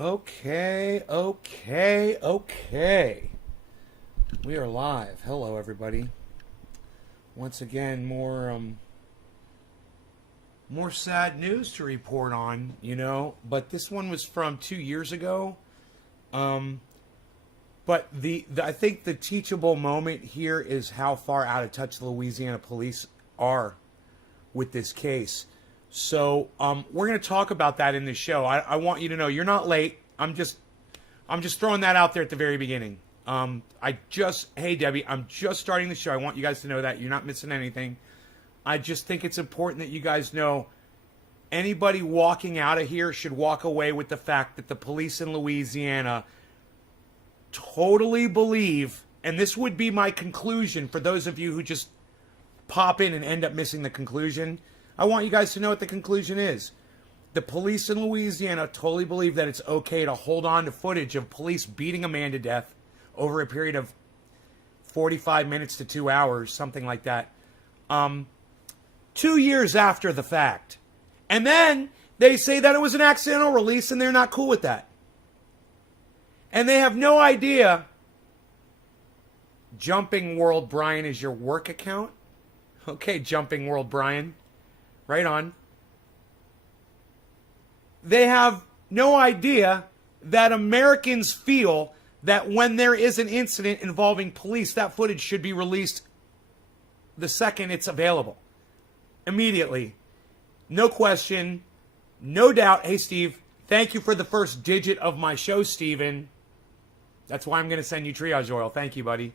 Okay, okay, okay. We are live. Hello, everybody. Once again, more sad news to report on, but this one was from 2 years ago. Um, but I think the teachable moment here is how far out of touch the Louisiana police are with this case. So we're going to talk about that in this show. I want you to know you're not late. I'm just throwing that out there at the very beginning. Hey Debbie, I'm just starting the show. I want you guys to know that you're not missing anything. I just think it's important that you guys know anybody walking out of here should walk away with the fact that the police in Louisiana totally believe, and this would be my conclusion for those of you who just pop in and end up missing the conclusion. I want you guys to know what the conclusion is. The police in Louisiana totally believe that it's okay to hold on to footage of police beating a man to death over a period of 45 minutes to 2 hours, something like that, 2 years after the fact. And then they say that it was an accidental release and they're not cool with that. And they have no idea Jumping World Brian is your work account. Okay, Jumping World Brian. Right on. They have no idea that Americans feel that when there is an incident involving police, that footage should be released the second it's available. Immediately. No question. No doubt. Hey, Steve, thank you for the first digit of my show, Steven. That's why I'm going to send you triage oil. Thank you, buddy.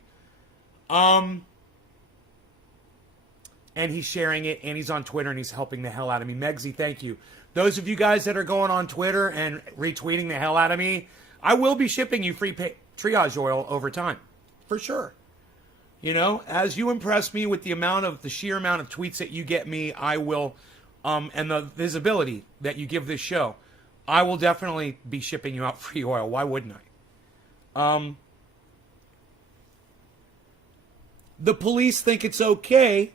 And he's sharing it, and he's on Twitter, and he's helping the hell out of me. Megsy, thank you. Those of you guys that are going on Twitter and retweeting the hell out of me, I will be shipping you free triage oil over time. For sure. As you impress me with the sheer amount of tweets that you get me, I will, and the visibility that you give this show, I will definitely be shipping you out free oil. Why wouldn't I? The police think it's okay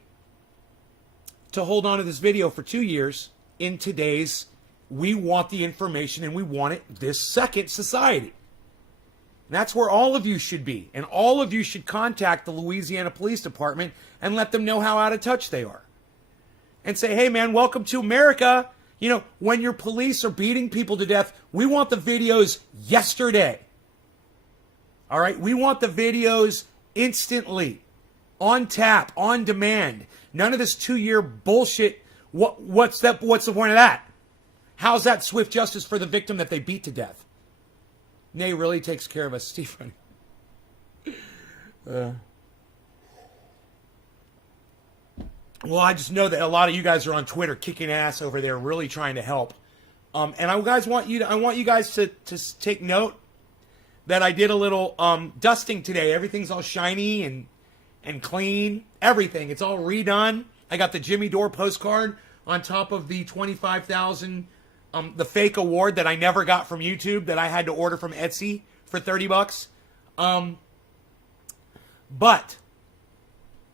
to hold on to this video for 2 years in today's we want the information and we want it this second society. And that's where all of you should be. And all of you should contact the Louisiana Police Department and let them know how out of touch they are. And say, hey man, welcome to America. When your police are beating people to death, we want the videos yesterday. All right? We want the videos instantly. On tap, on demand. None of this 2-year bullshit. What's the point of that? How's that swift justice for the victim that they beat to death? Nay really takes care of us, Stephen. Well, I just know that a lot of you guys are on Twitter kicking ass over there, really trying to help. And I want you guys to take note that I did a little dusting today. Everything's all shiny and clean. Everything. It's all redone. I got the Jimmy Dore postcard on top of the 25,000, the fake award that I never got from YouTube that I had to order from Etsy for $30. But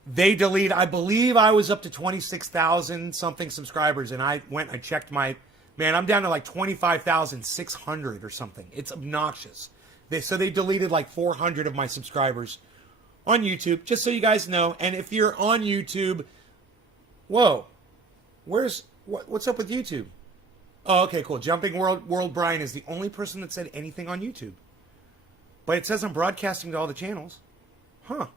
they deleted, I believe I was up to 26,000 something subscribers, and I checked I'm down to like 25,600 or something. It's obnoxious. So they deleted like 400 of my subscribers on YouTube, just so you guys know. And if you're on YouTube, whoa, what's up with YouTube? Oh, okay, cool. Jumping World Brian is the only person that said anything on YouTube. But it says I'm broadcasting to all the channels. Huh.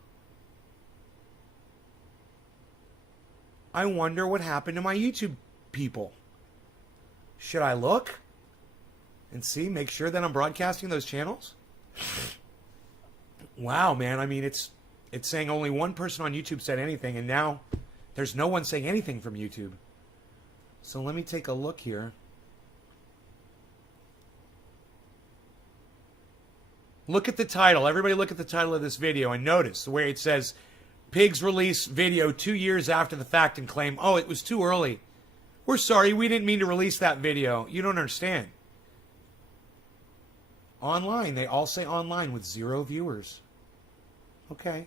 I wonder what happened to my YouTube people. Should I look and see, make sure that I'm broadcasting those channels? Wow, man. I mean, it's saying only one person on YouTube said anything, and now there's no one saying anything from YouTube. So let me take a look here. Look at the title. Everybody look at the title of this video and notice the way it says, Pigs release video 2 years after the fact and claim, oh, it was too early. We're sorry, we didn't mean to release that video. You don't understand. Online, they all say online with 0 viewers. Okay.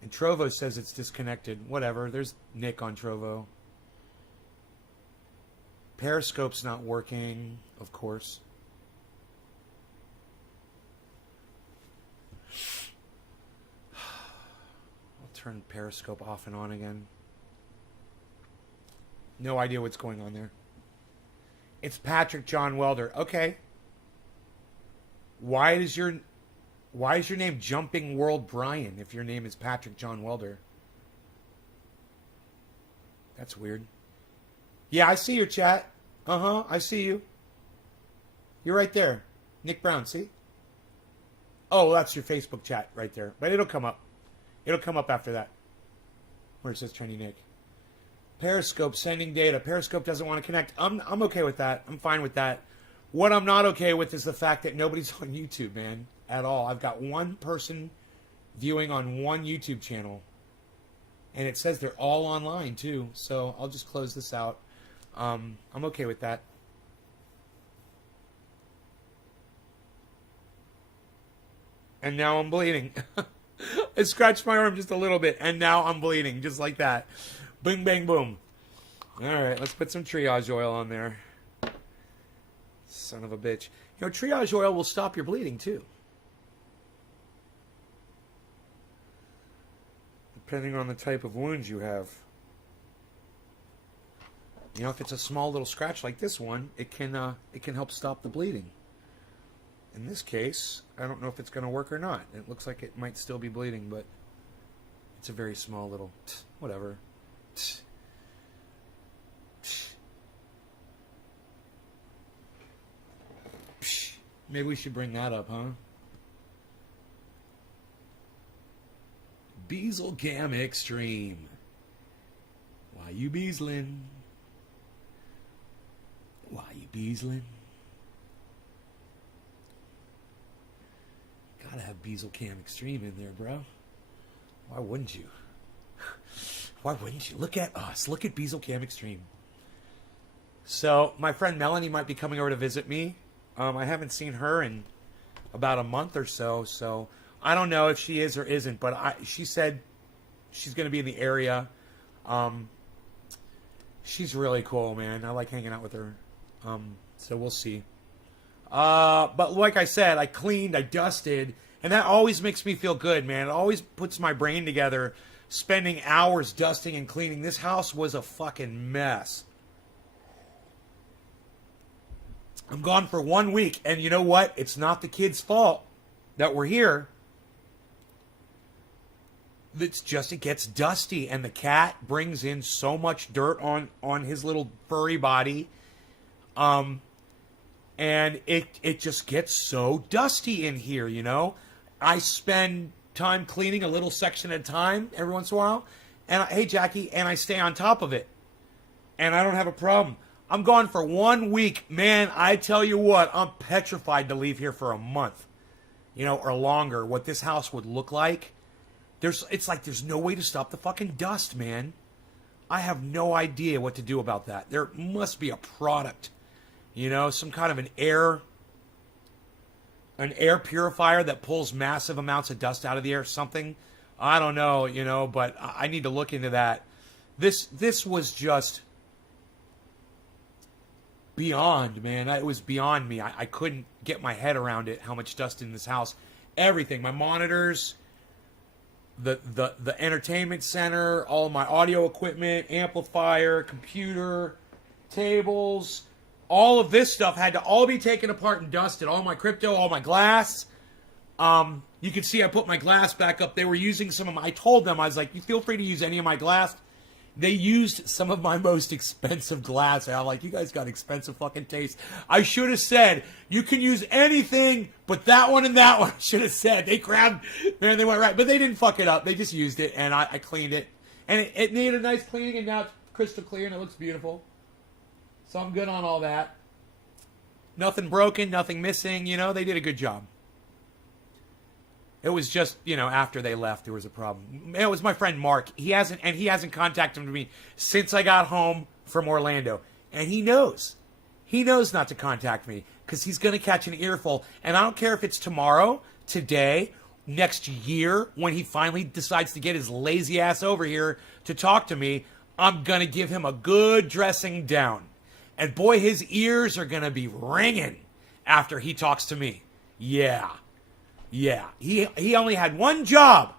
And Trovo says it's disconnected. Whatever. There's Nick on Trovo. Periscope's not working, of course. turn Periscope off and on again. No idea what's going on there. It's Patrick John Welder. Okay. Why is your name Jumping World Brian if your name is Patrick John Welder? That's weird. Yeah, I see your chat. I see you. You're right there. Nick Brown, see? Oh, that's your Facebook chat right there. But it'll come up. It'll come up after that. Where it says Trendy Nick. Periscope sending data. Periscope doesn't want to connect. I'm okay with that. I'm fine with that. What I'm not okay with is the fact that nobody's on YouTube, man, at all. I've got one person viewing on one YouTube channel. And it says they're all online, too. So I'll just close this out. I'm okay with that. And now I'm bleeding. I scratched my arm just a little bit, and now I'm bleeding, just like that. Bing, bang, boom. All right, let's put some triage oil on there. Son of a bitch. You know, triage oil will stop your bleeding, too. Depending on the type of wounds you have. You know, if it's a small little scratch like this one, it can help stop the bleeding. In this case, I don't know if it's going to work or not. It looks like it might still be bleeding, but it's a very small little whatever. Maybe we should bring that up, huh? Beazle Gam Extreme. Why you beazling? Why you beazling? Gotta have Beazle Cam Extreme in there, bro. Why wouldn't you? Why wouldn't you? Look at us. Look at Beazle Cam Extreme. So, my friend Melanie might be coming over to visit me. I haven't seen her in about a month or so, so I don't know if she is or isn't, but she said she's going to be in the area. She's really cool, man. I like hanging out with her. So we'll see. But like I said, I cleaned, I dusted, and that always makes me feel good, man. It always puts my brain together, spending hours dusting and cleaning. This house was a fucking mess. I'm gone for 1 week, and you know what? It's not the kids' fault that we're here. It's just it gets dusty, and the cat brings in so much dirt on his little furry body. And it just gets so dusty in here, you know? I spend time cleaning a little section at a time every once in a while. And hey, Jackie, and I stay on top of it. And I don't have a problem. I'm gone for 1 week. Man, I tell you what, I'm petrified to leave here for a month, you know, or longer. What this house would look like. It's like there's no way to stop the fucking dust, man. I have no idea what to do about that. There must be a product, you know, some kind of an air purifier that pulls massive amounts of dust out of the air, something. I don't know, you know, but I need to look into that. This was just beyond, man. It was beyond me. I couldn't get my head around it, how much dust in this house. Everything, my monitors, the entertainment center, all my audio equipment, amplifier, computer, tables, all of this stuff had to all be taken apart and dusted. All my crypto, all my glass. You can see I put my glass back up. They were using some of my, I told them, I was like, you feel free to use any of my glass. They used some of my most expensive glass. I'm like, you guys got expensive fucking taste. I should have said, you can use anything but that one and that one. I should have said. They grabbed, man, they went right. But they didn't fuck it up. They just used it, and I cleaned it. And it needed a nice cleaning, and now it's crystal clear, and it looks beautiful. So I'm good on all that. Nothing broken, nothing missing. You know, they did a good job. It was just, you know, after they left, there was a problem. It was my friend Mark. He hasn't contacted me since I got home from Orlando. And he knows. He knows not to contact me because he's going to catch an earful. And I don't care if it's tomorrow, today, next year, when he finally decides to get his lazy ass over here to talk to me, I'm going to give him a good dressing down. And boy, his ears are going to be ringing after he talks to me. Yeah. Yeah, he only had one job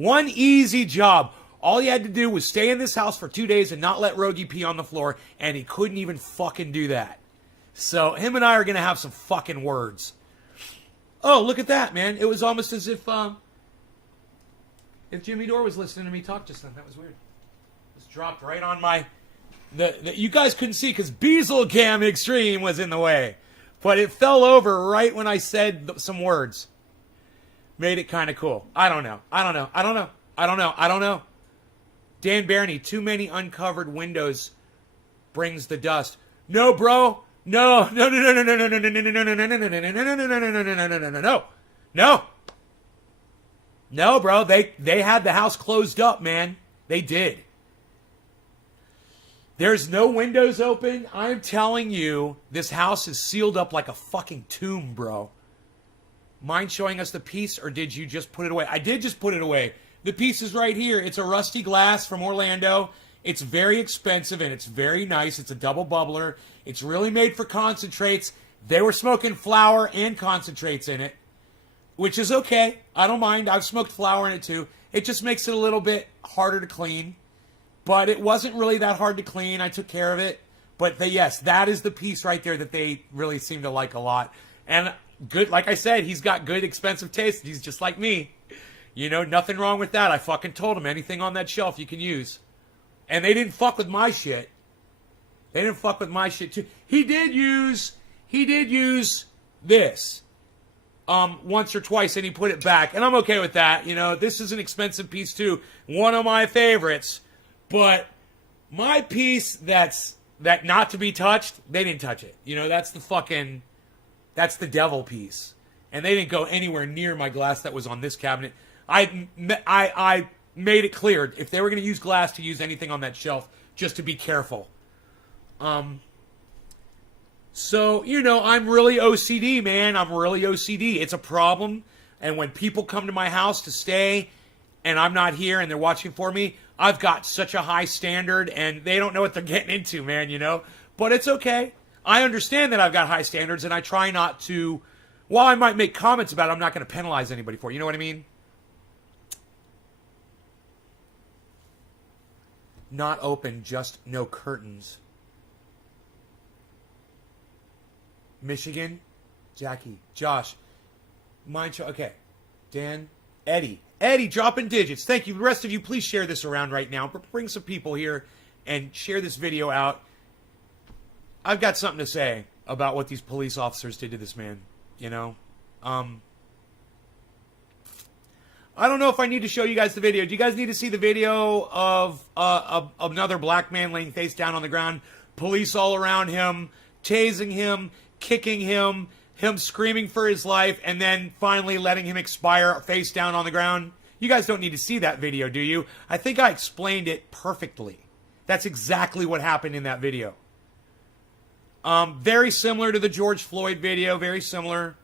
One easy job. All he had to do was stay in this house for 2 days and not let Rogie pee on the floor, and he couldn't even fucking do that. So him and I are going to have some fucking words. Oh, look at that, man. It was almost as if Jimmy Dore was listening to me talk just then. That was weird. Just dropped right on my... you guys couldn't see because Beaselcam Extreme was in the way. But it fell over right when I said some words. Made it kind of cool. I don't know. Dan Barney, too many uncovered windows brings the dust. No, bro. No. No, bro. They had the house closed up, man. They did. There's no windows open. I'm telling you, this house is sealed up like a fucking tomb, bro. Mind showing us the piece, or did you just put it away? I did just put it away. The piece is right here. It's a rusty glass from Orlando. It's very expensive, and it's very nice. It's a double bubbler. It's really made for concentrates. They were smoking flour and concentrates in it, which is okay. I don't mind. I've smoked flour in it, too. It just makes it a little bit harder to clean. But it wasn't really that hard to clean. I took care of it. But yes, that is the piece right there that they really seem to like a lot. And good, like I said, he's got good, expensive taste. He's just like me. You know, nothing wrong with that. I fucking told him anything on that shelf you can use. And they didn't fuck with my shit. They didn't fuck with my shit too. He did use this once or twice, and he put it back. And I'm okay with that. You know, this is an expensive piece too. One of my favorites. But my piece that not to be touched, they didn't touch it. You know, that's the devil piece. And they didn't go anywhere near my glass that was on this cabinet. I made it clear, if they were going to use glass, to use anything on that shelf, just to be careful. So, you know, I'm really OCD, man. I'm really OCD. It's a problem. And when people come to my house to stay and I'm not here and they're watching for me, I've got such a high standard and they don't know what they're getting into, man, you know. But it's okay. I understand that I've got high standards and I try not to, while I might make comments about it, I'm not going to penalize anybody for it. You know what I mean? Not open, just no curtains. Michigan, Jackie, Josh, Mind Show. Okay, Dan, Eddie, dropping digits. Thank you. The rest of you, please share this around right now. Bring some people here and share this video out. I've got something to say about what these police officers did to this man. You know, I don't know if I need to show you guys the video. Do you guys need to see the video of another black man laying face down on the ground, police all around him, tasing him, kicking him, him screaming for his life, and then finally letting him expire face down on the ground? You guys don't need to see that video, do you? I think I explained it perfectly. That's exactly what happened in that video. Very similar to the George Floyd video, very similar.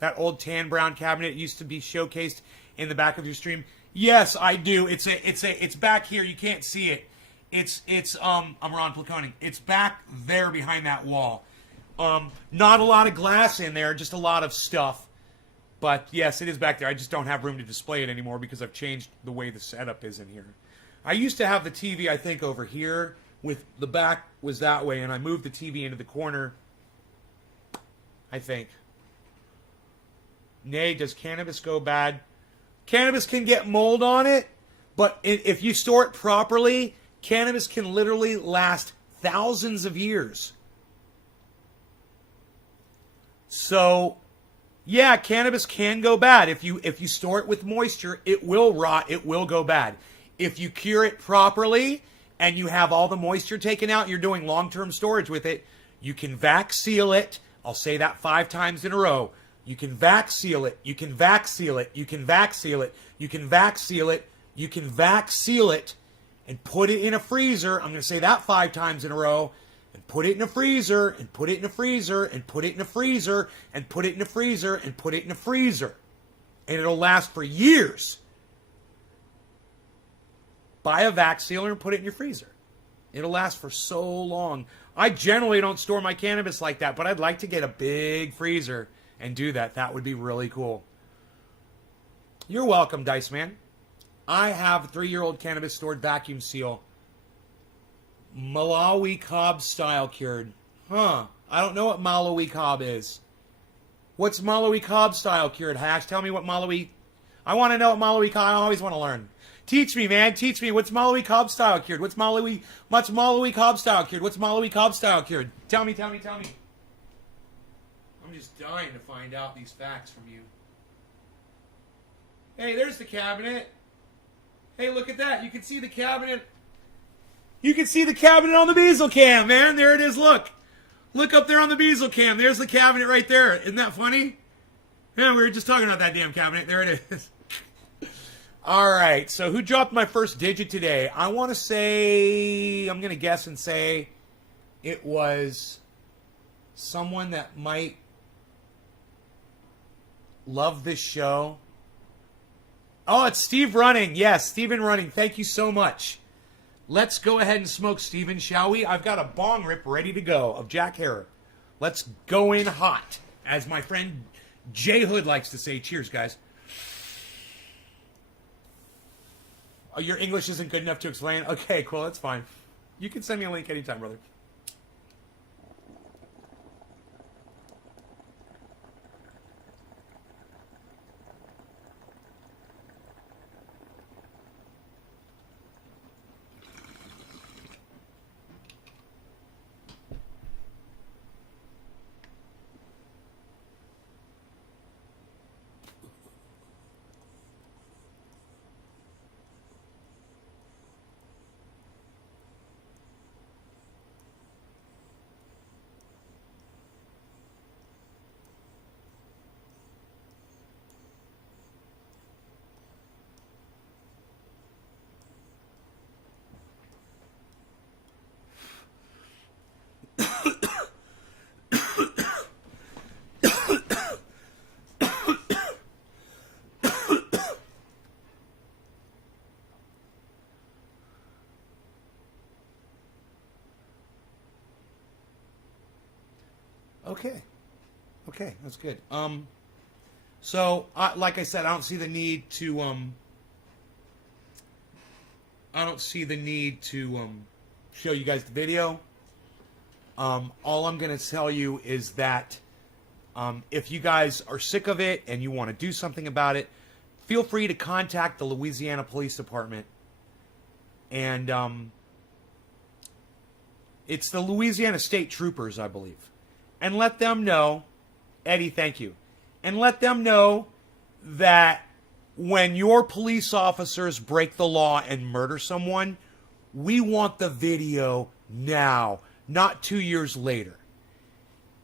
That old tan brown cabinet used to be showcased in the back of your stream. Yes, I do. It's back here. You can't see it. I'm Ron Placoni. It's back there behind that wall. Not a lot of glass in there, just a lot of stuff. But yes, it is back there. I just don't have room to display it anymore because I've changed the way the setup is in here. I used to have the TV, I think, over here, with the back was that way, and I moved the TV into the corner, I think. Nay, does cannabis go bad? Cannabis can get mold on it, but if you store it properly, cannabis can literally last thousands of years. So, yeah, cannabis can go bad. If you store it with moisture, it will rot, it will go bad. If you cure it properly and you have all the moisture taken out, you're doing long-term storage with it, you can vac seal it. I'll say that 5 times in a row. You can vac seal it. You can vac seal it. You can vac seal it. You can vac seal it. You can vac seal it and put it in a freezer. I'm going to say that 5 times in a row. And put it in a freezer, and put it in a freezer, and put it in a freezer, and put it in a freezer, and put it in a freezer. And it'll last for years. Buy a vac sealer and put it in your freezer. It'll last for so long. I generally don't store my cannabis like that, but I'd like to get a big freezer and do that. That would be really cool. You're welcome, Dice Man. I have a 3-year-old cannabis stored vacuum seal. Malawi cob style cured. Huh. I don't know what Malawi cob is. What's Malawi cob style cured? Hash, tell me what Malawi... I want to know what Malawi cob... I always want to learn. Teach me, man. Teach me. What's Malawi cob style cured? What's Malawi cob style cured? What's Malawi cob style cured? Tell me. I'm just dying to find out these facts from you. Hey, there's the cabinet. Hey, look at that. You can see the cabinet. You can see the cabinet on the Beazle cam, man. There it is. Look. Look up there on the Beazle cam. There's the cabinet right there. Isn't that funny? Yeah, we were just talking about that damn cabinet. There it is. All right. So who dropped my first digit today? I want to say, I'm going to guess and say it was someone that might love this show. Oh, it's Steve Running. Yes, Steven Running. Thank you so much. Let's go ahead and smoke, Steven, shall we? I've got a bong rip ready to go of Jack Herer. Let's go in hot, as my friend Jay Hood likes to say. Cheers, guys. Oh, your English isn't good enough to explain? Okay, cool. That's fine. You can send me a link anytime, brother. Okay, that's good. So like I said, I don't see the need to show you guys the video. All I'm going to tell you is that if you guys are sick of it and you want to do something about it, feel free to contact the Louisiana Police Department. And it's the Louisiana State Troopers, I believe. And let them know, Eddie, thank you. And let them know that when your police officers break the law and murder someone, we want the video now, not 2 years later.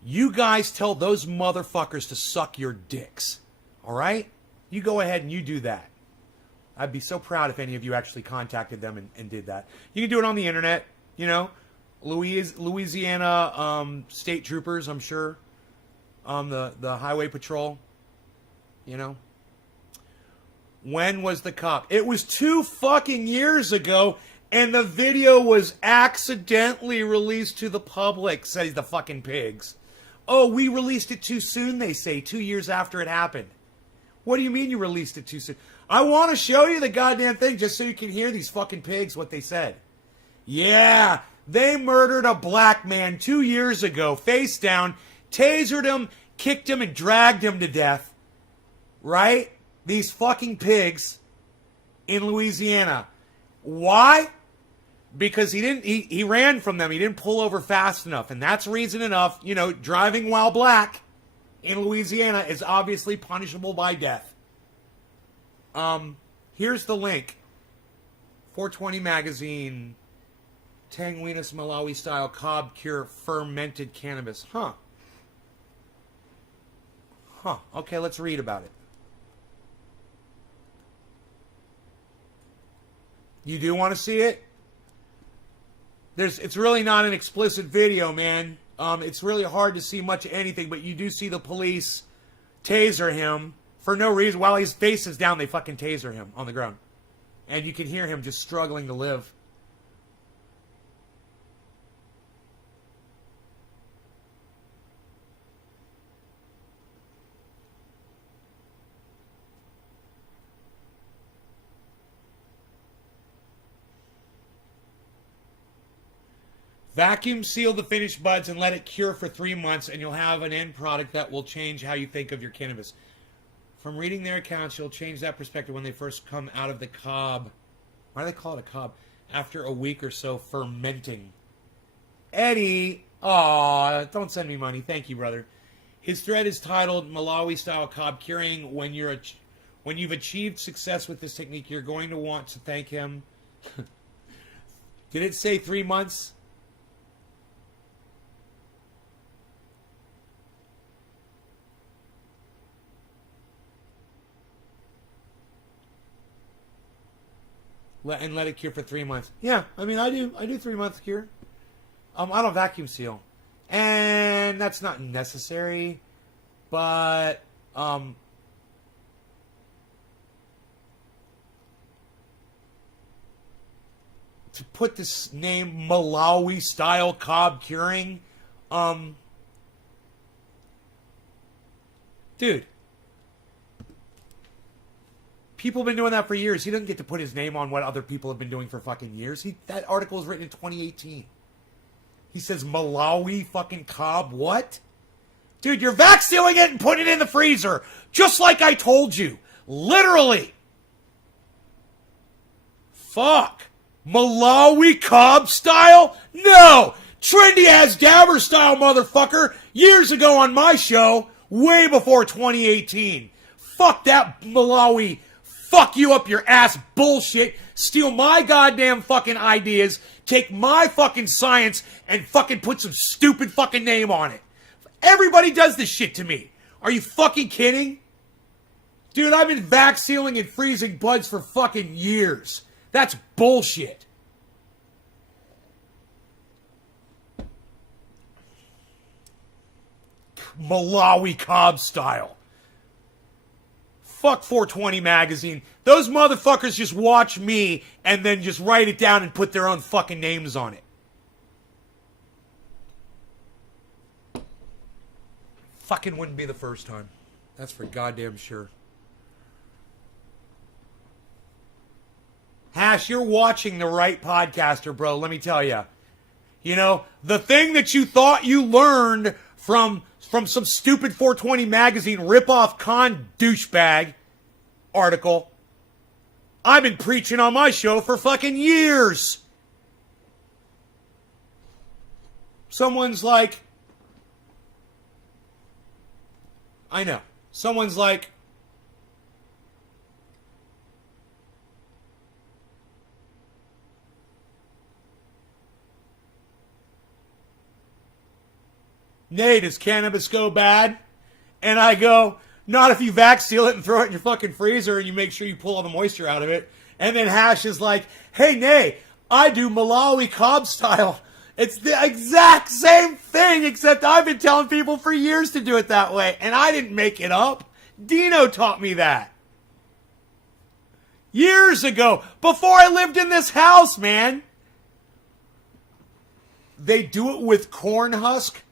You guys tell those motherfuckers to suck your dicks. All right? You go ahead and you do that. I'd be so proud if any of you actually contacted them and did that. You can do it on the internet, you know. Louisiana State Troopers, I'm sure. The Highway Patrol, you know. When was the cop? It was 2 fucking years ago, and the video was accidentally released to the public, says the fucking pigs. Oh, we released it too soon, they say, 2 years after it happened. What do you mean you released it too soon? I want to show you the goddamn thing just so you can hear these fucking pigs what they said. Yeah, they murdered a black man 2 years ago, face down, tasered him, kicked him, and dragged him to death. Right? These fucking pigs in Louisiana. Why? Because he ran from them. He didn't pull over fast enough. And that's reason enough, you know, driving while black in Louisiana is obviously punishable by death. Here's the link. 420 magazine. Tanguinas Malawi style cob cure fermented cannabis. Huh. Okay, let's read about it. You do want to see it? It's really not an explicit video, man. It's really hard to see much of anything, but you do see the police taser him for no reason. While his face is down, they fucking taser him on the ground. And you can hear him just struggling to live. Vacuum seal the finished buds and let it cure for 3 months, and you'll have an end product that will change how you think of your cannabis. From reading their accounts, you'll change that perspective when they first come out of the cob. Why do they call it a cob? After a week or so fermenting. Eddie, aw, don't send me money. Thank you, brother. His thread is titled Malawi-style cob curing. When you've achieved success with this technique, you're going to want to thank him. Did it say 3 months? And let it cure for 3 months. Yeah, I mean, I do 3 month cure. I don't vacuum seal, and that's not necessary, but to put this name Malawi style cob curing, dude. People have been doing that for years. He doesn't get to put his name on what other people have been doing for fucking years. That article was written in 2018. He says Malawi fucking cob. What? Dude, you're vac sealing it and putting it in the freezer. Just like I told you. Literally. Fuck. Malawi cob style? No. Trendy as Dabber style, motherfucker. Years ago on my show. Way before 2018. Fuck that Malawi fuck you up your ass bullshit, steal my goddamn fucking ideas, take my fucking science, and fucking put some stupid fucking name on it. Everybody does this shit to me. Are you fucking kidding? Dude, I've been vac sealing and freezing buds for fucking years. That's bullshit. Malawi cob style. Fuck 420 magazine. Those motherfuckers just watch me and then just write it down and put their own fucking names on it. Fucking wouldn't be the first time. That's for goddamn sure. Hash, you're watching the right podcaster, bro. Let me tell you. You know, the thing that you thought you learned from some stupid 420 magazine ripoff con douchebag article, I've been preaching on my show for fucking years. Someone's like, I know. Someone's like, Nate, does cannabis go bad? And I go, not if you vac seal it and throw it in your fucking freezer and you make sure you pull all the moisture out of it. And then Hash is like, hey, Nate, I do Malawi cob style. It's the exact same thing, except I've been telling people for years to do it that way. And I didn't make it up. Dino taught me that. Years ago, before I lived in this house, man. They do it with corn husk.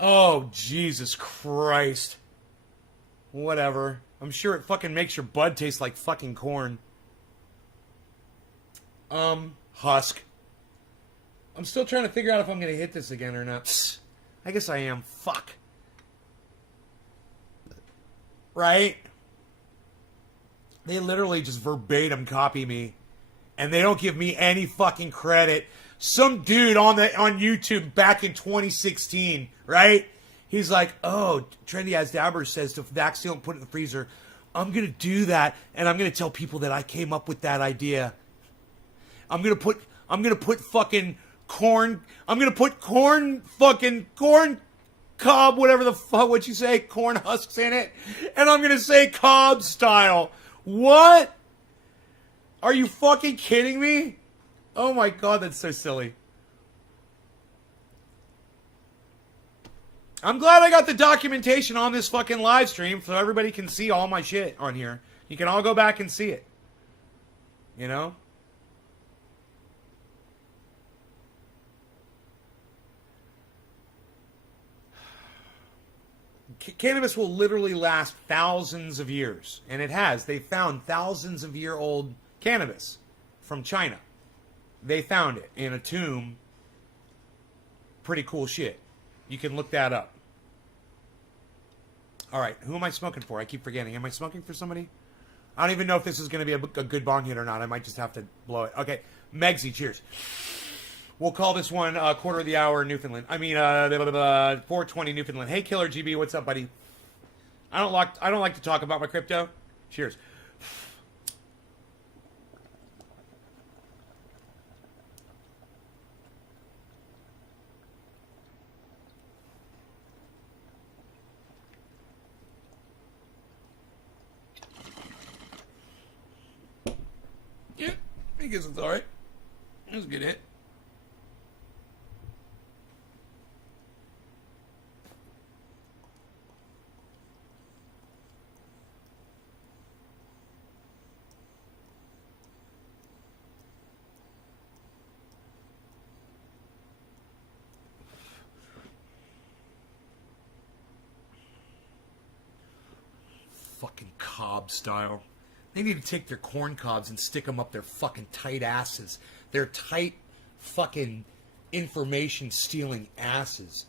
Oh, Jesus Christ. Whatever. I'm sure it fucking makes your bud taste like fucking corn. Husk. I'm still trying to figure out if I'm going to hit this again or not. I guess I am. Fuck. Right? They literally just verbatim copy me. And they don't give me any fucking credit. Some dude on YouTube back in 2016, right? He's like, oh, Trendy as Dabber says to vac seal and put it in the freezer. I'm going to do that, and I'm going to tell people that I came up with that idea. I'm going to put fucking corn, I'm going to put corn cob, whatever the fuck, what you say, corn husks in it, and I'm going to say cob style. What? Are you fucking kidding me? Oh my God, that's so silly. I'm glad I got the documentation on this fucking live stream so everybody can see all my shit on here. You can all go back and see it. You know? Cannabis will literally last thousands of years. And it has. They found thousands of year old cannabis from China. They found it in a tomb. Pretty cool shit. You can look that up. All right, who am I smoking for? I keep forgetting. Am I smoking for somebody? I don't even know if this is going to be a good bong hit or not. I might just have to blow it. Okay, Megsy, cheers. We'll call this one quarter of the hour Newfoundland. 420 Newfoundland. Hey, Killer GB, what's up, buddy? I don't like to talk about my crypto. Cheers. Yeah, I guess it's all right. That was a good hit. Fucking cob style. They need to take their corn cobs and stick them up their fucking tight asses. Their tight fucking information stealing asses.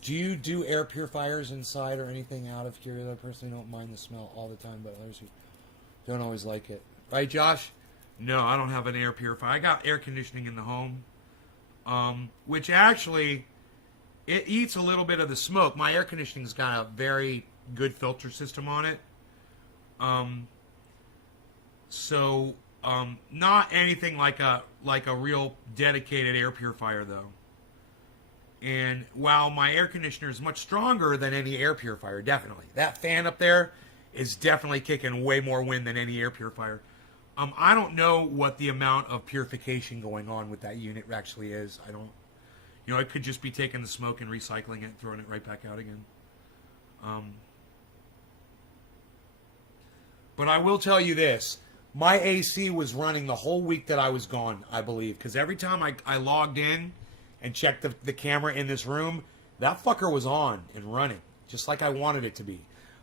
Do you do air purifiers inside or anything out of curiosity? I personally don't mind the smell all the time, but others who don't always like it. Right, Josh? No, I don't have an air purifier. I got air conditioning in the home, which actually, it eats a little bit of the smoke. My air conditioning's got a very good filter system on it. Not anything like a real dedicated air purifier though. And while my air conditioner is much stronger than any air purifier, definitely. That fan up there is definitely kicking way more wind than any air purifier. I don't know what the amount of purification going on with that unit actually is. I don't, it could just be taking the smoke and recycling it and throwing it right back out again. But I will tell you this. My AC was running the whole week that I was gone, I believe. Because every time I logged in and checked the camera in this room, that fucker was on and running. Just like I wanted it to be.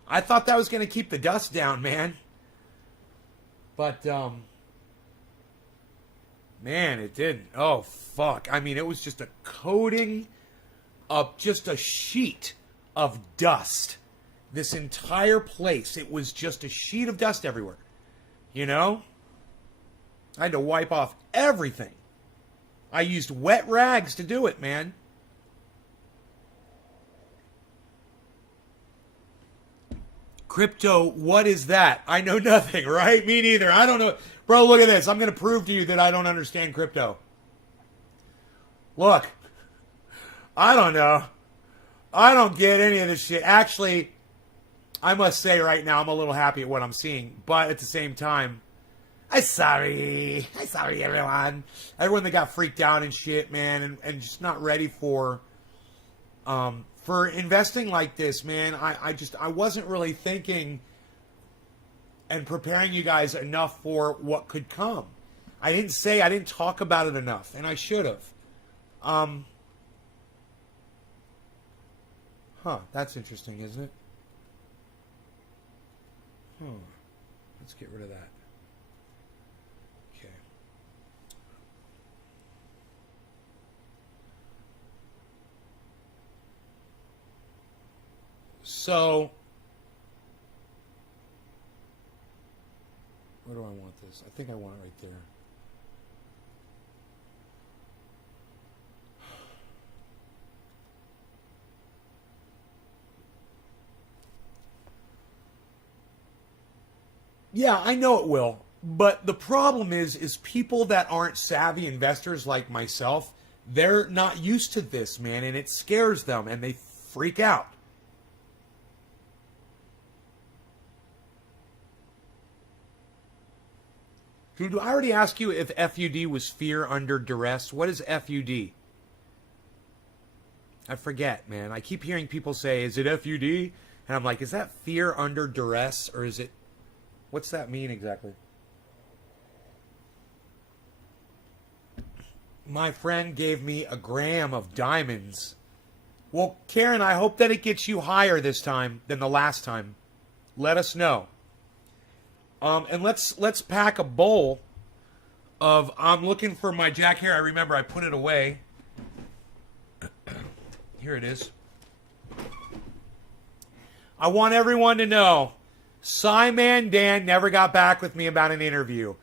I thought that was going to keep the dust down, man. But, man, it didn't. Oh, fuck. I mean, it was just a coating of just a sheet of dust. This entire place, it was just a sheet of dust everywhere. I had to wipe off everything. I used wet rags to do it, man. Crypto, what is that? I know nothing, right? Me neither. I don't know. Bro, look at this. I'm going to prove to you that I don't understand crypto. Look. I don't know. I don't get any of this shit. Actually, I must say right now I'm a little happy at what I'm seeing. But at the same time, I'm sorry everyone. Everyone that got freaked out and shit, man, and just not ready for investing like this, man. I wasn't really thinking and preparing you guys enough for what could come. I didn't talk about it enough, and I should have. That's interesting, isn't it? Let's get rid of that. Okay. So, where do I want this? I think I want it right there. Yeah, I know it will. But the problem is people that aren't savvy investors like myself, they're not used to this, man, and it scares them, and they freak out. Dude, I already asked you if FUD was fear under duress. What is FUD? I forget, man. I keep hearing people say, is it FUD? And I'm like, is that fear under duress, or is it... What's that mean exactly? My friend gave me a gram of diamonds. Well, Karen, I hope that it gets you higher this time than the last time. Let us know. And let's pack a bowl of I'm looking for my Jack Hare. I remember I put it away. Here it is. I want everyone to know Simon Dan never got back with me about an interview.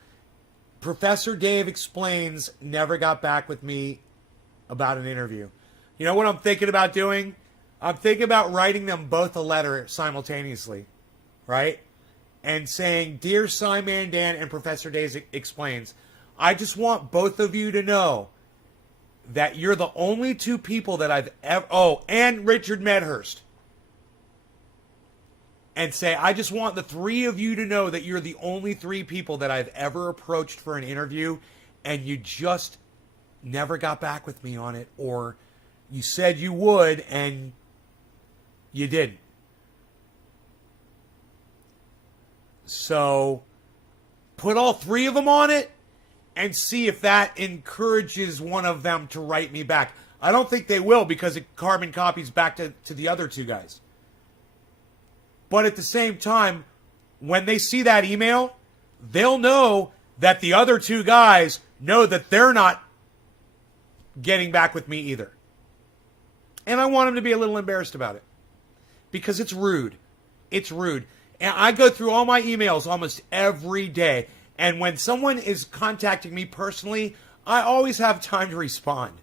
Professor Dave Explains never got back with me about an interview. You know what I'm thinking about doing? I'm thinking about writing them both a letter simultaneously, right? And saying, Dear Simon Dan and Professor Dave Explains, I just want both of you to know that you're the only two people that I've ever... Oh, and Richard Medhurst. And say, I just want the three of you to know that you're the only three people that I've ever approached for an interview, and you just never got back with me on it, or you said you would, and you didn't. So, put all three of them on it, and see if that encourages one of them to write me back. I don't think they will, because it carbon copies back to the other two guys. But at the same time, when they see that email, they'll know that the other two guys know that they're not getting back with me either. And I want them to be a little embarrassed about it. Because it's rude. It's rude. And I go through all my emails almost every day. And when someone is contacting me personally, I always have time to respond.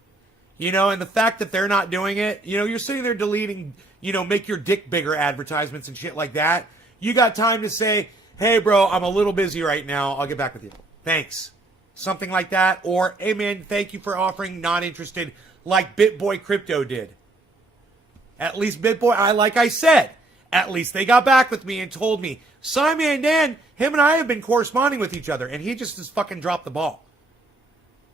You know, and the fact that they're not doing it, you know, you're sitting there deleting, you know, make your dick bigger advertisements and shit like that. You got time to say, hey, bro, I'm a little busy right now. I'll get back with you. Thanks. Something like that. Or, hey, man, thank you for offering, not interested, like BitBoy Crypto did. At least BitBoy, like I said, at least they got back with me and told me, Simon and Dan, him and I have been corresponding with each other, and he just has fucking dropped the ball.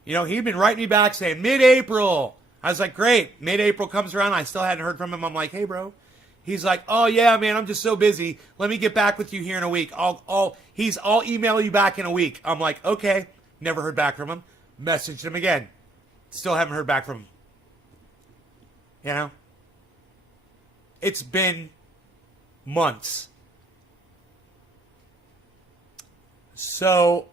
You know, he'd been writing me back saying, mid-April. I was like, great. Mid-April comes around. I still hadn't heard from him. I'm like, hey, bro. He's like, oh, yeah, man, I'm just so busy. Let me get back with you here in a week. I'll email you back in a week. I'm like, okay. Never heard back from him. Messaged him again. Still haven't heard back from him. You know? It's been months. So,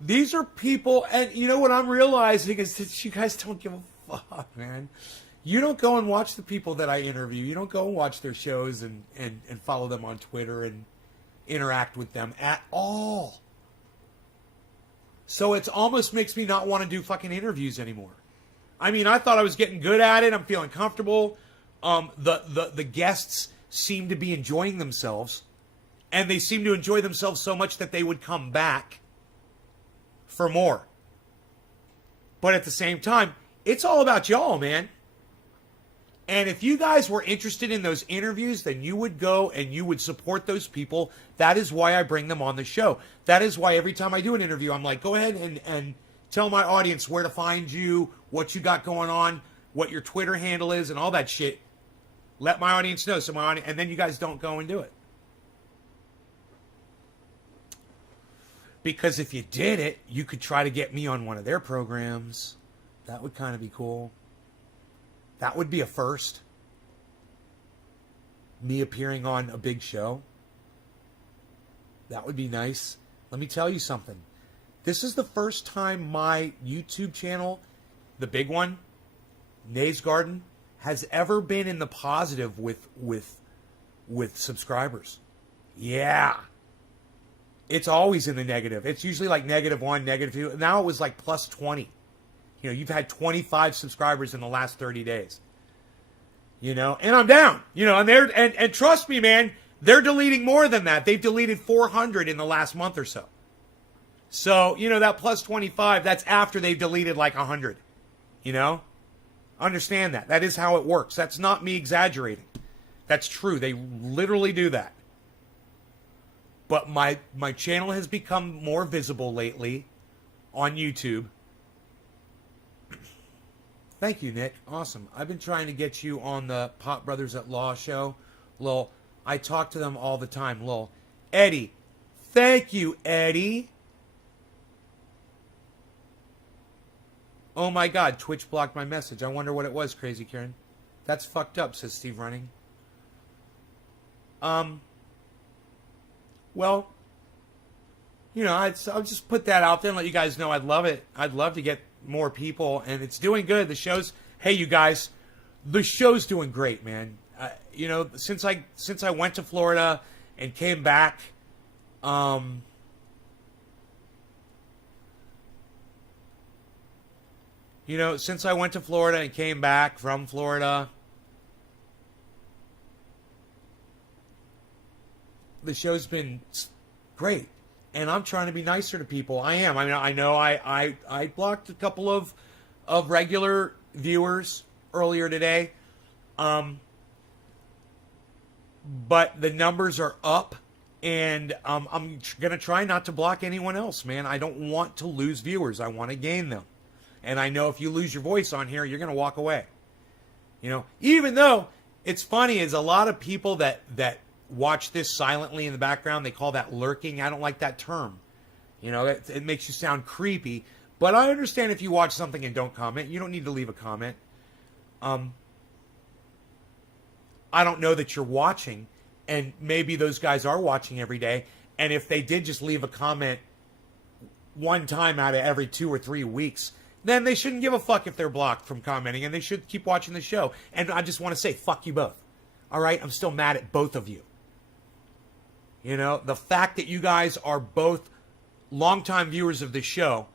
these are people, and you know what I'm realizing is that you guys don't give a fuck, man. You don't go and watch the people that I interview. You don't go and watch their shows and follow them on Twitter and interact with them at all. So it almost makes me not want to do fucking interviews anymore. I mean, I thought I was getting good at it. I'm feeling comfortable. The guests seem to be enjoying themselves. And they seem to enjoy themselves so much that they would come back for more. But at the same time, it's all about y'all, man. And if you guys were interested in those interviews, then you would go and you would support those people. That is why I bring them on the show. That is why every time I do an interview, I'm like, go ahead and tell my audience where to find you, what you got going on, what your Twitter handle is, and all that shit. Let my audience know. And then you guys don't go and do it. Because if you did it, you could try to get me on one of their programs. That would kind of be cool. That would be a first. Me appearing on a big show. That would be nice. Let me tell you something. This is the first time my YouTube channel, the big one, Nays Garden, has ever been in the positive with subscribers. Yeah. It's always in the negative. It's usually like -1, -2. Now it was like plus 20. You know, you've had 25 subscribers in the last 30 days. You know, and I'm down. You know, and trust me, man, they're deleting more than that. They've deleted 400 in the last month or so. So, you know, that plus 25, that's after they've deleted like 100. You know? Understand that. That is how it works. That's not me exaggerating. That's true. They literally do that. But my channel has become more visible lately on YouTube. Thank you, Nick. Awesome. I've been trying to get you on the Pop Brothers at Law show. Lol. I talk to them all the time. Lol. Eddie. Thank you, Eddie. Oh my God. Twitch blocked my message. I wonder what it was, Crazy Karen. That's fucked up, says Steve Running. Well, I'll just put that out there and let you guys know I'd love it. I'd love to get more people, and it's doing good. The show's, hey, you guys, the show's doing great, man. Since I went to Florida and came back, since I went to Florida and came back from Florida, the show's been great. And I'm trying to be nicer to people. I am. I mean, I know I blocked a couple of regular viewers earlier today. But the numbers are up, and I'm going to try not to block anyone else, man. I don't want to lose viewers. I want to gain them. And I know if you lose your voice on here, you're going to walk away. Even though it's funny, is a lot of people that watch this silently in the background, they call that lurking. I don't like that term. It makes you sound creepy. But I understand if you watch something and don't comment. You don't need to leave a comment. I don't know that you're watching, and maybe those guys are watching every day. And if they did just leave a comment one time out of every 2 or 3 weeks, then they shouldn't give a fuck if they're blocked from commenting, and they should keep watching the show. And I just want to say, fuck you both. All right? I'm still mad at both of you. The fact that you guys are both longtime viewers of this show,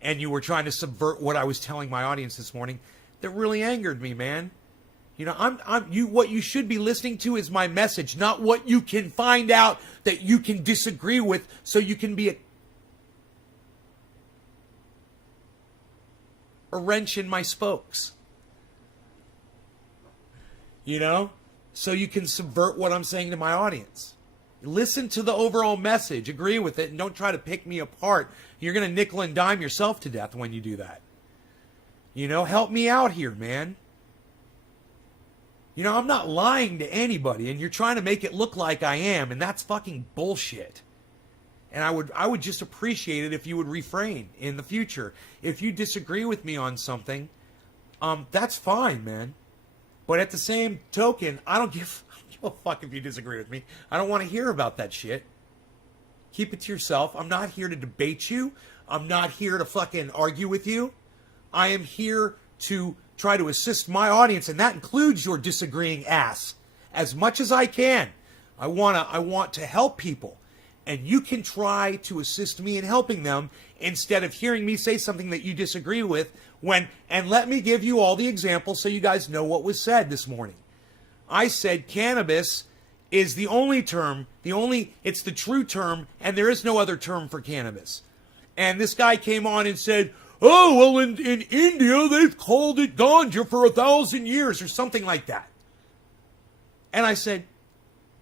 and you were trying to subvert what I was telling my audience this morning, that really angered me, man. What you should be listening to is my message, not what you can find out that you can disagree with, so you can be a wrench in my spokes. So you can subvert what I'm saying to my audience. Listen to the overall message, agree with it, and don't try to pick me apart. You're going to nickel and dime yourself to death when you do that. Help me out here, man. I'm not lying to anybody, and you're trying to make it look like I am, and that's fucking bullshit. And I would just appreciate it if you would refrain in the future. If you disagree with me on something, that's fine, man. But at the same token, I don't give a fuck if you disagree with me. I don't want to hear about that shit. Keep it to yourself. I'm not here to debate you. I'm not here to fucking argue with you. I am here to try to assist my audience, and that includes your disagreeing ass. As much as I can. I want to help people. And you can try to assist me in helping them instead of hearing me say something that you disagree with and let me give you all the examples so you guys know what was said this morning. I said cannabis is the only term, it's the true term, and there is no other term for cannabis. And this guy came on and said, oh, well, in India, they've called it ganja for 1,000 years or something like that. And I said,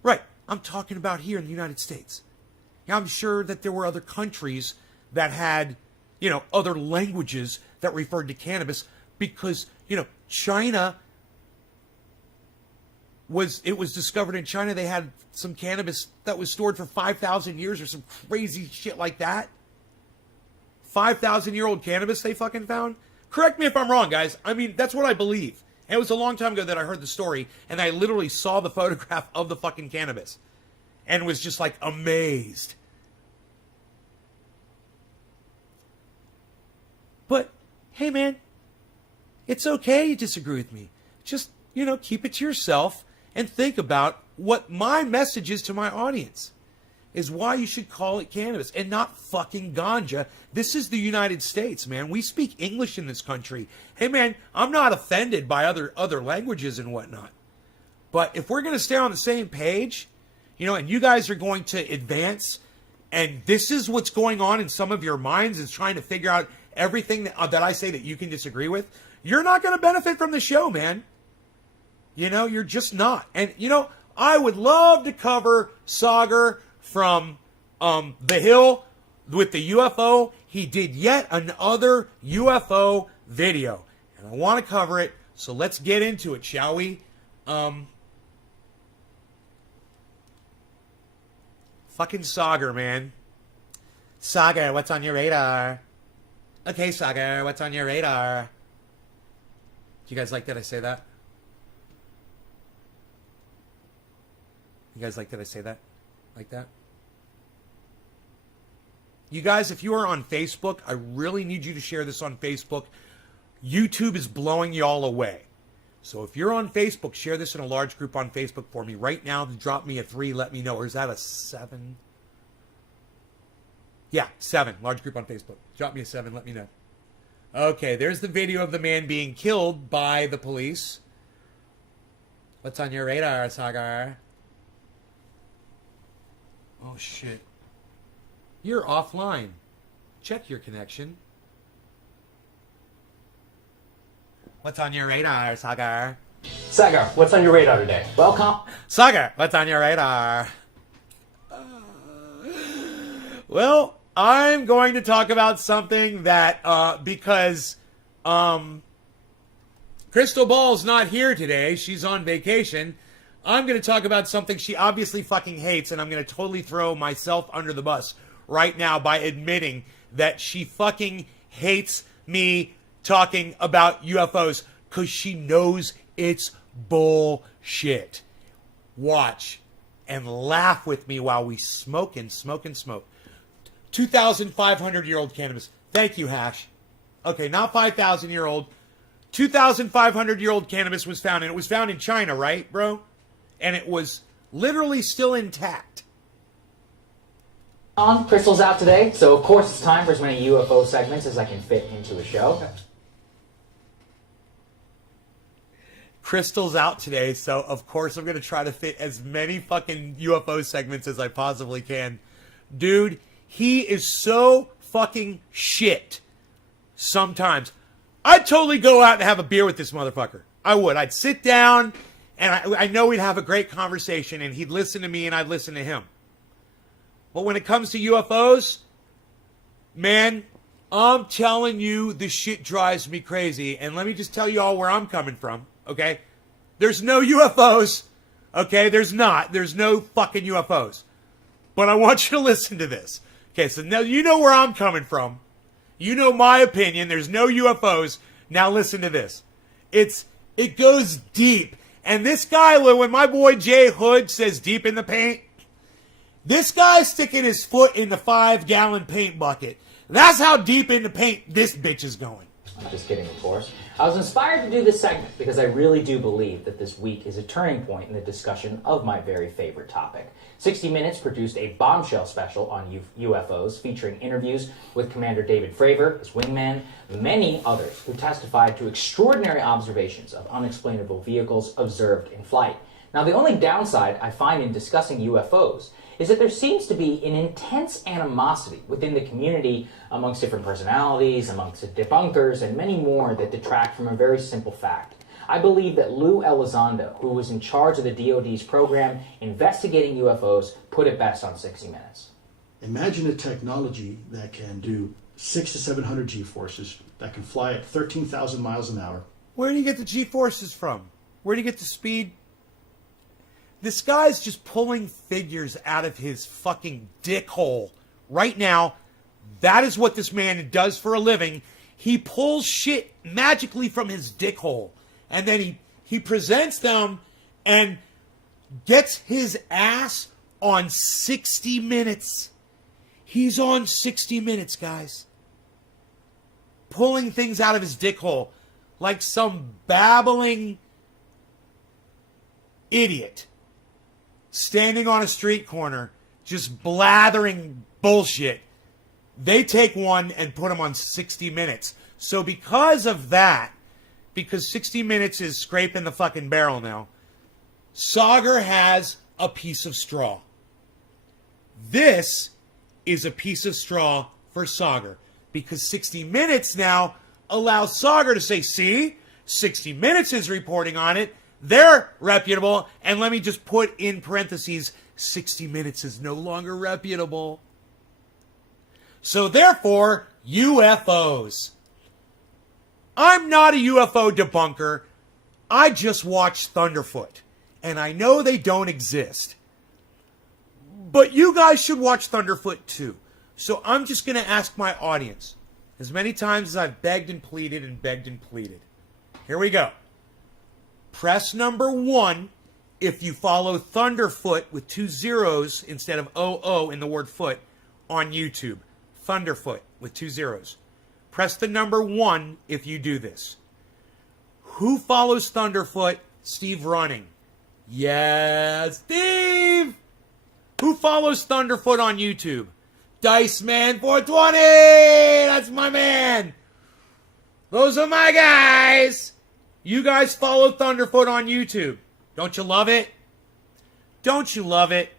right, I'm talking about here in the United States. I'm sure that there were other countries that had, other languages that referred to cannabis because, China was discovered in China. They had some cannabis that was stored for 5,000 years or some crazy shit like that. 5,000-year-old cannabis they fucking found? Correct me if I'm wrong, guys. I mean, that's what I believe. And it was a long time ago that I heard the story, and I literally saw the photograph of the fucking cannabis and was just like amazed. But, hey man, it's okay you disagree with me. Just, keep it to yourself and think about what my message is to my audience. Is why you should call it cannabis and not fucking ganja. This is the United States, man. We speak English in this country. Hey man, I'm not offended by other languages and whatnot. But if we're going to stay on the same page, and you guys are going to advance, and this is what's going on in some of your minds is trying to figure out everything that I say that you can disagree with, you're not going to benefit from the show, man. You're just not. And, I would love to cover Sagar from The Hill with the UFO. He did yet another UFO video. And I want to cover it, so let's get into it, shall we? Fucking Sagar, man. Sagar, what's on your radar? Okay, Sagar, what's on your radar? Do you guys like that I say that? You guys like that I say that? Like that? You guys, if you are on Facebook, I really need you to share this on Facebook. YouTube is blowing y'all away. So if you're on Facebook, share this in a large group on Facebook for me right now. Drop me a 3, let me know. Or is that a 7? Yeah, 7. Large group on Facebook. Drop me a 7, let me know. Okay, there's the video of the man being killed by the police. What's on your radar, Sagar? Oh, shit. You're offline. Check your connection. What's on your radar, Sagar? Sagar, what's on your radar today? Welcome. Sagar, what's on your radar? Well, I'm going to talk about something that, because Crystal Ball's not here today. She's on vacation. I'm going to talk about something she obviously fucking hates, and I'm going to totally throw myself under the bus right now by admitting that she fucking hates me talking about UFOs because she knows it's bullshit. Watch and laugh with me while we smoke and smoke and smoke. 2,500-year-old cannabis. Thank you, Hash. Okay, not 5,000-year-old. 2,500-year-old cannabis was found, and it was found in China, right, bro? And it was literally still intact. Crystal's out today, so of course it's time for as many UFO segments as I can fit into a show. Crystal's out today, so of course I'm going to try to fit as many fucking UFO segments as I possibly can. Dude, he is so fucking shit sometimes. I'd totally go out and have a beer with this motherfucker. I would. I'd sit down, and I know we'd have a great conversation, and he'd listen to me, and I'd listen to him. But when it comes to UFOs, man, I'm telling you, this shit drives me crazy. And let me just tell you all where I'm coming from, okay? There's no UFOs, okay? There's not. There's no fucking UFOs. But I want you to listen to this. Okay, so now you know where I'm coming from. You know my opinion. There's no UFOs. Now listen to this. It goes deep. And this guy, when my boy Jay Hood says deep in the paint, this guy's sticking his foot in the 5-gallon paint bucket. That's how deep in the paint this bitch is going. I'm just kidding, of course. I was inspired to do this segment because I really do believe that this week is a turning point in the discussion of my very favorite topic. 60 Minutes produced a bombshell special on UFOs featuring interviews with Commander David Fravor, his wingman, many others who testified to extraordinary observations of unexplainable vehicles observed in flight. Now, the only downside I find in discussing UFOs is that there seems to be an intense animosity within the community amongst different personalities, amongst the debunkers, and many more that detract from a very simple fact. I believe that Lou Elizondo, who was in charge of the DoD's program investigating UFOs, put it best on 60 Minutes. Imagine a technology that can do 600 to 700 G-forces, that can fly at 13,000 miles an hour. Where do you get the G-forces from? Where do you get the speed? This guy's just pulling figures out of his fucking dick hole. Right now, that is what this man does for a living. He pulls shit magically from his dick hole. And then he presents them and gets his ass on 60 Minutes. He's on 60 Minutes, guys. Pulling things out of his dick hole like some babbling idiot. Standing on a street corner, just blathering bullshit. They take one and put him on 60 Minutes. So because of that, because 60 Minutes is scraping the fucking barrel now, Sagar has a piece of straw. This is a piece of straw for Sagar. Because 60 Minutes now allows Sagar to say, see, 60 Minutes is reporting on it. They're reputable, and let me just put in parentheses, 60 Minutes is no longer reputable. So therefore, UFOs. I'm not a UFO debunker. I just watch Thunderfoot, and I know they don't exist. But you guys should watch Thunderfoot too. So I'm just going to ask my audience, as many times as I've begged and pleaded and begged and pleaded. Here we go. Press number 1 if you follow Thunderfoot with 2 zeros instead of OO in the word foot on YouTube. Thunderfoot with 2 zeros. Press the number 1 if you do this. Who follows Thunderfoot? Steve Running. Yeah, Steve! Who follows Thunderfoot on YouTube? Dice Man 420! That's my man! Those are my guys! You guys follow Thunderfoot on YouTube. Don't you love it? Don't you love it?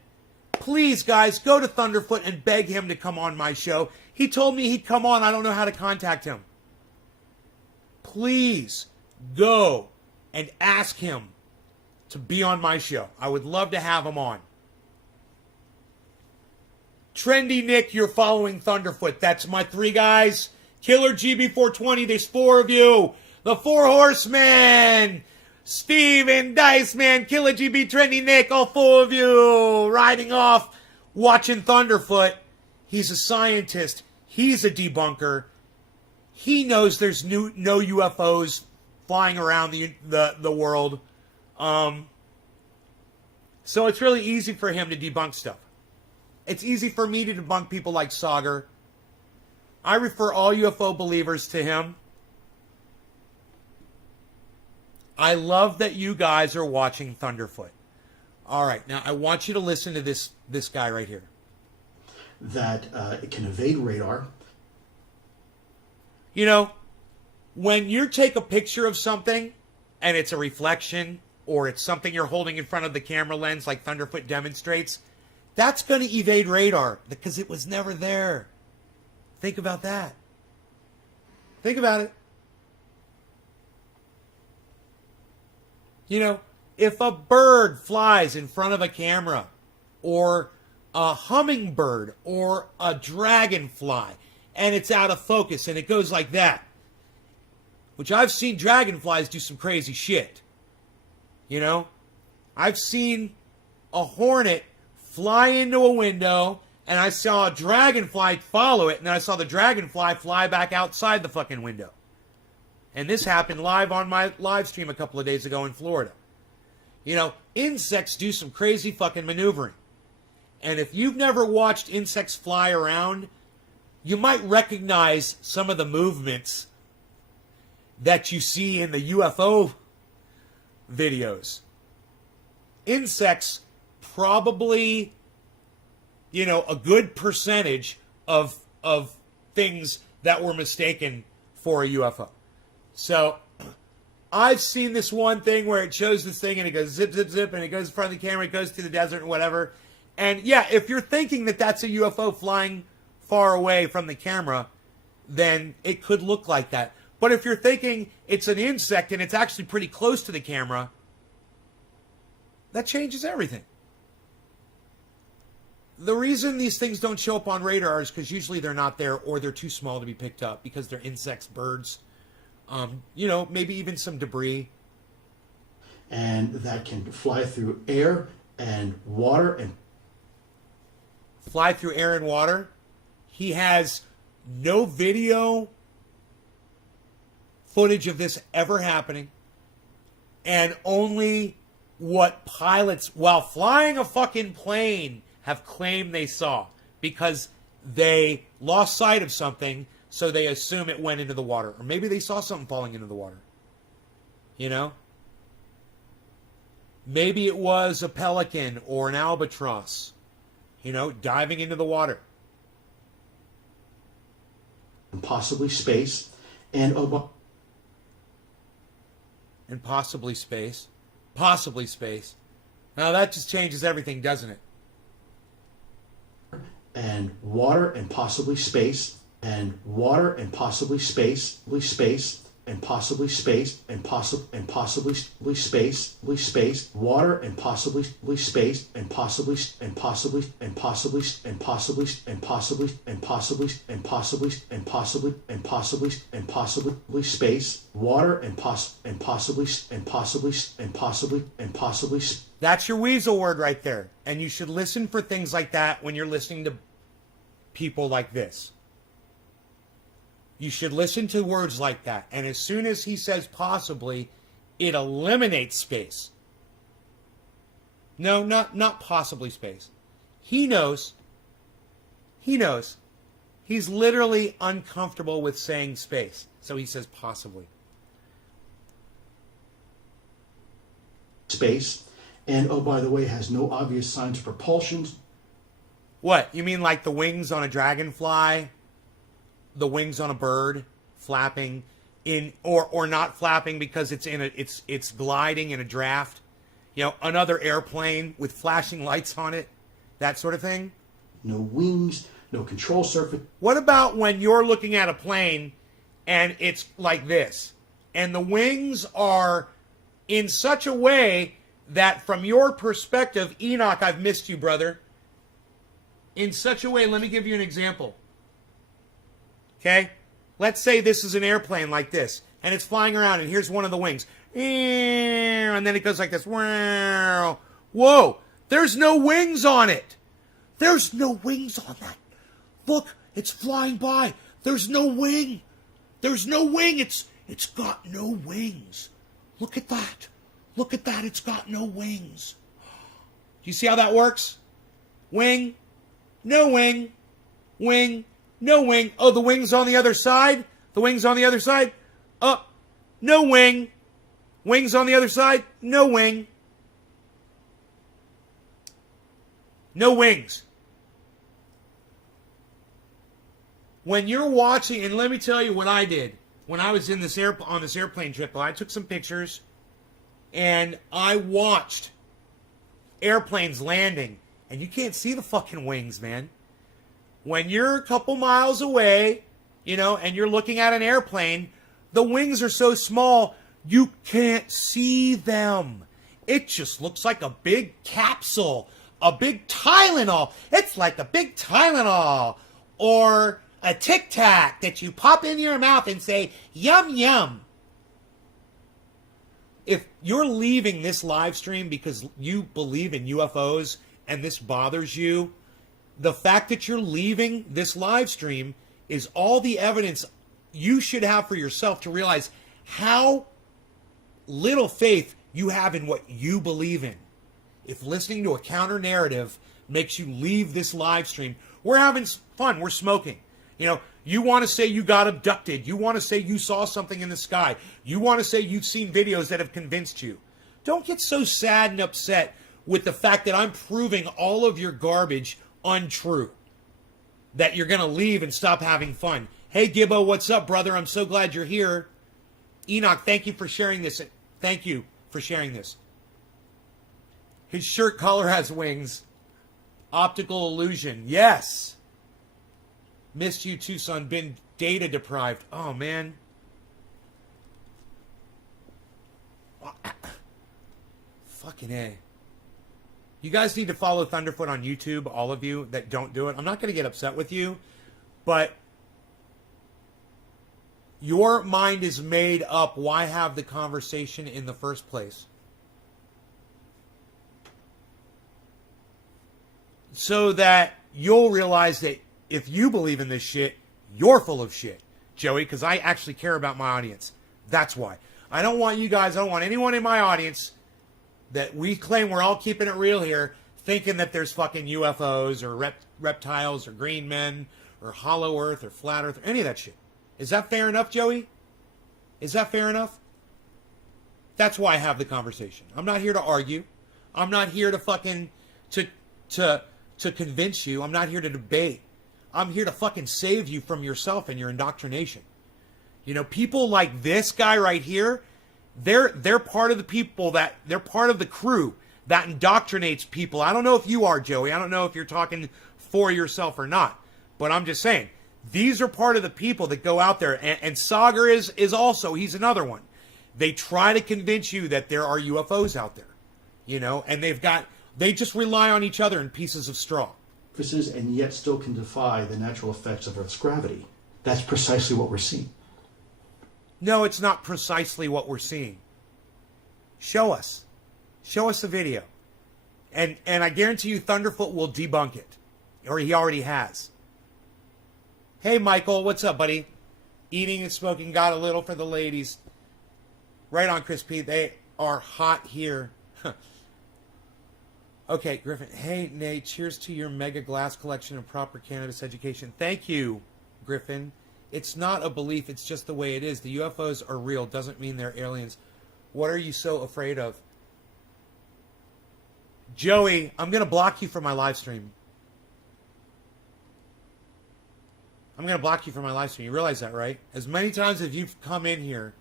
Please, guys, go to Thunderfoot and beg him to come on my show. He told me he'd come on. I don't know how to contact him. Please go and ask him to be on my show. I would love to have him on. Trendy Nick, you're following Thunderfoot. That's my 3 guys. Killer GB420, there's 4 of you. The 4 horsemen. Steve and Dice Man, Killer GB, Trendy Nick, all 4 of you riding off, watching Thunderfoot. He's a scientist. He's a debunker. He knows there's no UFOs flying around the world. So it's really easy for him to debunk stuff. It's easy for me to debunk people like Sagar. I refer all UFO believers to him. I love that you guys are watching Thunderfoot. All right, now I want you to listen to this guy right here. That it can evade radar. You know, when you take a picture of something and it's a reflection or it's something you're holding in front of the camera lens like Thunderfoot demonstrates, that's going to evade radar because it was never there. Think about that. Think about it. You know, if a bird flies in front of a camera, or a hummingbird, or a dragonfly, and it's out of focus, and it goes like that, which I've seen dragonflies do some crazy shit. You know? I've seen a hornet fly into a window, and I saw a dragonfly follow it, and then I saw the dragonfly fly back outside the fucking window. And this happened live on my live stream a couple of days ago in Florida. You know, insects do some crazy fucking maneuvering. And if you've never watched insects fly around, you might recognize some of the movements that you see in the UFO videos. Insects probably, you know, a good percentage of things that were mistaken for a UFO. So, I've seen this one thing where it shows this thing and it goes zip, zip, zip, and it goes in front of the camera, it goes to the desert and whatever. And yeah, if you're thinking that that's a UFO flying far away from the camera, then it could look like that. But if you're thinking it's an insect and it's actually pretty close to the camera, that changes everything. The reason these things don't show up on radar is because usually they're not there or they're too small to be picked up because they're insects, birds, you know, maybe even some debris. And that can fly through air and water and fly through air and water. He has no video footage of this ever happening, and only what pilots, while flying a fucking plane, have claimed they saw because they lost sight of something, so they assume it went into the water. Or maybe they saw something falling into the water. You know? Maybe it was a pelican or an albatross, you know, diving into the water. possibly space, and possibly space. Possibly space. Now that just changes everything, doesn't it? and water and possibly space, and water and possibly space, and possibly space, and possibly space, water and possibly space, and possibly and possibly and possibly and possibly and possibly and possibly and possibly and possibly and possibly and possibly space, water and possibly and possibly and possibly and possibly. That's your weasel word right there. And you should listen for things like that when you're listening to people like this. You should listen to words like that. And as soon as he says possibly, it eliminates space. No, not possibly space. He knows. He He's literally uncomfortable with saying space. So he says possibly. Space. And, oh, by the way, has no obvious signs of propulsion. What? You mean like the wings on a dragonfly? The wings on a bird flapping in or not flapping because it's gliding in a draft? You know, another airplane with flashing lights on it, that sort of thing. No wings, no control surface. What about when you're looking at a plane and it's like this, and the wings are in such a way that from your perspective, Enoch, I've missed you, brother. In such a way, let me give you an example. Okay? Let's say this is an airplane like this, and it's flying around, and here's one of the wings. And then it goes like this. Whoa! There's no wings on it. There's no wings on that. Look, it's flying by. There's no wing. There's no wing. It's got no wings. Look at that. Look at that. It's got no wings. Do you see how that works? Wing, no wing, wing, no wing. Oh, the wing's on the other side? The wing's on the other side? Oh, no wing. Wings on the other side? No wing. No wings. When you're watching, and let me tell you what I did when I was in this on this airplane trip. I took some pictures, and I watched airplanes landing, and you can't see the fucking wings, man. When you're a couple miles away, you know, and you're looking at an airplane, the wings are so small, you can't see them. It just looks like a big capsule, a big Tylenol. It's like a big Tylenol or a Tic Tac that you pop in your mouth and say, yum, yum. If you're leaving this live stream because you believe in UFOs and this bothers you, the fact that you're leaving this live stream is all the evidence you should have for yourself to realize how little faith you have in what you believe in. If listening to a counter narrative makes you leave this live stream, we're having fun, we're smoking. You know, you want to say you got abducted. You want to say you saw something in the sky. You want to say you've seen videos that have convinced you. Don't get so sad and upset with the fact that I'm proving all of your garbage untrue. That you're going to leave and stop having fun. Hey, Gibbo, what's up, brother? I'm so glad you're here. Enoch, thank you for sharing this. Thank you for sharing this. His shirt collar has wings. Optical illusion. Yes. Missed you too, son. Been data deprived. Oh, man. Fucking A. You guys need to follow Thunderfoot on YouTube, all of you that don't do it. I'm not going to get upset with you, but your mind is made up. Why have the conversation in the first place? So that you'll realize that if you believe in this shit, you're full of shit, Joey, because I actually care about my audience. That's why. I don't want you guys, I don't want anyone in my audience that we claim we're all keeping it real here, thinking that there's fucking UFOs or reptiles or green men or hollow earth or flat earth or any of that shit. Is that fair enough, Joey? Is that fair enough? That's why I have the conversation. I'm not here to argue. I'm not here to fucking to convince you. I'm not here to debate. I'm here to fucking save you from yourself and your indoctrination. You know, people like this guy right here, they're part of the people they're part of the crew that indoctrinates people. I don't know if you are, Joey. I don't know if you're talking for yourself or not. But I'm just saying, these are part of the people that go out there. And Sagar is also, he's another one. They try to convince you that there are UFOs out there. You know, and they just rely on each other in pieces of straw. And yet still can defy the natural effects of Earth's gravity. That's precisely what we're seeing. No, it's not precisely what we're seeing. Show us. Show us the video. And I guarantee you Thunderfoot will debunk it. Or he already has. Hey, Michael, what's up, buddy? Eating and smoking got a little for the ladies. Right on, Chris P. They are hot here. Okay, Griffin. Hey, Nate, cheers to your mega glass collection and proper cannabis education. Thank you. Griffin. It's not a belief. It's just the way it is. The UFOs are real. Doesn't mean they're aliens. What are you so afraid of? Joey, I'm going to block you from my live stream. I'm going to block you from my live stream. You realize that, right? As many times as you've come in here,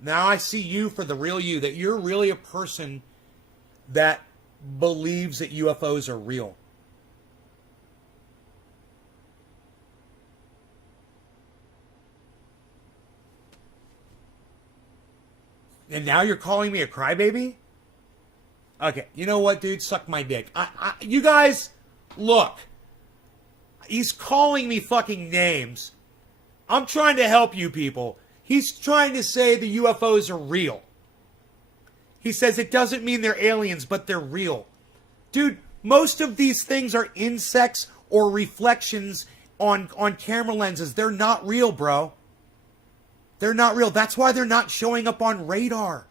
now I see you for the real you, that you're really a person that believes that UFOs are real. And now you're calling me a crybaby? Okay, you know what, dude? Suck my dick. You guys, look. He's calling me fucking names. I'm trying to help you people. He's trying to say the UFOs are real. He says it doesn't mean they're aliens, but they're real. Dude, most of these things are insects or reflections on camera lenses. They're not real, bro. They're not real. That's why they're not showing up on radar.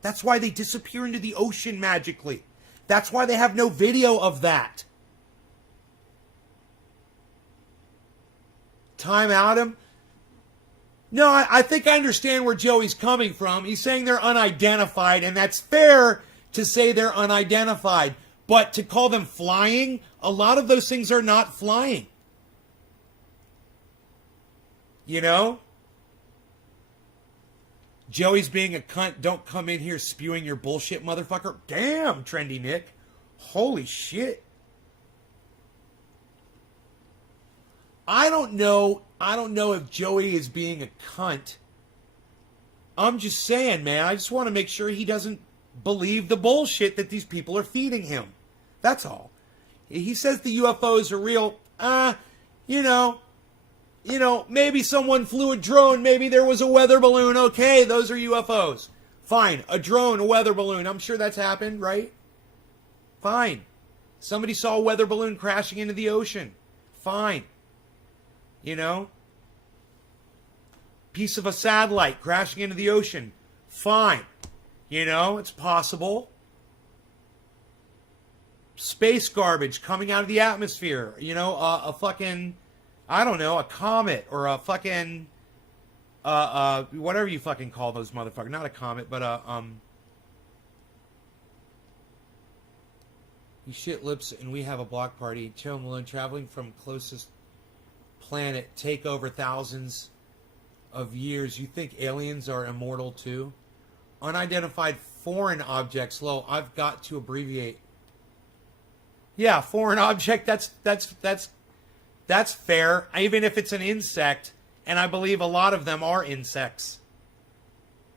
That's why they disappear into the ocean magically. That's why they have no video of that. Time out him? No, I think I understand where Joey's coming from. He's saying they're unidentified, and that's fair to say they're unidentified. But to call them flying, a lot of those things are not flying. You know? Joey's being a cunt. Don't come in here spewing your bullshit, motherfucker. Damn, Trendy Nick. Holy shit. I don't know if Joey is being a cunt. I'm just saying, man. I just want to make sure he doesn't believe the bullshit that these people are feeding him. That's all. He says the UFOs are real. Maybe someone flew a drone. Maybe there was a weather balloon. Okay, those are UFOs. Fine. A drone, a weather balloon. I'm sure that's happened, right? Fine. Somebody saw a weather balloon crashing into the ocean. Fine. Piece of a satellite crashing into the ocean. Fine. It's possible. Space garbage coming out of the atmosphere. A fucking, I don't know, a comet or a fucking, whatever you fucking call those motherfuckers. Not a comet, but you shit lips and we have a block party. Joe Malone traveling from closest planet, take over thousands of years. You think aliens are immortal too? Unidentified foreign objects. Low. I've got to abbreviate. Yeah, foreign object. That's fair. Even if it's an insect, and I believe a lot of them are insects.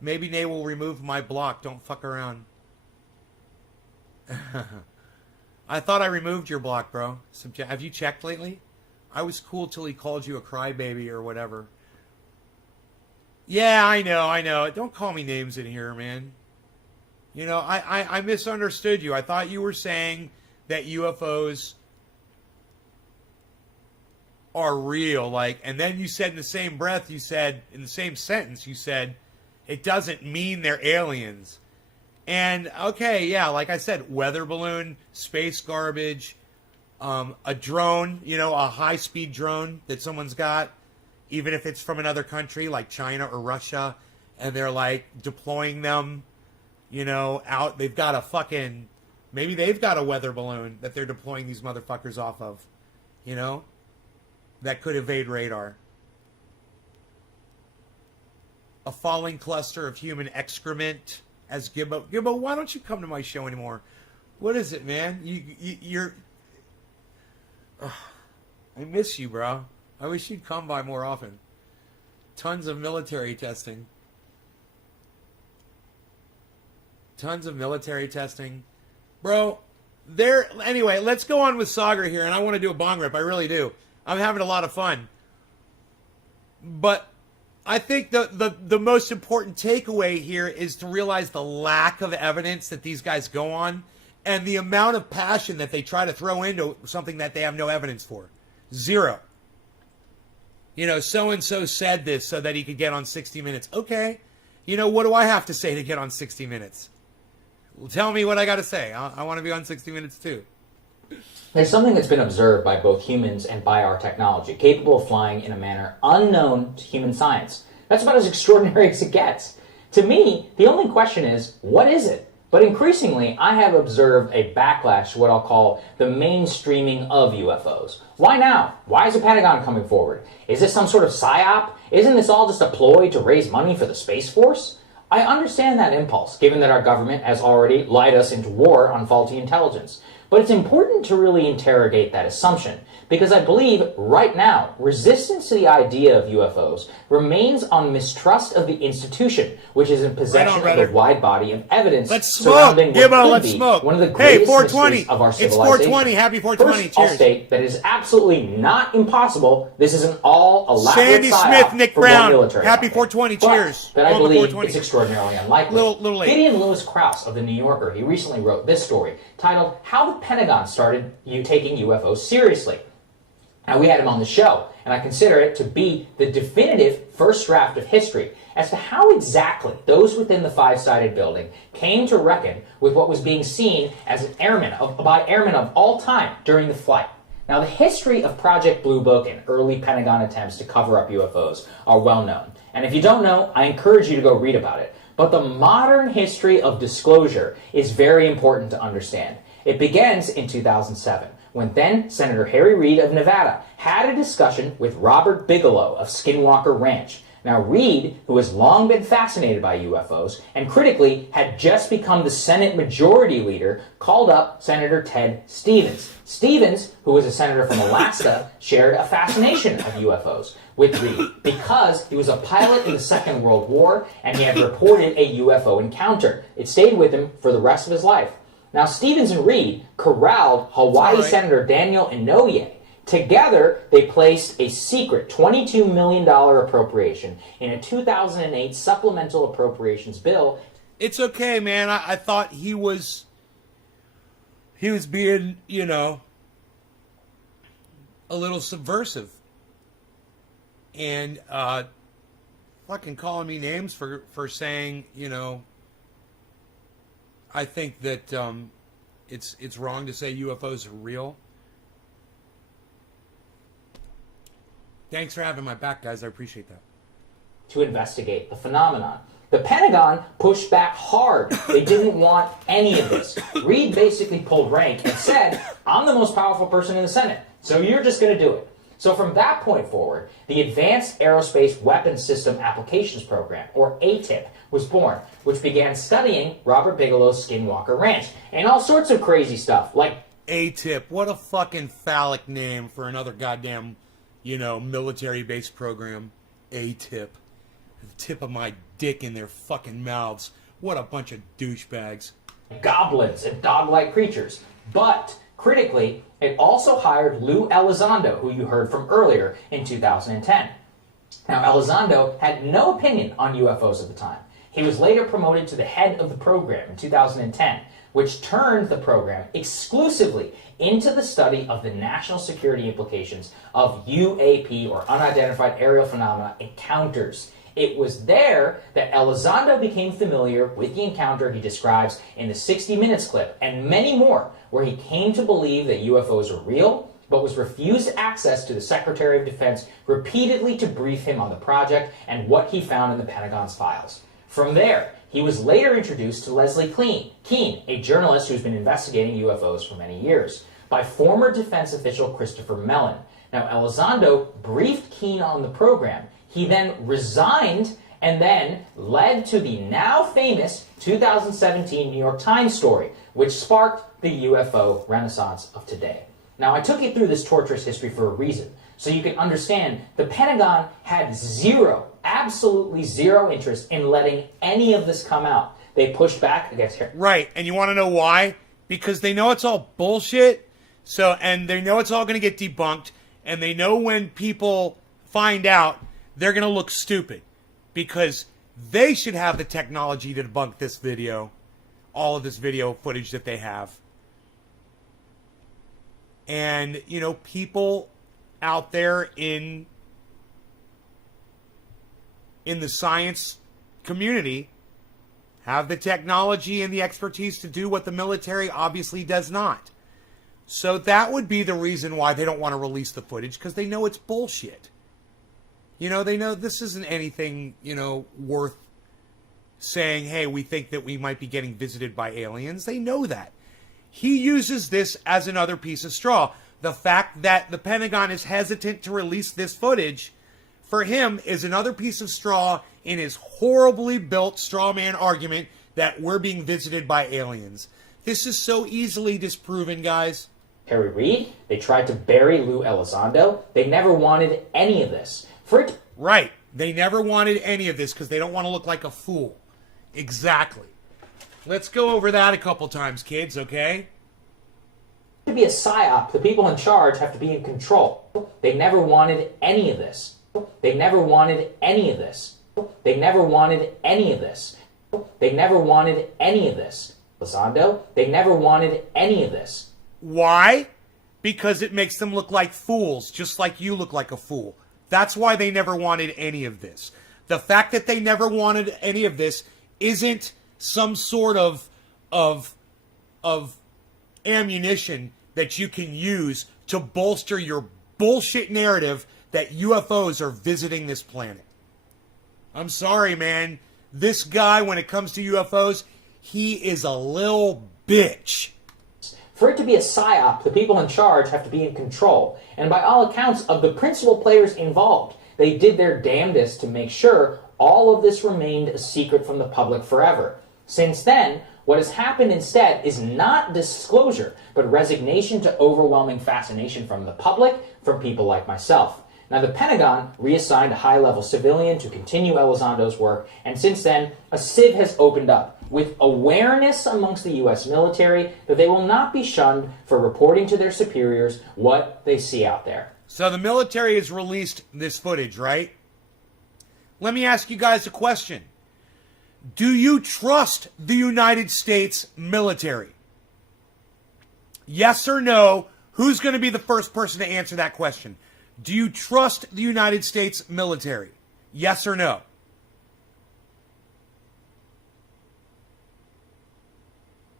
Maybe they will remove my block. Don't fuck around. I thought I removed your block, bro. Have you checked lately? I was cool till he called you a crybaby or whatever. Yeah, I know. Don't call me names in here, man. I misunderstood you. I thought you were saying that UFOs are real, and then you said in the same breath, in the same sentence, you said, it doesn't mean they're aliens. And, okay, yeah, like I said, weather balloon, space garbage, a drone, a high-speed drone that someone's got, even if it's from another country like China or Russia, and they're, deploying them, out. They've got a fucking... Maybe they've got a weather balloon that they're deploying these motherfuckers off of, that could evade radar. A falling cluster of human excrement, as Gibbo. Gibbo, why don't you come to my show anymore? What is it, man? You're... I miss you, bro. I wish you'd come by more often. Tons of military testing. Bro, anyway, let's go on with Sagar here, and I want to do a bong rip. I really do. I'm having a lot of fun. But I think the most important takeaway here is to realize the lack of evidence that these guys go on and the amount of passion that they try to throw into something that they have no evidence for. Zero. So-and-so said this so that he could get on 60 Minutes. Okay. What do I have to say to get on 60 Minutes? Tell me what I got to say. I want to be on 60 Minutes too. There's something that's been observed by both humans and by our technology, capable of flying in a manner unknown to human science. That's about as extraordinary as it gets. To me, the only question is, what is it? But increasingly, I have observed a backlash to what I'll call the mainstreaming of UFOs. Why now? Why is the Pentagon coming forward? Is this some sort of psyop? Isn't this all just a ploy to raise money for the Space Force? I understand that impulse, given that our government has already lied us into war on faulty intelligence. But it's important to really interrogate that assumption, because I believe right now resistance to the idea of UFOs remains on mistrust of the institution, which is in possession of a wide body of evidence surrounding what could be one of the greatest mysteries of our civilization. It's 420. Happy 420. First, I'll state that it is absolutely not impossible. This isn't all elaborate Sandy psyop Smith, Nick for one Brown. military Happy outfit. 420. Cheers. But I On the believe 420. it's extraordinarily unlikely. Little late. Gideon Lewis Krauss of The New Yorker, he recently wrote this story titled How the Pentagon Started Taking UFOs Seriously. Now, we had him on the show, and I consider it to be the definitive first draft of history as to how exactly those within the five-sided building came to reckon with what was being seen as an by airmen of all time during the flight. Now, the history of Project Blue Book and early Pentagon attempts to cover up UFOs are well known. And if you don't know, I encourage you to go read about it. But the modern history of disclosure is very important to understand. It begins in 2007, when then Senator Harry Reid of Nevada had a discussion with Robert Bigelow of Skinwalker Ranch. Now, Reid, who has long been fascinated by UFOs and critically had just become the Senate Majority Leader, called up Senator Ted Stevens. Stevens, who was a senator from Alaska, shared a fascination of UFOs with Reid because he was a pilot in the Second World War and he had reported a UFO encounter. It stayed with him for the rest of his life. Now, Stevens and Reid corralled Hawaii Senator Daniel Inouye. Together, they placed a secret $22 million appropriation in a 2008 supplemental appropriations bill. It's okay, man. I thought he was being, a little subversive. And fucking calling me names for saying, I think that it's wrong to say UFOs are real. Thanks for having my back, guys. I appreciate that. To investigate the phenomenon. The Pentagon pushed back hard. They didn't want any of this. Reid basically pulled rank and said, I'm the most powerful person in the Senate, so you're just going to do it. So from that point forward, the Advanced Aerospace Weapons System Applications Program, or ATIP, was born, which began studying Robert Bigelow's Skinwalker Ranch and all sorts of crazy stuff, like ATIP. What a fucking phallic name for another goddamn, military-based program. ATIP. The tip of my dick in their fucking mouths. What a bunch of douchebags. goblins and dog-like creatures. But critically, it also hired Lou Elizondo, who you heard from earlier, in 2010. Now, Elizondo had no opinion on UFOs at the time. He was later promoted to the head of the program in 2010, which turned the program exclusively into the study of the national security implications of UAP, or unidentified aerial phenomena, encounters. It was there that Elizondo became familiar with the encounter he describes in the 60 Minutes clip, and many more, where he came to believe that UFOs are real, but was refused access to the Secretary of Defense repeatedly to brief him on the project and what he found in the Pentagon's files. From there, he was later introduced to Leslie Kean, a journalist who's been investigating UFOs for many years, by former defense official Christopher Mellon. Now, Elizondo briefed Kean on the program. He then resigned and then led to the now famous 2017 New York Times story, which sparked the UFO renaissance of today. Now, I took you through this torturous history for a reason, so you can understand the Pentagon had absolutely zero interest in letting any of this come out. They pushed back against it. Right, and you want to know why? Because they know it's all bullshit, and they know it's all going to get debunked, and they know when people find out, they're going to look stupid. Because they should have the technology to debunk this video, all of this video footage that they have. And, people out there in the science community have the technology and the expertise to do what the military obviously does not. So that would be the reason why they don't want to release the footage, because they know it's bullshit. You know, they know this isn't anything, you know, worth saying, hey, we think that we might be getting visited by aliens. They know that. He uses this as another piece of straw. The fact that the Pentagon is hesitant to release this footage, for him, is another piece of straw in his horribly built straw man argument that we're being visited by aliens. This is so easily disproven, guys. Harry Reid, they tried to bury Lou Elizondo. They never wanted any of this. For it Right. They never wanted any of this because they don't want to look like a fool. Exactly. Let's go over that a couple times, kids, okay? to be a psyop, the people in charge have to be in control. They never wanted any of this. They never wanted any of this. They never wanted any of this. They never wanted any of this. Elizondo, they never wanted any of this. Why? Because it makes them look like fools, just like you look like a fool. That's why they never wanted any of this. The fact that they never wanted any of this isn't some sort of ammunition that you can use to bolster your bullshit narrative that UFOs are visiting this planet. I'm sorry, man. This guy, when it comes to UFOs, he is a little bitch. For it to be a psyop, the people in charge have to be in control. And by all accounts of the principal players involved, they did their damnedest to make sure all of this remained a secret from the public forever. Since then, what has happened instead is not disclosure, but resignation to overwhelming fascination from the public, from people like myself. Now, the Pentagon reassigned a high-level civilian to continue Elizondo's work, and since then, a sieve has opened up, with awareness amongst the U.S. military that they will not be shunned for reporting to their superiors what they see out there. So the military has released this footage, right? Let me ask you guys a question. Do you trust the United States military? Yes or no? Who's going to be the first person to answer that question? Do you trust the United States military? Yes or no?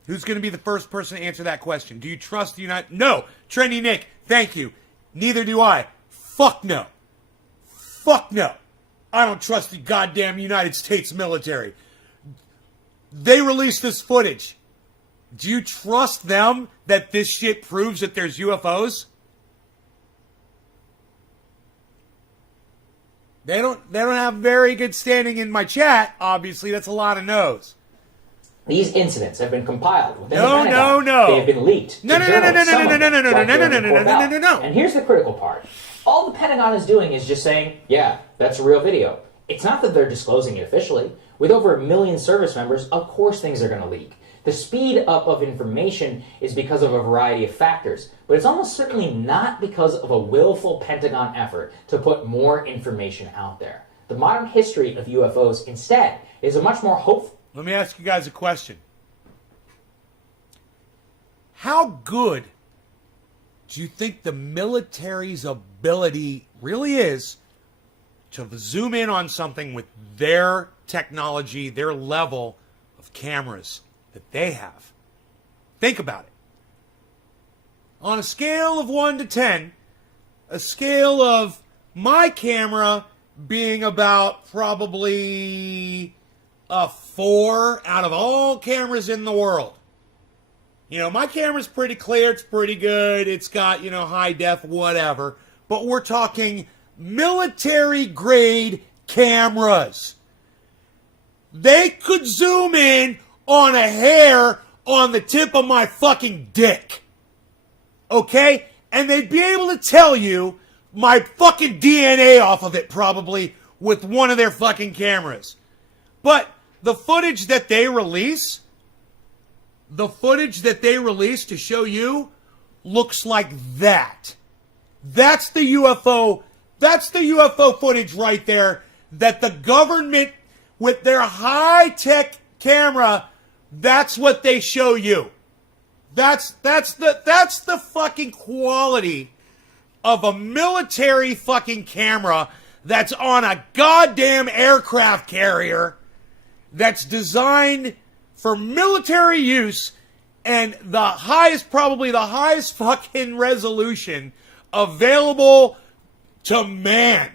Who's going to be the first person to answer that question? Do you trust the United... No! Trendy Nick, thank you. Neither do I. Fuck no. Fuck no. I don't trust the goddamn United States military. They released this footage. Do you trust them that this shit proves that there's UFOs? They don't have very good standing in my chat. Obviously, that's a lot of no's. These incidents have been compiled within No, the Pentagon. no. They have been leaked. No. And here's the critical part. All the Pentagon is doing is just saying, yeah, that's a real video. It's not that they're disclosing it officially. With over 1 million service members, of course things are going to leak. The speed up of information is because of a variety of factors, but it's almost certainly not because of a willful Pentagon effort to put more information out there. The modern history of UFOs, instead, is a much more hopeful... Let me ask you guys a question. How good do you think the military's ability really is to zoom in on something with their technology, their level of cameras that they have? Think about it. On a scale of 1 to 10, a scale of my camera being about probably a 4 out of all cameras in the world. You know, my camera's pretty clear, it's pretty good, it's got, you know, high def, whatever. But we're talking military grade cameras. They could zoom in on a hair on the tip of my fucking dick. Okay? And they'd be able to tell you my fucking DNA off of it probably with one of their fucking cameras. But the footage that they release, to show you looks like that. That's the UFO footage right there that the government with their high-tech camera, that's what they show you. That's the fucking quality of a military fucking camera that's on a goddamn aircraft carrier that's designed for military use And probably the highest fucking resolution available to man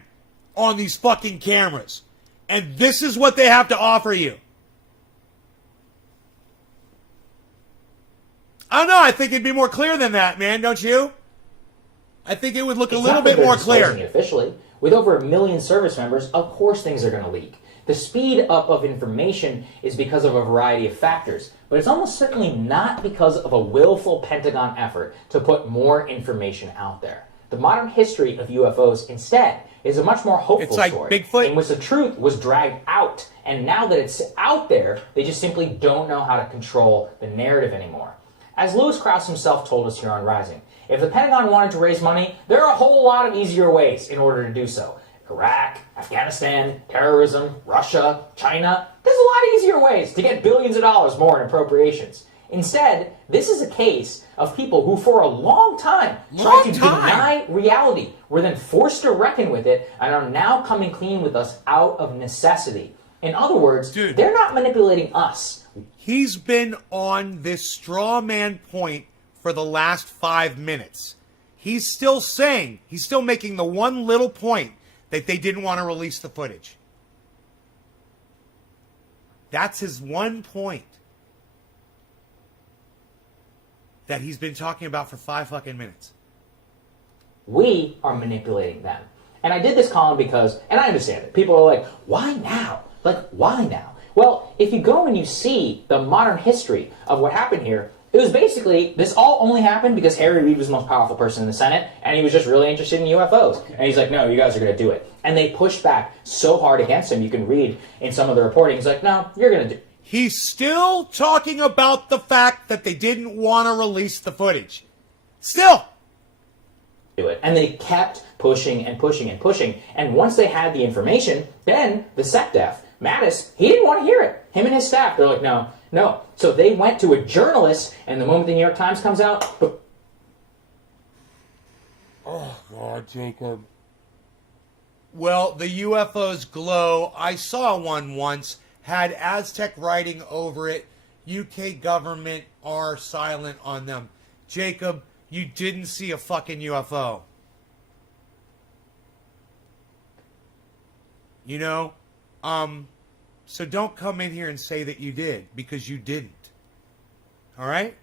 on these fucking cameras. And this is what they have to offer you. I don't know. I think it'd be more clear than that, man. Don't you? I think it would look a little bit more clear. Officially, with over 1 million service members, of course things are going to leak. The speed up of information is because of a variety of factors, but it's almost certainly not because of a willful Pentagon effort to put more information out there. The modern history of UFOs, instead, is a much more hopeful story, Bigfoot, in which the truth was dragged out, and now that it's out there, they just simply don't know how to control the narrative anymore. As Lewis Krauss himself told us here on Rising, if the Pentagon wanted to raise money, there are a whole lot of easier ways in order to do so. Iraq, Afghanistan, terrorism, Russia, China. There's a lot of easier ways to get billions of dollars more in appropriations. Instead, this is a case of people who for a long time tried to deny reality, were then forced to reckon with it, and are now coming clean with us out of necessity. In other words, they're not manipulating us. He's been on this straw man point for the last 5 minutes. He's still making the one little point that they didn't want to release the footage. That's his one point that he's been talking about for 5 fucking minutes. We are manipulating them. And I did this column because, and I understand it, people are like, why now? Like, why now? Well, if you go and you see the modern history of what happened here, it was basically, this all only happened because Harry Reid was the most powerful person in the Senate, and he was just really interested in UFOs. And he's like, no, you guys are going to do it. And they pushed back so hard against him, you can read in some of the reporting, he's like, no, you're going to do it. He's still talking about the fact that they didn't want to release the footage. Still. Do it. And they kept pushing and pushing and pushing. And once they had the information, then the SecDef, Mattis, he didn't want to hear it. Him and his staff, they're like, no. So they went to a journalist, and the moment the New York Times comes out... Oh, God, Jacob. Well, the UFOs glow. I saw one once, had Aztec writing over it. UK government are silent on them. Jacob, you didn't see a fucking UFO. You know? So don't come in here and say that you did, because you didn't. All right?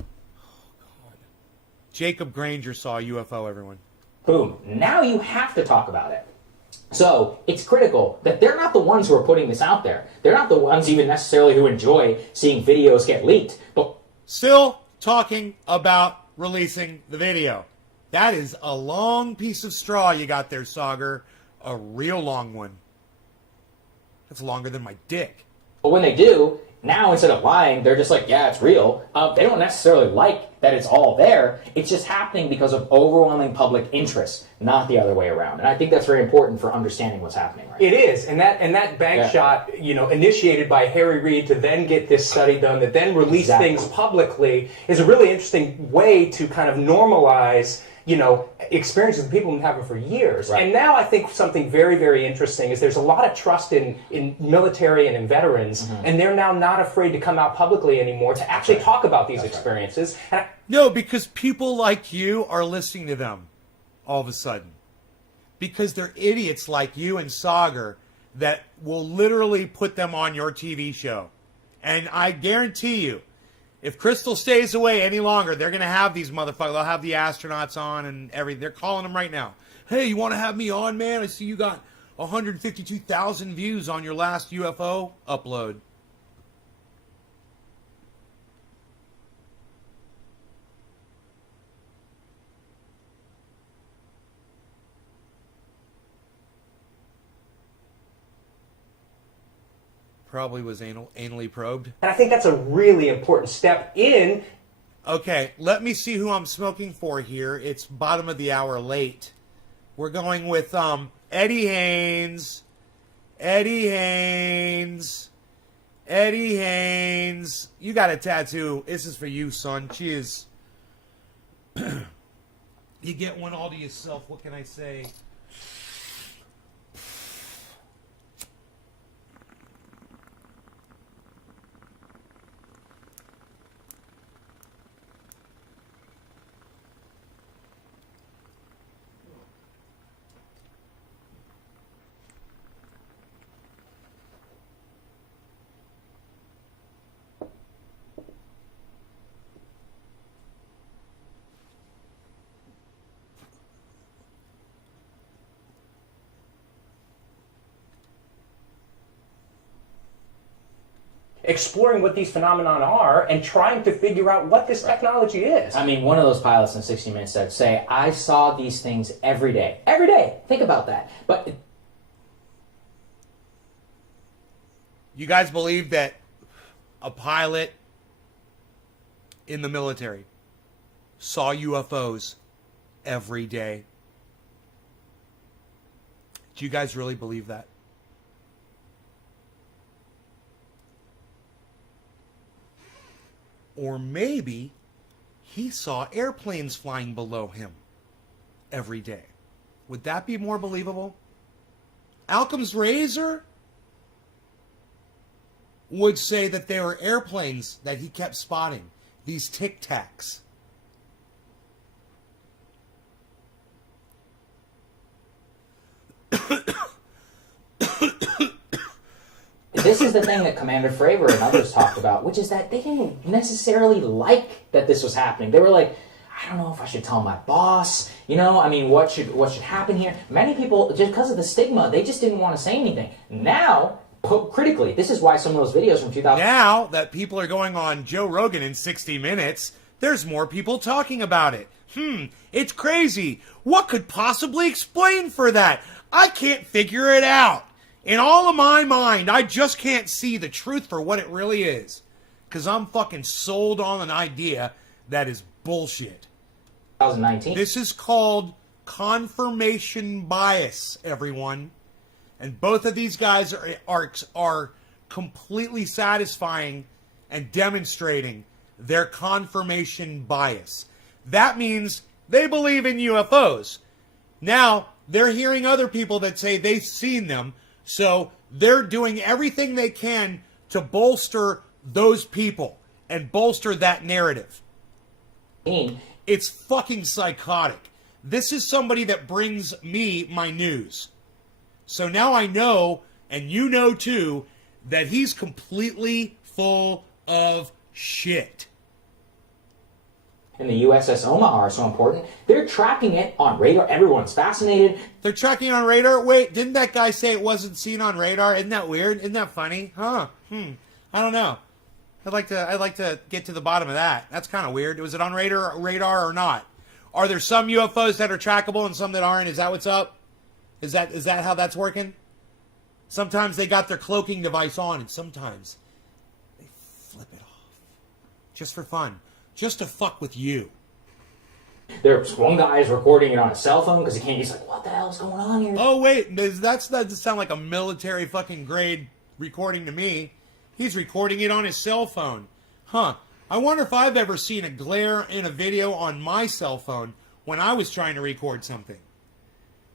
Oh, God. Jacob Granger saw a UFO, everyone. Boom. Now you have to talk about it. So it's critical that they're not the ones who are putting this out there. They're not the ones even necessarily who enjoy seeing videos get leaked. But still talking about releasing the video. That is a long piece of straw you got there, Sauger. A real long one. That's longer than my dick. But when they do, now instead of lying, they're just like, yeah, it's real. They don't necessarily like that it's all there. It's just happening because of overwhelming public interest, not the other way around. And I think that's very important for understanding what's happening right now. It is. And that bank shot, initiated by Harry Reid to then get this study done, that then release things publicly, is a really interesting way to kind of normalize experiences that people have been having for years. Right. And now I think something very, very interesting is there's a lot of trust in military and in veterans, and they're now not afraid to come out publicly anymore to actually talk about these experiences. And no, because people like you are listening to them all of a sudden. Because they're idiots like you and Sauger that will literally put them on your TV show. And I guarantee you, if Crystal stays away any longer, they're going to have these motherfuckers. They'll have the astronauts on and everything. They're calling them right now. Hey, you want to have me on, man? I see you got 152,000 views on your last UFO upload. Probably was anally probed. I think that's a really important step in. Okay, let me see who I'm smoking for here. It's bottom of the hour late. We're going with Eddie Haynes. Eddie Haynes. Eddie Haynes. You got a tattoo. This is for you, son. Cheers. You get one all to yourself. What can I say? exploring what these phenomena are and trying to figure out what this technology is. I mean, one of those pilots in 60 Minutes said, say, I saw these things every day. Every day. Think about that. But You guys believe that a pilot in the military saw UFOs every day? Do you guys really believe that? Or maybe he saw airplanes flying below him every day. Would that be more believable? Occam's razor would say that there were airplanes that he kept spotting, these Tic Tacs. this is the thing that Commander Fravor and others talked about, which is that they didn't necessarily like that this was happening. They were like, I don't know if I should tell my boss. You know, I mean, what should happen here? Many people, just because of the stigma, they just didn't want to say anything. Now, critically, this is why some of those videos from 2000. Now that people are going on Joe Rogan in 60 Minutes, there's more people talking about it. It's crazy. What could possibly explain for that? I can't figure it out. In all of my mind, I just can't see the truth for what it really is. Because I'm fucking sold on an idea that is bullshit. 2019. This is called confirmation bias, everyone. And both of these guys are completely satisfying and demonstrating their confirmation bias. That means they believe in UFOs. Now, they're hearing other people that say they've seen them, so they're doing everything they can to bolster those people and bolster that narrative. It's fucking psychotic. This is somebody that brings me my news. So now I know, and you know too, that he's completely full of shit. And the USS Omaha are so important. They're tracking it on radar. Everyone's fascinated. They're tracking on radar? Wait, didn't that guy say it wasn't seen on radar? Isn't that weird? Isn't that funny? Huh. I don't know. I'd like to get to the bottom of that. That's kind of weird. Was it on radar or not? Are there some UFOs that are trackable and some that aren't? Is that what's up? Is that how that's working? Sometimes they got their cloaking device on, and sometimes they flip it off. Just for fun. Just to fuck with you. There's one guy is recording it on a cell phone because he can't. He's like, what the hell's going on here? Oh, wait. That doesn't sound like a military fucking grade recording to me. He's recording it on his cell phone. Huh. I wonder if I've ever seen a glare in a video on my cell phone when I was trying to record something.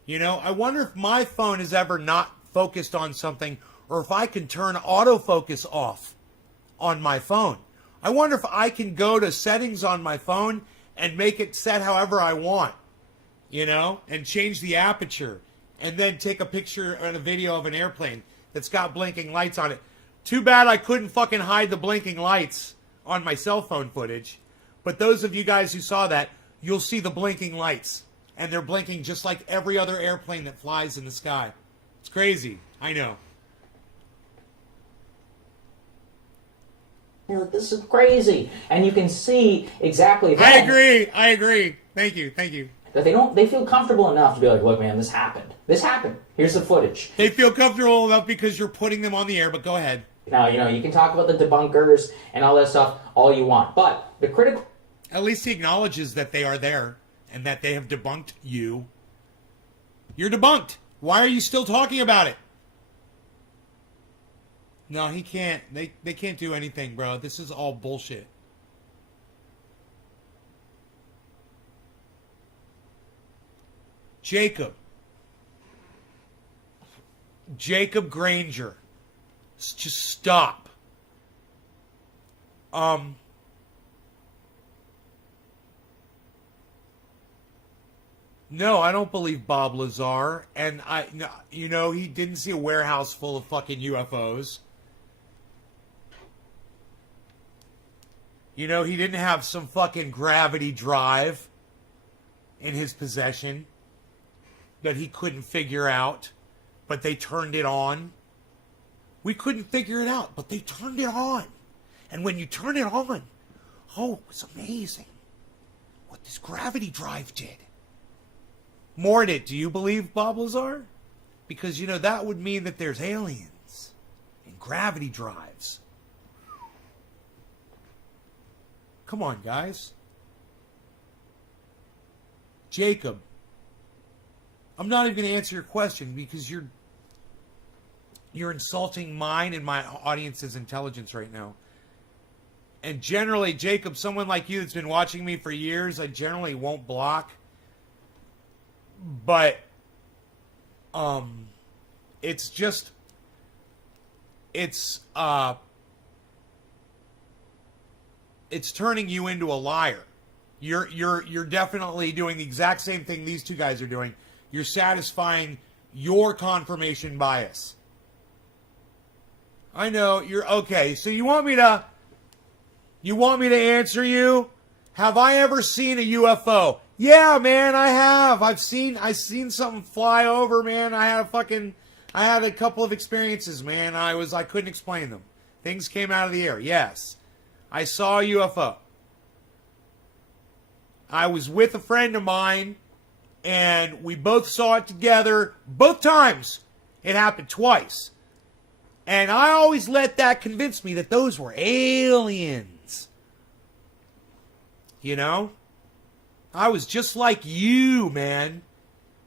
You know, I wonder if my phone is ever not focused on something, or if I can turn autofocus off on my phone. I wonder if I can go to settings on my phone and make it set however I want, you know, and change the aperture, and then take a picture and a video of an airplane that's got blinking lights on it. Too bad I couldn't fucking hide the blinking lights on my cell phone footage. But those of you guys who saw that, you'll see the blinking lights. And they're blinking just like every other airplane that flies in the sky. It's crazy. I know. You're like, this is crazy. And you can see exactly that. I agree. Thank you. That they feel comfortable enough to be like, look, man, this happened. This happened. Here's the footage. They feel comfortable enough because you're putting them on the air, but go ahead. Now, you know, you can talk about the debunkers and all that stuff all you want. But the critical... At least he acknowledges that they are there and that they have debunked you. You're debunked. Why are you still talking about it? No, he can't. They can't do anything, bro. This is all bullshit. Jacob Granger. Just stop. No, I don't believe Bob Lazar. And you know, he didn't see a warehouse full of fucking UFOs. You know, he didn't have some fucking gravity drive in his possession that he couldn't figure out, but they turned it on. We couldn't figure it out, but they turned it on. And when you turn it on, oh, it's amazing what this gravity drive did. More in it, do you believe, Bob Lazar? Because, you know, that would mean that there's aliens and gravity drives. Come on, guys. Jacob, I'm not even going to answer your question because you're insulting mine and my audience's intelligence right now. And generally, Jacob, someone like you that's been watching me for years, I generally won't block. But it's just it's turning you into a liar. You're definitely doing the exact same thing these two guys are doing. You're satisfying your confirmation bias. I know you're okay. So you want me to answer you? Have I ever seen a UFO? Yeah, man, I have. I've seen something fly over, man. I had a couple of experiences, man. I couldn't explain them. Things came out of the air. Yes. I saw a UFO. I was with a friend of mine, and we both saw it together. Both times. It happened twice. And I always let that convince me that those were aliens. You know? I was just like you, man,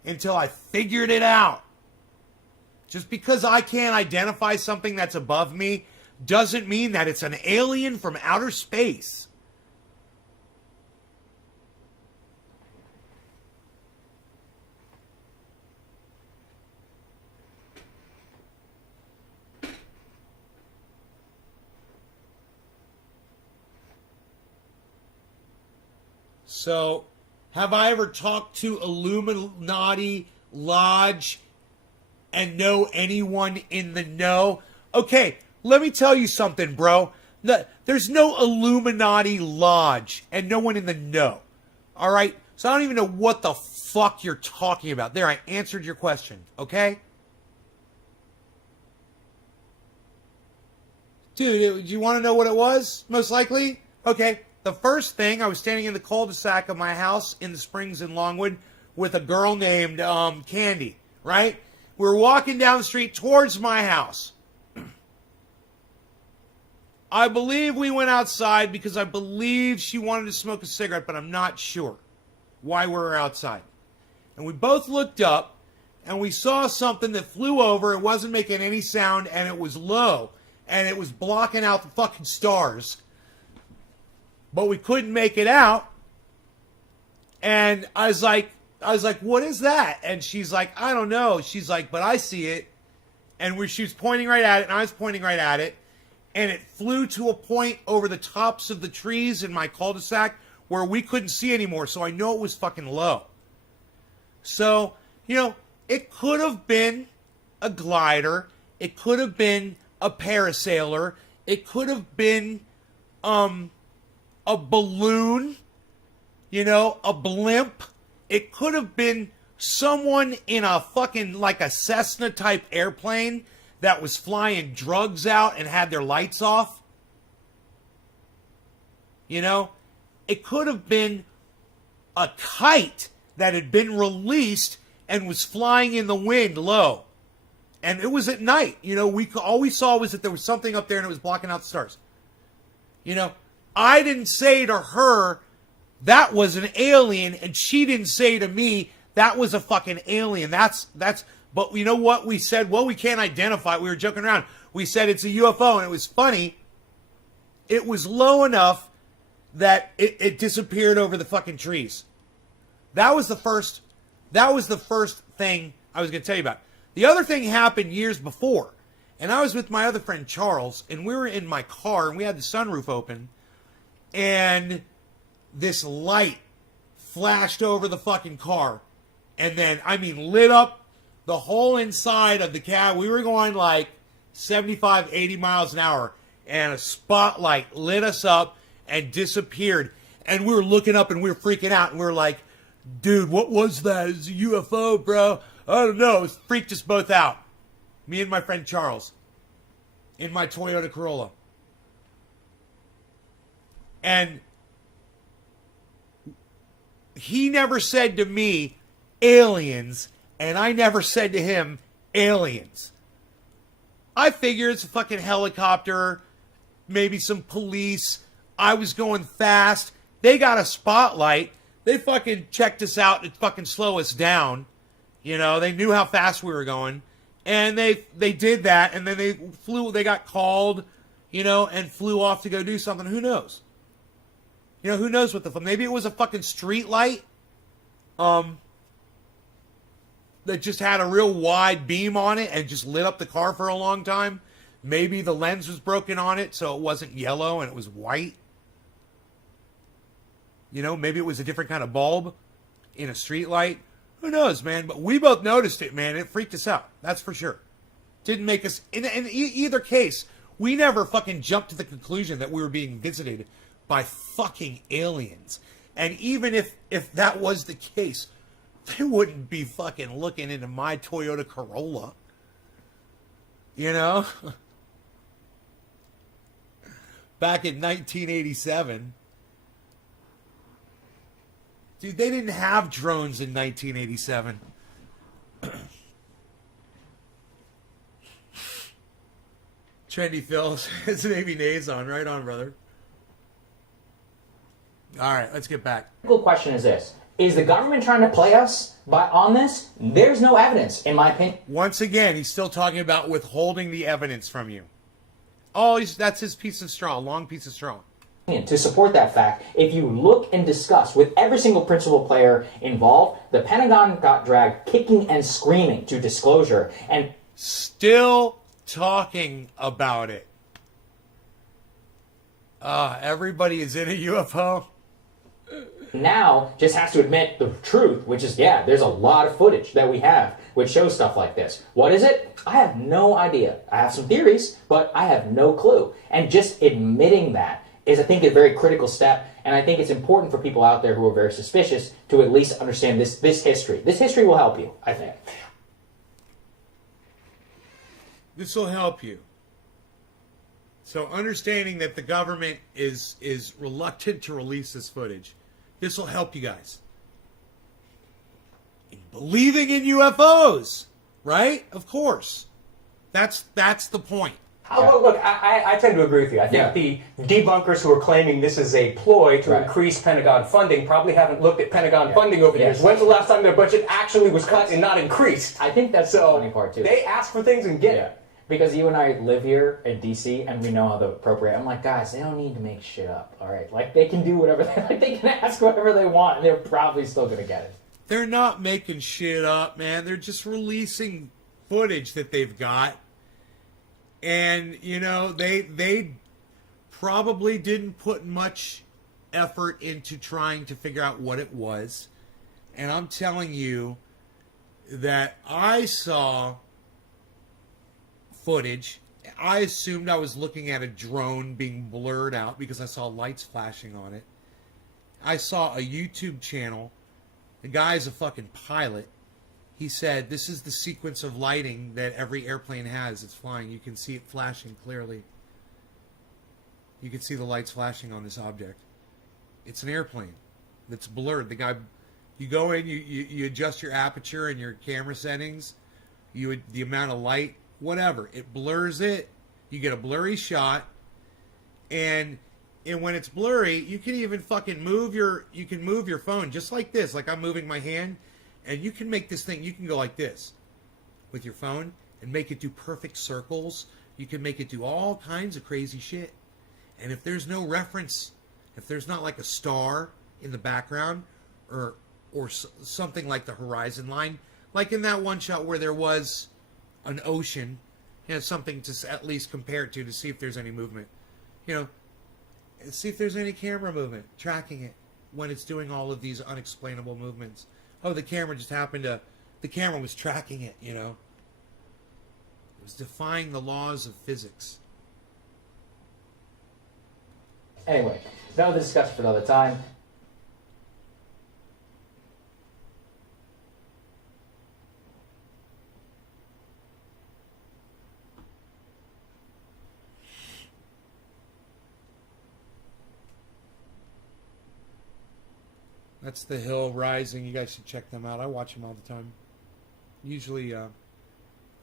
until I figured it out. Just because I can't identify something that's above me doesn't mean that it's an alien from outer space. So, have I ever talked to Illuminati Lodge and know anyone in the know? Okay, let me tell you something, bro. There's no Illuminati Lodge and no one in the know. All right? So I don't even know what the fuck you're talking about. There, I answered your question, okay? Dude, do you want to know what it was? Most likely? Okay. The first thing, I was standing in the cul-de-sac of my house in the Springs in Longwood with a girl named Candy, right? We were walking down the street towards my house. I believe we went outside because I believe she wanted to smoke a cigarette, but I'm not sure why we were outside. And we both looked up, and we saw something that flew over. It wasn't making any sound, and it was low, and it was blocking out the fucking stars. But we couldn't make it out. And I was like, what is that? And she's like, I don't know. She's like, but I see it. And she was pointing right at it, and I was pointing right at it. And it flew to a point over the tops of the trees in my cul-de-sac where we couldn't see anymore. So I know it was fucking low. So, you know, it could have been a glider. It could have been a parasailer. It could have been, a balloon, you know, a blimp. It could have been someone in a fucking, like a Cessna type airplane that was flying drugs out and had their lights off. You know, it could have been a kite that had been released and was flying in the wind low. And it was at night. You know, all we saw was that there was something up there and it was blocking out the stars. You know, I didn't say to her that was an alien, and she didn't say to me that was a fucking alien. But you know what we said? Well, we can't identify it. We were joking around. We said it's a UFO, and it was funny. It was low enough that it disappeared over the fucking trees. That was the first thing I was going to tell you about. The other thing happened years before, and I was with my other friend Charles, and we were in my car, and we had the sunroof open. And this light flashed over the fucking car. And then, lit up the whole inside of the cab. We were going like 75, 80 miles an hour. And a spotlight lit us up and disappeared. And we were looking up and we were freaking out. And we were like, dude, what was that? It was a UFO, bro. I don't know. It freaked us both out. Me and my friend Charles. in my Toyota Corolla. And he never said to me, aliens, and I never said to him, aliens. I figure it's a fucking helicopter, maybe some police. I was going fast. They got a spotlight. They fucking checked us out and fucking slow us down. You know, they knew how fast we were going. And they did that, and then they got called, you know, and flew off to go do something. Who knows? You know, who knows what the fuck? Maybe it was a fucking street light that just had a real wide beam on it and just lit up the car for a long time. Maybe the lens was broken on it, so it wasn't yellow and it was white. You know, maybe it was a different kind of bulb in a street light. Who knows, man? But we both noticed it, man. It freaked us out. That's for sure. Didn't make us... In either case, we never fucking jumped to the conclusion that we were being visited by fucking aliens. And even if that was the case, they wouldn't be fucking looking into my Toyota Corolla. You know? Back in 1987... Dude, they didn't have drones in 1987. Trendy Phil, it's maybe nays on. Right on, brother. All right, let's get back. The critical question is this. Is the government trying to play us on this? There's no evidence, in my opinion. Once again, he's still talking about withholding the evidence from you. Oh, that's his piece of straw, long piece of straw. To support that fact, if you look and discuss with every single principal player involved, the Pentagon got dragged kicking and screaming to disclosure, and still talking about it. Everybody is in a UFO. Now just has to admit the truth, which is, yeah, there's a lot of footage that we have which shows stuff like this. What is it? I have no idea. I have some theories, but I have no clue. And just admitting that is, I think, a very critical step, and I think it's important for people out there who are very suspicious to at least understand this history. This history will help you, I think. This will help you. So understanding that the government is reluctant to release this footage, this will help you guys. In believing in UFOs, right? Of course. That's the point. Oh, look, I tend to agree with you. I think the debunkers who are claiming this is a ploy to increase Pentagon funding probably haven't looked at Pentagon funding over the years. When's the last time their budget actually was cut and not increased? I think that's the funny part, too. They ask for things and get it. Because you and I live here in D.C. and we know how to appropriate. I'm like, guys, they don't need to make shit up, all right? Like, they can do whatever they can ask whatever they want, and they're probably still going to get it. They're not making shit up, man. They're just releasing footage that they've got. And, you know, they probably didn't put much effort into trying to figure out what it was. And I'm telling you that I saw footage. I assumed I was looking at a drone being blurred out because I saw lights flashing on it. I saw a YouTube channel. The guy's a fucking pilot. He said, this is the sequence of lighting that every airplane has. It's flying. You can see it flashing clearly. You can see the lights flashing on this object. It's an airplane that's blurred. The guy, you go in, you adjust your aperture and your camera settings, the amount of light, whatever. It blurs it. You get a blurry shot. And when it's blurry, you can even fucking move your phone just like this. Like I'm moving my hand. And you can make this thing, you can go like this with your phone and make it do perfect circles. You can make it do all kinds of crazy shit. And if there's no reference, if there's not like a star in the background or something like the horizon line, like in that one shot where there was an ocean, you know, something to at least compare it to see if there's any movement. You know, see if there's any camera movement, tracking it when it's doing all of these unexplainable movements. Oh, the camera just happened to... The camera was tracking it, you know. It was defying the laws of physics. Anyway, that was a discussion for another time. That's The Hill Rising. You guys should check them out. I watch them all the time. Usually,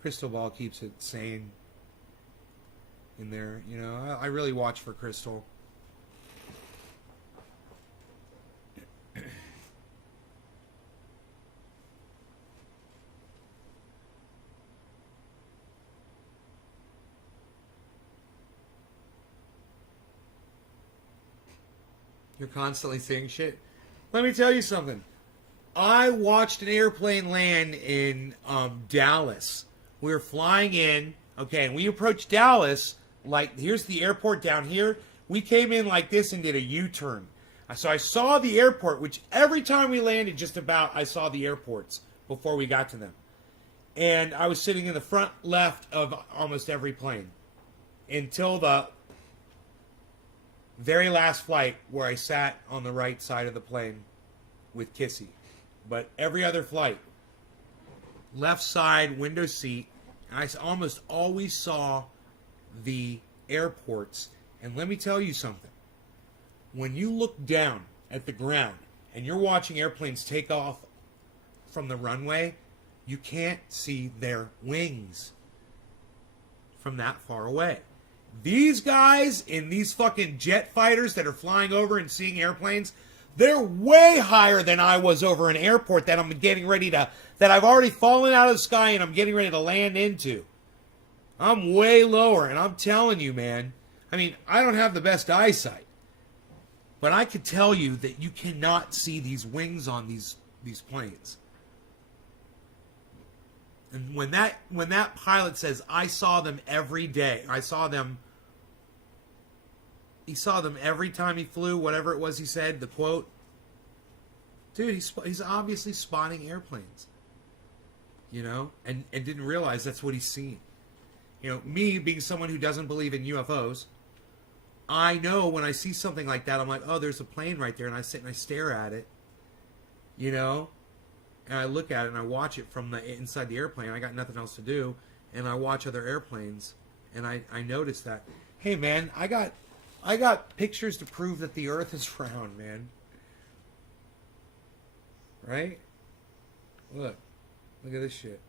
Crystal Ball keeps it sane in there. You know, I really watch for Crystal. You're constantly seeing shit. Let me tell you something. I watched an airplane land in Dallas. We were flying in, okay, and we approached Dallas, like, here's the airport down here. We came in like this and did a U-turn. So I saw the airport, which every time we landed, just about, I saw the airports before we got to them. And I was sitting in the front left of almost every plane until the very last flight where I sat on the right side of the plane with Kissy. But every other flight, left side window seat, I almost always saw the airports. And let me tell you something. When you look down at the ground and you're watching airplanes take off from the runway, you can't see their wings from that far away. These guys in these fucking jet fighters that are flying over and seeing airplanes, they're way higher than I was over an airport that I'm getting ready to, that I've already fallen out of the sky and I'm getting ready to land into. I'm way lower, and I'm telling you, man, I mean, I don't have the best eyesight, but I can tell you that you cannot see these wings on these planes. And when that pilot says, I saw them every day, he saw them every time he flew, whatever it was he said, the quote. Dude, he's obviously spotting airplanes, you know, and didn't realize that's what he's seeing. You know, me being someone who doesn't believe in UFOs, I know when I see something like that, I'm like, oh, there's a plane right there, and I sit and I stare at it, you know. And I look at it and I watch it from the inside the airplane. I got nothing else to do, and I watch other airplanes, and I notice that. Hey, man, I got pictures to prove that the Earth is round, man. Right? Look at this shit.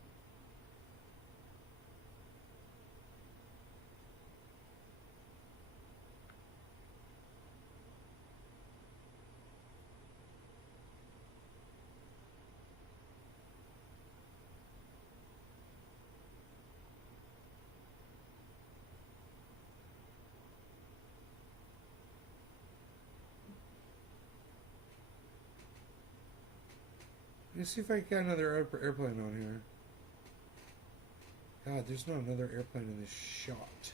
Let's see if I got another airplane on here. God, there's not another airplane in this shot.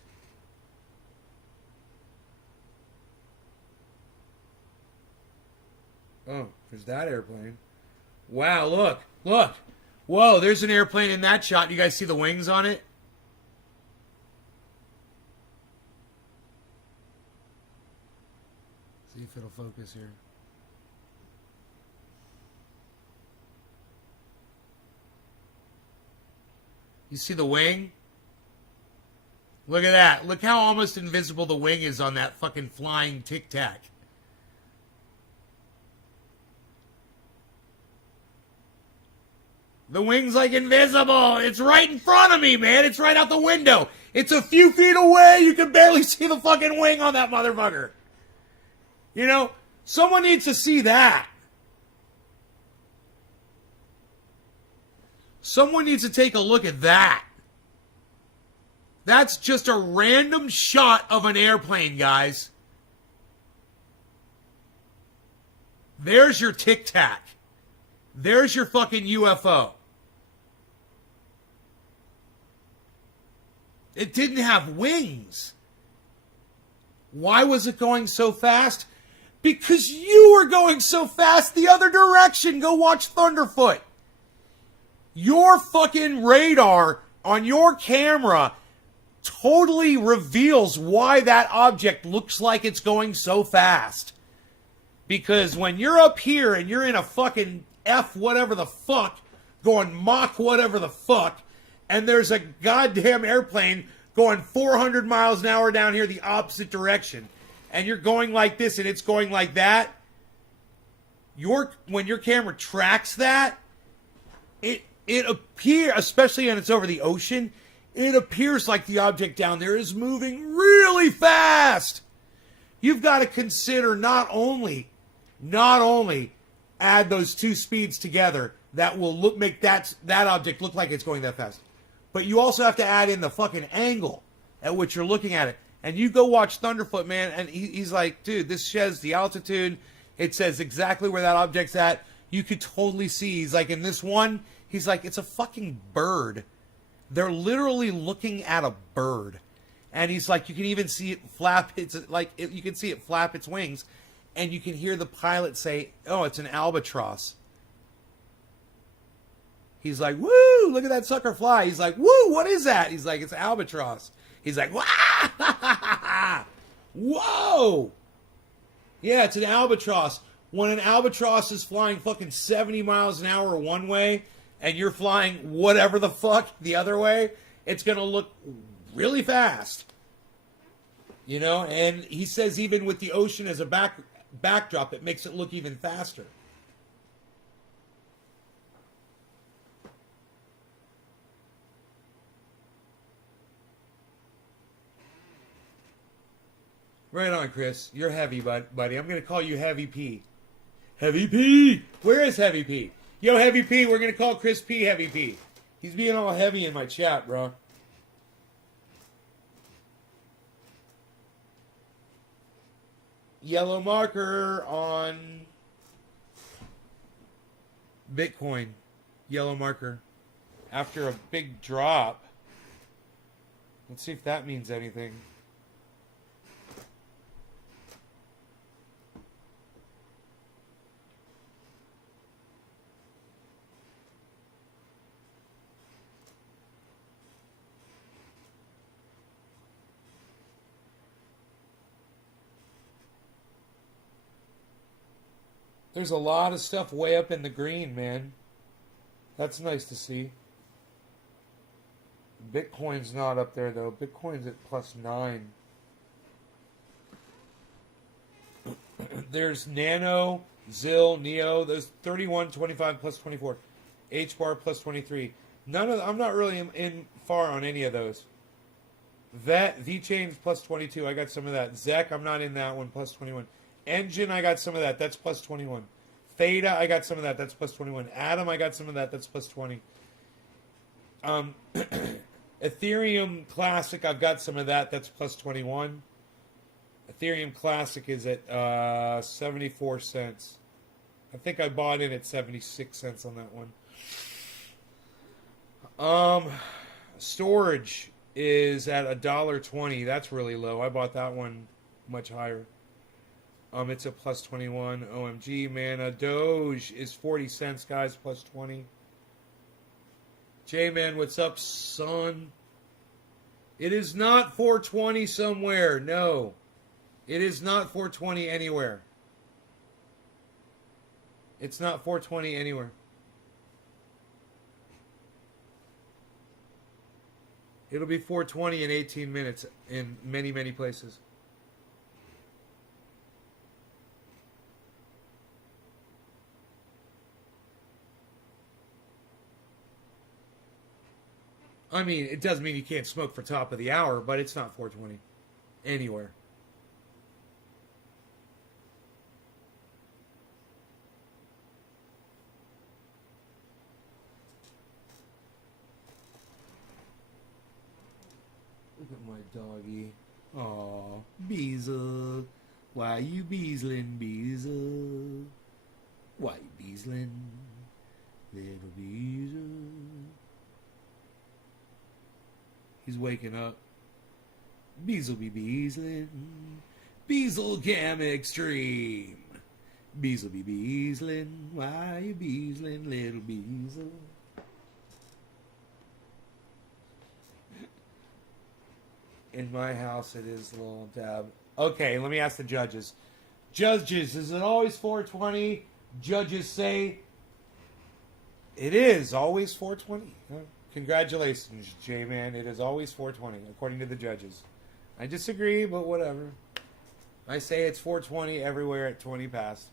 Oh, there's that airplane. Wow, look. Whoa, there's an airplane in that shot. You guys see the wings on it? See if it'll focus here. You see the wing? Look at that. Look how almost invisible the wing is on that fucking flying Tic Tac. The wing's like invisible. It's right in front of me, man. It's right out the window. It's a few feet away. You can barely see the fucking wing on that motherfucker. You know, someone needs to see that. Someone needs to take a look at that. That's just a random shot of an airplane, guys. There's your Tic Tac. There's your fucking UFO. It didn't have wings. Why was it going so fast? Because you were going so fast the other direction. Go watch Thunderfoot. Your fucking radar on your camera totally reveals why that object looks like it's going so fast. Because when you're up here and you're in a fucking F whatever the fuck, going Mach whatever the fuck, and there's a goddamn airplane going 400 miles an hour down here the opposite direction, and you're going like this and it's going like that, when your camera tracks that, it appears, especially when it's over the ocean, it appears like the object down there is moving really fast. You've got to consider not only add those two speeds together that will make that object look like it's going that fast, but you also have to add in the fucking angle at which you're looking at it. And you go watch Thunderfoot, man, and he's like, dude, this says the altitude. It says exactly where that object's at. You could totally see. He's like, in this one, he's like, it's a fucking bird. They're literally looking at a bird. And he's like, you can even see it flap. You can see it flap its wings. And you can hear the pilot say, oh, it's an albatross. He's like, woo, look at that sucker fly. He's like, woo, what is that? He's like, it's albatross. He's like, wah! Whoa! Yeah, it's an albatross. When an albatross is flying fucking 70 miles an hour one way, and you're flying whatever the fuck the other way, it's going to look really fast. You know, and he says even with the ocean as a backdrop, it makes it look even faster. Right on, Chris. You're heavy, buddy. I'm going to call you Heavy P. Heavy P! Where is Heavy P? Yo, Heavy P, we're going to call Chris P Heavy P. He's being all heavy in my chat, bro. Yellow marker on Bitcoin. Yellow marker. After a big drop. Let's see if that means anything. There's a lot of stuff way up in the green, man. That's nice to see. Bitcoin's not up there, though. Bitcoin's at +9. There's Nano, ZIL, NEO. There's 31, 25, +24. HBAR, +23. None of I'm not really in far on any of those. VeChain's +22. I got some of that. ZEC, I'm not in that one. +21. Engine, I got some of that. That's +21. Theta, I got some of that. That's +21. Atom, I got some of that. That's +20. Ethereum Classic, I've got some of that. That's +21. Ethereum Classic is at 74 cents. I think I bought in at 76 cents on that one. Storage is at $1.20. That's really low. I bought that one much higher. It's a +21. OMG, man. Doge is 40 cents, guys, +20. J-Man, what's up, son? It is not 420 somewhere. No. It is not 420 anywhere. It's not 420 anywhere. It'll be 420 in 18 minutes in many, many places. I mean, it doesn't mean you can't smoke for top of the hour, but it's not 420 anywhere. Look at my doggy. Aw, Beezle. Why you beezling, Beezle? Why you beezling? Little Beezle. He's waking up. Beezle be beezlin'. Beezle Cam Extreme. Beezle be beezlin'. Why you beezlin', little Beezle? In my house, it is little Dab. Okay, let me ask the judges. Judges, is it always 420? Judges say it is always 420. Huh? Congratulations, J-Man. It is always 420, according to the judges. I disagree, but whatever. I say it's 420 everywhere at 20 past.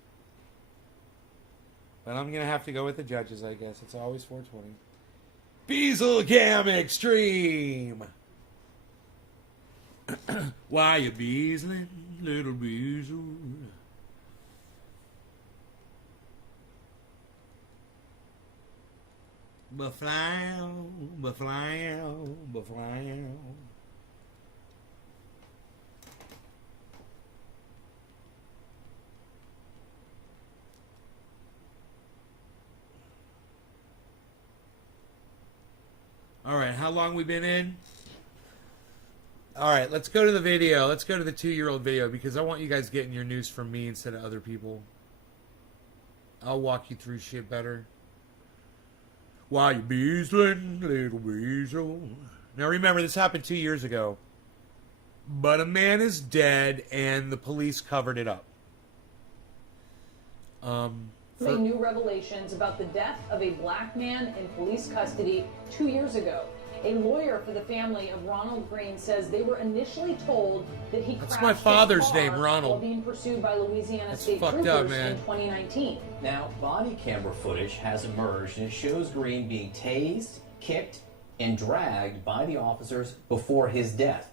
But I'm going to have to go with the judges, I guess. It's always 420. Beazle Cam Extreme. Why you beazling, little beazle? Ba-flow, ba-flow, ba-flow. All right, how long we been in? All right, let's go to the video. Let's go to the 2-year-old video because I want you guys getting your news from me instead of other people. I'll walk you through shit better. Why you beazling, little beazle? Now remember, this happened 2 years ago. But a man is dead and the police covered it up. New revelations about the death of a black man in police custody 2 years ago. A lawyer for the family of Ronald Green says they were initially told that he crashed my father's his car name, Ronald. while being pursued by Louisiana That's State fucked Troopers up, man. in 2019. Now, body camera footage has emerged and it shows Green being tased, kicked, and dragged by the officers before his death.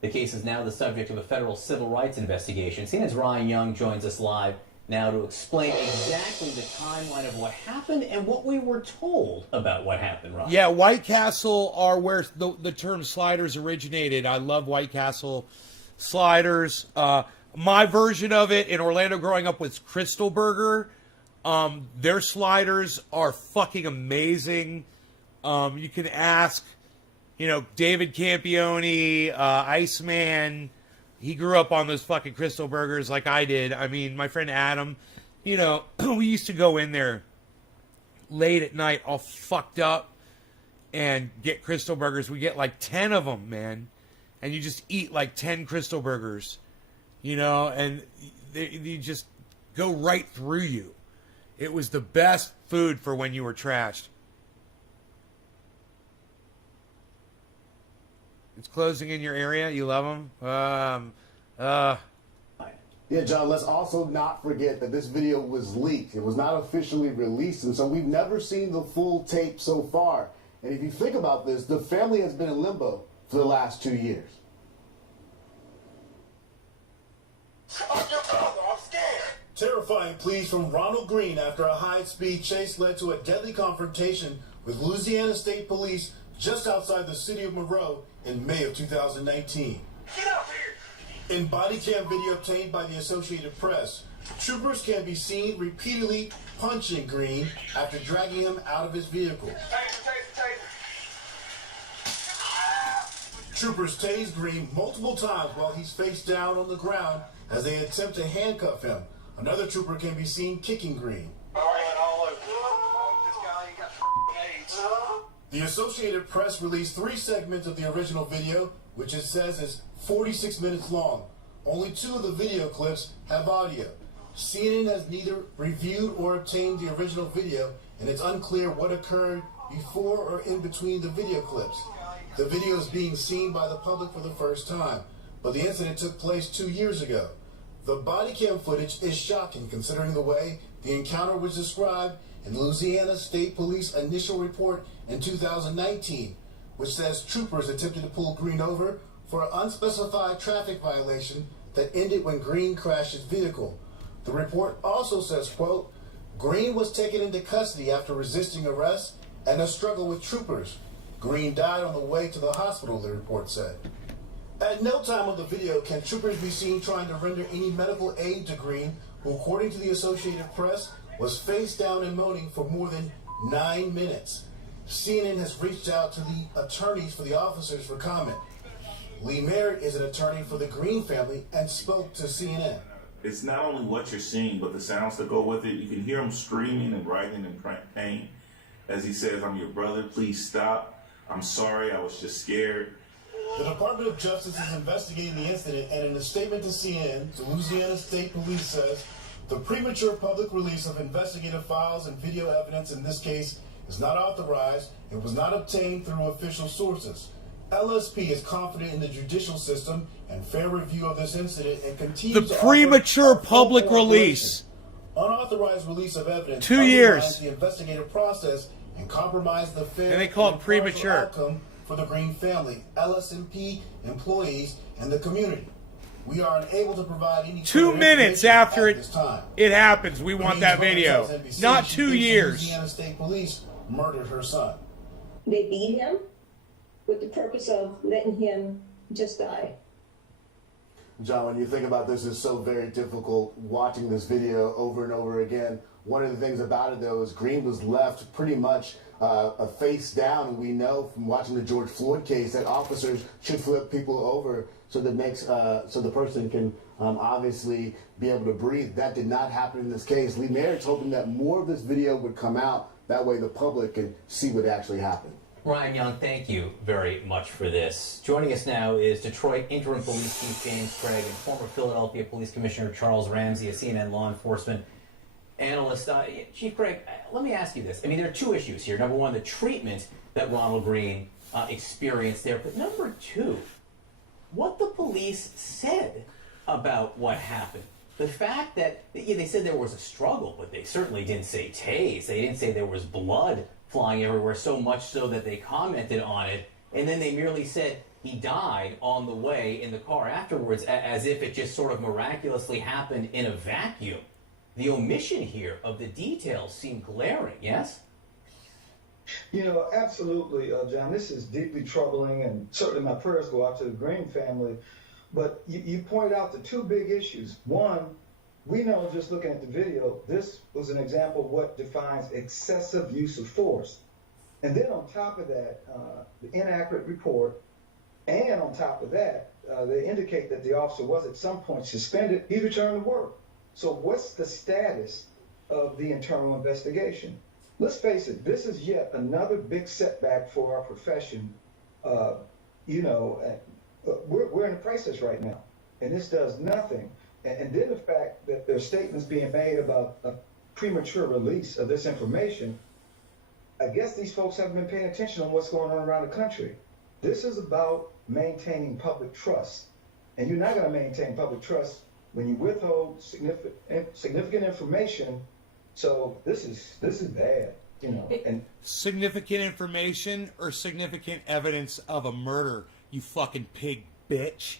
The case is now the subject of a federal civil rights investigation. CNN's Ryan Young joins us live now to explain exactly the timeline of what happened and what we were told about what happened, Ryan. Yeah, White Castle are where the term sliders originated. I love White Castle sliders. My version of it in Orlando growing up was Crystal Burger. Their sliders are fucking amazing. You can ask, David Campione, Iceman. He grew up on those fucking Crystal Burgers like I did. I mean, my friend Adam, we used to go in there late at night all fucked up and get Crystal Burgers. We get like 10 of them, man. And you just eat like 10 Crystal Burgers, and they just go right through you. It was the best food for when you were trashed. It's closing in your area. You love them? Yeah, John, let's also not forget that this video was leaked. It was not officially released, and so we've never seen the full tape so far. And if you think about this, the family has been in limbo for the last 2 years. I'm your brother, I'm scared. Terrifying pleas from Ronald Green after a high-speed chase led to a deadly confrontation with Louisiana State Police just outside the city of Monroe in May of 2019. Get out here. In body cam video obtained by the Associated Press, troopers can be seen repeatedly punching Green after dragging him out of his vehicle. Taser. Troopers tase Green multiple times while he's face down on the ground as they attempt to handcuff him. Another trooper can be seen kicking Green. All over. This guy ain't got AIDS. The Associated Press released 3 segments of the original video, which it says is 46 minutes long. Only 2 of the video clips have audio. CNN has neither reviewed or obtained the original video, and it's unclear what occurred before or in between the video clips. The video is being seen by the public for the first time, but the incident took place 2 years ago. The body cam footage is shocking considering the way the encounter was described in Louisiana State Police initial report in 2019, which says troopers attempted to pull Green over for an unspecified traffic violation that ended when Green crashed his vehicle. The report also says, quote, Green was taken into custody after resisting arrest and a struggle with troopers. Green died on the way to the hospital, the report said. At no time on the video can troopers be seen trying to render any medical aid to Green, who, according to the Associated Press, was face down and moaning for more than 9 minutes. CNN has reached out to the attorneys for the officers for comment. Lee Merritt is an attorney for the Green family and spoke to CNN. It's not only what you're seeing, but the sounds that go with it. You can hear him screaming and writhing in pain as he says, "I'm your brother, please stop. I'm sorry, I was just scared." The Department of Justice is investigating the incident, and in a statement to CNN, the Louisiana State Police says the premature public release of investigative files and video evidence in this case is not authorized and was not obtained through official sources. LSP is confident in the judicial system and fair review of this incident and continues The to premature offer full public cooperation. release. Unauthorized release of evidence 2 undermines years. the investigative process and compromise the fair And they call it impartial premature. outcome for the Green family, LSMP employees, and the community. We are unable to provide any 2 further minutes information after at this time. it happens, we want that Green's video. mother tells NBC Not she 2 thinks years. Louisiana State Police murdered her son. They beat him with the purpose of letting him just die. John, when you think about this, it's so very difficult watching this video over and over again. One of the things about it, though, is Green was left pretty much a face down, and we know from watching the George Floyd case that officers should flip people over so the person can obviously be able to breathe. That did not happen in this case. Lee Merritt's hoping that more of this video would come out. That way the public can see what actually happened. Ryan Young, thank you very much for this. Joining us now is Detroit Interim Police Chief James Craig and former Philadelphia Police Commissioner Charles Ramsey, a CNN law enforcement analyst. Chief Craig, let me ask you this. I mean, there are two issues here. Number one, the treatment that Ronald Green experienced there. But number two, what the police said about what happened. The fact that they said there was a struggle, but they certainly didn't say tase. They didn't say there was blood flying everywhere, so much so that they commented on it. And then they merely said he died on the way in the car afterwards, as if it just sort of miraculously happened in a vacuum. The omission here of the details seemed glaring, yes? You know, absolutely, John. This is deeply troubling, and certainly my prayers go out to the Green family. But you pointed out the two big issues. One, we know just looking at the video, this was an example of what defines excessive use of force. And then on top of that, the inaccurate report, and on top of that, they indicate that the officer was at some point suspended. He returned to work. So what's the status of the internal investigation? Let's face it, this is yet another big setback for our profession. We're in a crisis right now, and this does nothing. And then the fact that there's statements being made about a premature release of this information, I guess these folks haven't been paying attention on what's going on around the country. This is about maintaining public trust. And you're not going to maintain public trust when you withhold significant information. So this is bad, And Significant information or significant evidence of a murder, you fucking pig bitch.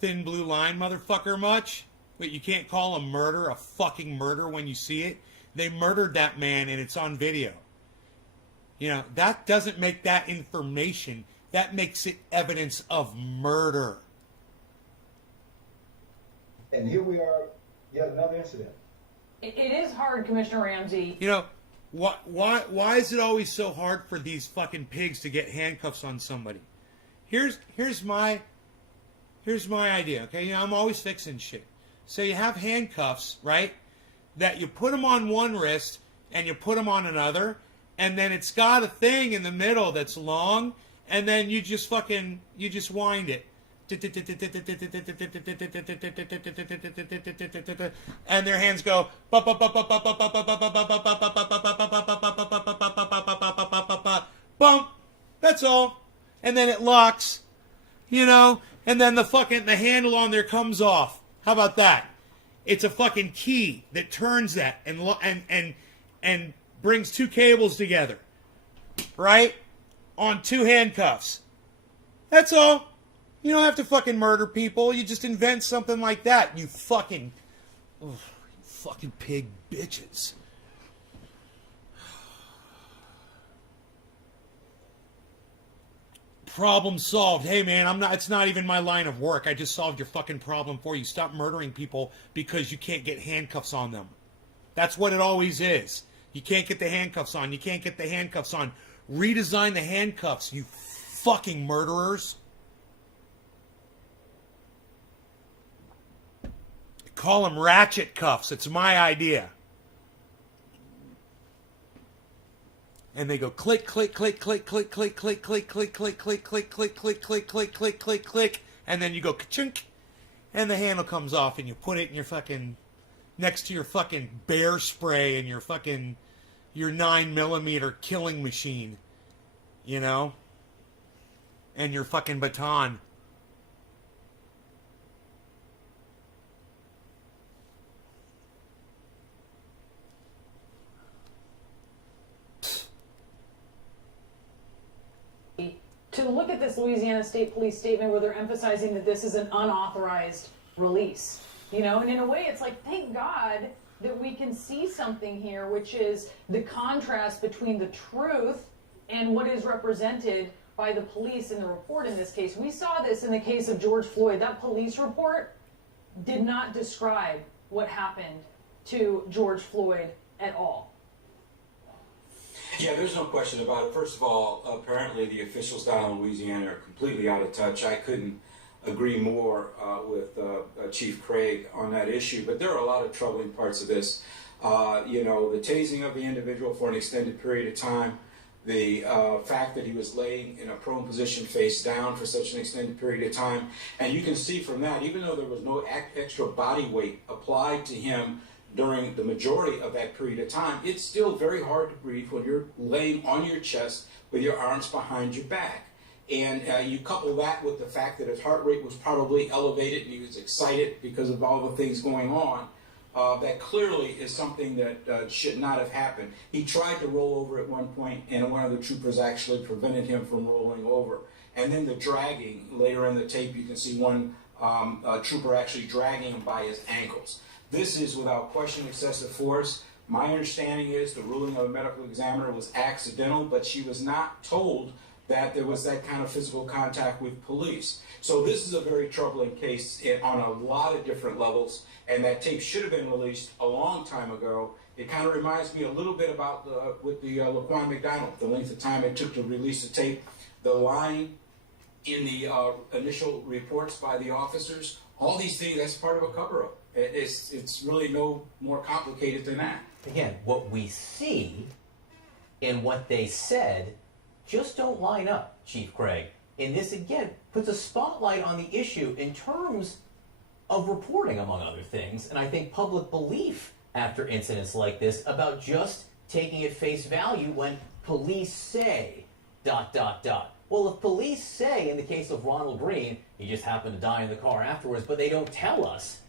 Thin blue line, motherfucker, much? Wait, you can't call a murder a fucking murder when you see it? They murdered that man and it's on video. That doesn't make that information. That makes it evidence of murder. And here we are, yet another incident. It is hard, Commissioner Ramsey. Why is it always so hard for these fucking pigs to get handcuffs on somebody? Here's my idea, okay? I'm always fixing shit. So you have handcuffs, right? That you put them on one wrist and you put them on another, and then it's got a thing in the middle that's long, and then you just wind it. And their hands go bump. That's all. And then it locks, and then the handle on there comes off. How about that? It's a fucking key that turns that and brings two cables together, right? On two handcuffs. That's all. You don't have to fucking murder people. You just invent something like that. You fucking pig bitches. Problem solved. Hey man, it's not even my line of work. I just solved your fucking problem for you. Stop murdering people because you can't get handcuffs on them. That's what it always is. You can't get the handcuffs on. You can't get the handcuffs on. Redesign the handcuffs, you fucking murderers. Call them ratchet cuffs. It's my idea. And they go click, click, click, click, click, click, click, click, click, click, click, click, click, click, click, click, click, click, click, and then you go ka-chunk, and the handle comes off, and you put it in your fucking next to your fucking bear spray and your 9mm killing machine, and your fucking baton. to look at this Louisiana State Police statement where they're emphasizing that this is an unauthorized release. You know, and in a way it's like, thank God that we can see something here, which is the contrast between the truth and what is represented by the police in the report in this case. We saw this in the case of George Floyd. That police report did not describe what happened to George Floyd at all. Yeah, there's no question about it. First of all, apparently the officials down in Louisiana are completely out of touch. I couldn't agree more with Chief Craig on that issue, but there are a lot of troubling parts of this. You know, the tasing of the individual for an extended period of time, the fact that he was laying in a prone position face down for such an extended period of time, and you can see from that, even though there was no extra body weight applied to him during the majority of that period of time, it's still very hard to breathe when you're laying on your chest with your arms behind your back. And you couple that with the fact that his heart rate was probably elevated and he was excited because of all the things going on. That clearly is something that should not have happened. He tried to roll over at one point, and one of the troopers actually prevented him from rolling over. And then the dragging, later in the tape, you can see one trooper actually dragging him by his ankles. This is without question excessive force. My understanding is the ruling of a medical examiner was accidental, but she was not told that there was that kind of physical contact with police. So this is a very troubling case on a lot of different levels, and that tape should have been released a long time ago. It kind of reminds me a little bit about with the Laquan McDonald, the length of time it took to release the tape, the line in the initial reports by the officers, all these things, that's part of a cover-up. It's really no more complicated than that. Again, what we see and what they said just don't line up, Chief Craig. And this, again, puts a spotlight on the issue in terms of reporting, among other things, and I think public belief after incidents like this about just taking at face value when police say ... Well, if police say, in the case of Ronald Green, he just happened to die in the car afterwards, but they don't tell us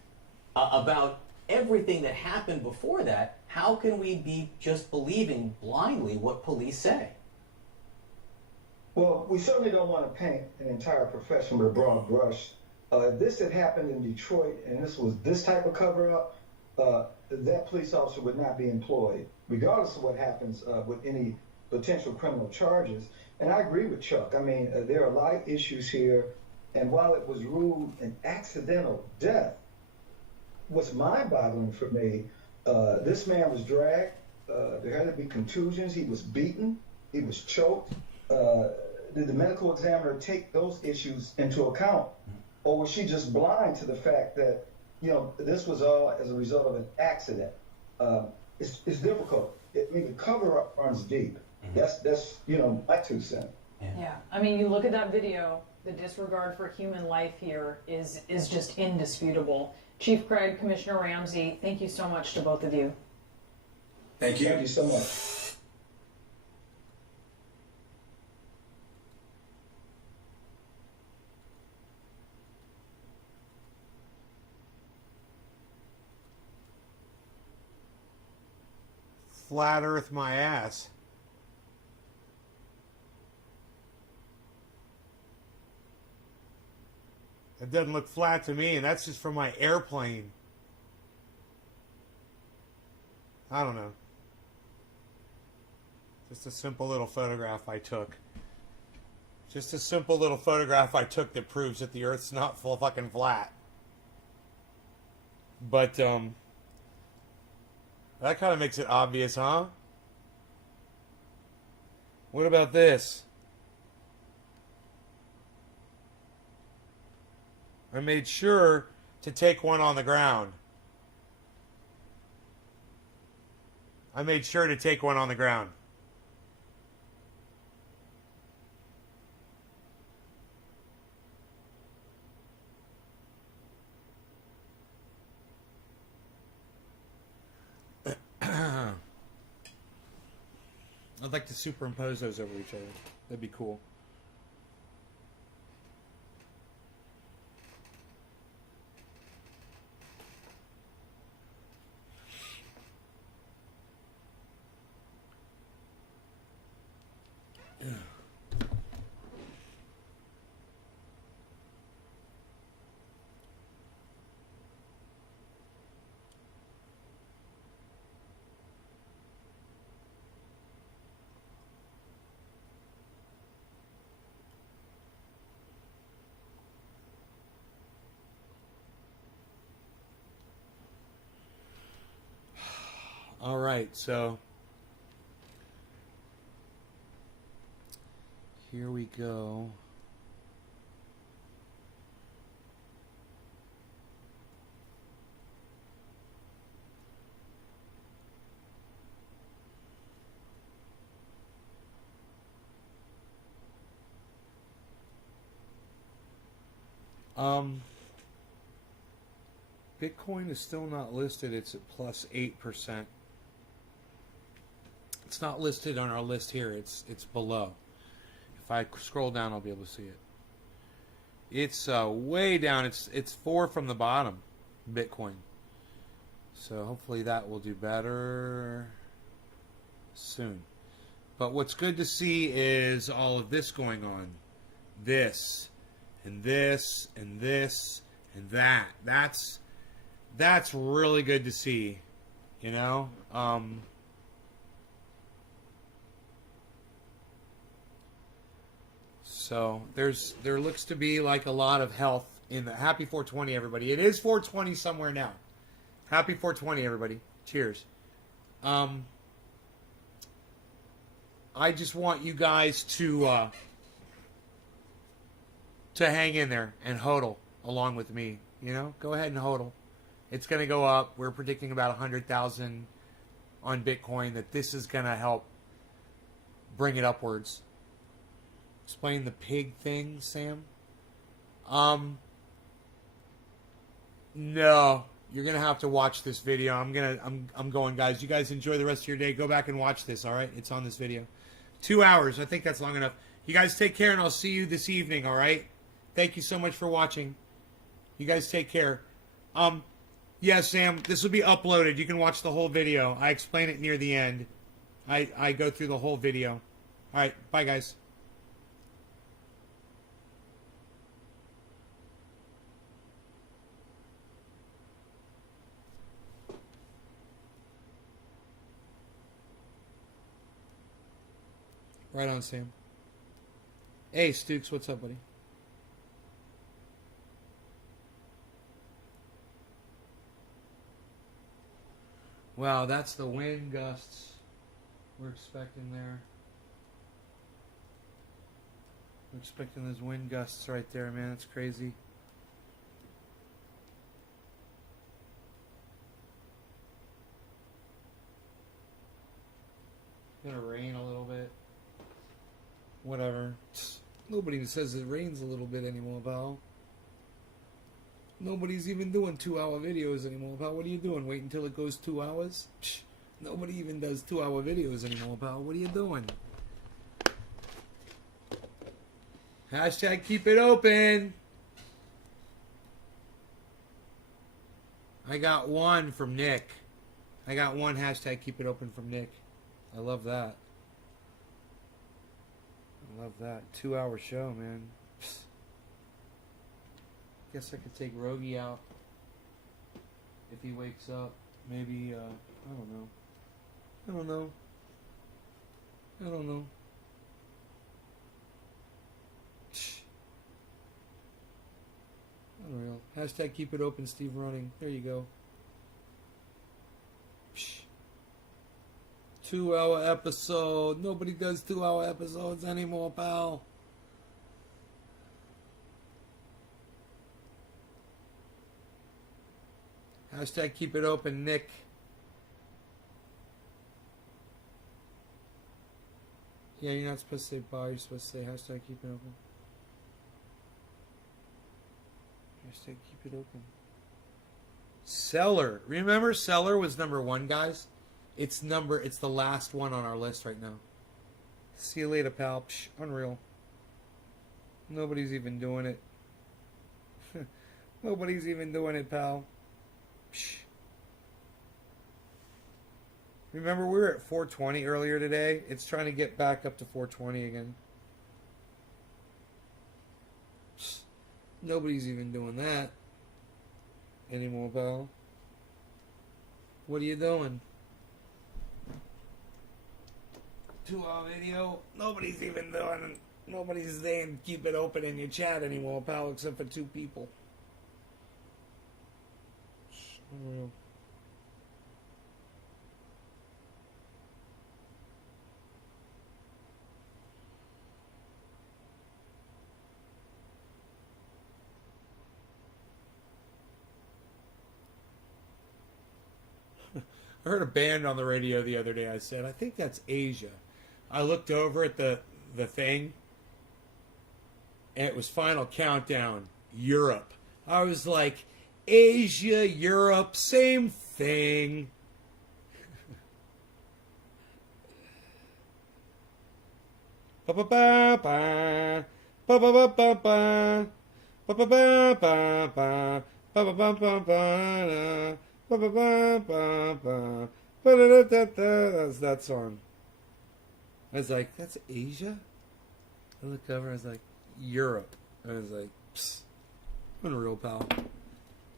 about everything that happened before that, how can we be just believing blindly what police say? Well, we certainly don't want to paint an entire profession with a broad brush. If this had happened in Detroit and this was this type of cover-up, that police officer would not be employed, regardless of what happens with any potential criminal charges. And I agree with Chuck. I mean, there are a lot of issues here, and while it was ruled an accidental death, what's mind-boggling for me, this man was dragged, there had to be contusions, he was beaten, he was choked. Did the medical examiner take those issues into account? Or was she just blind to the fact that, you know, this was all as a result of an accident? It's difficult. I mean, the cover-up runs deep. That's you know, my 2 cents. Yeah, I mean, you look at that video, the disregard for human life here is just indisputable. Chief Craig, Commissioner Ramsey, thank you so much to both of you. Thank you. Thank you so much. Flat Earth my ass. It doesn't look flat to me, and that's just from my airplane. I don't know. Just a simple little photograph I took. Just a simple little photograph I took that proves that the Earth's not full fucking flat. But, that kind of makes it obvious, huh? What about this? I made sure to take one on the ground. I made sure to take one on the ground. I'd like to superimpose those over each other. That'd be cool. All right, so here we go. Bitcoin is still not listed. It's at plus 8%. It's not listed on our list here. It's below. If I scroll down, I'll be able to see it. It's way down. It's 4 from the bottom, Bitcoin. So hopefully that will do better soon. But what's good to see is all of this going on. This and this and this and that. That's really good to see, you know. So there looks to be like a lot of health in the happy 420, everybody. It is 420 somewhere now. Happy 420, everybody. Cheers. I just want you guys to hang in there and hodl along with me. You know, go ahead and hodl. It's going to go up. We're predicting about 100,000 on Bitcoin. That this is going to help bring it upwards. Explain the pig thing, Sam. No, you're going to have to watch this video. I'm going, guys. You guys enjoy the rest of your day. Go back and watch this. All right, it's on this video. 2 hours. I think that's long enough. You guys take care, and I'll see you this evening. All right. Thank you so much for watching. You guys take care. Yeah, Sam, this will be uploaded. You can watch the whole video. I explain it near the end. I go through the whole video. All right, bye, guys. Right on, Sam. Hey, Stukes, what's up, buddy? Wow, that's the wind gusts we're expecting there. We're expecting those wind gusts right there, man. That's crazy. It's gonna rain a little bit. Whatever. Nobody says it rains a little bit anymore, pal. Nobody's even doing 2-hour videos anymore, pal. What are you doing? Wait until it goes 2 hours? Psh, nobody even does 2-hour videos anymore, pal. What are you doing? Hashtag keep it open. I got one from Nick. I got one hashtag keep it open from Nick. I love that. I love that. 2-hour show, man. Psst. Guess I could take Rogie out if he wakes up. Maybe, I don't know. I don't know. I don't know. Shh. Unreal. Hashtag keep it open, Steve Running. There you go. Shh. 2-hour episode. Nobody does 2-hour episodes anymore, pal. Hashtag keep it open, Nick. Yeah, you're not supposed to say bye. You're supposed to say hashtag keep it open. Hashtag keep it open. Seller. Remember Seller was number 1, guys? It's the last one on our list right now. See you later, pal. Psh, unreal. Nobody's even doing it. Nobody's even doing it, pal. Psh. Remember, we were at 420 earlier today. It's trying to get back up to 420 again. Psh. Nobody's even doing that anymore, pal. What are you doing? 2-hour video. Nobody's even doing. Nobody's saying keep it open in your chat anymore, pal, except for 2 people. Unreal. I heard a band on the radio the other day. I said, I think that's Asia. I looked over at the thing, and it was Final Countdown, Europe. I was like, Asia, Europe, same thing. Ba ba ba ba ba ba ba ba ba ba ba ba ba ba ba ba ba ba ba. That's that song. I was like, that's Asia? I looked over, I was like, Europe. I was like, psst, unreal, pal.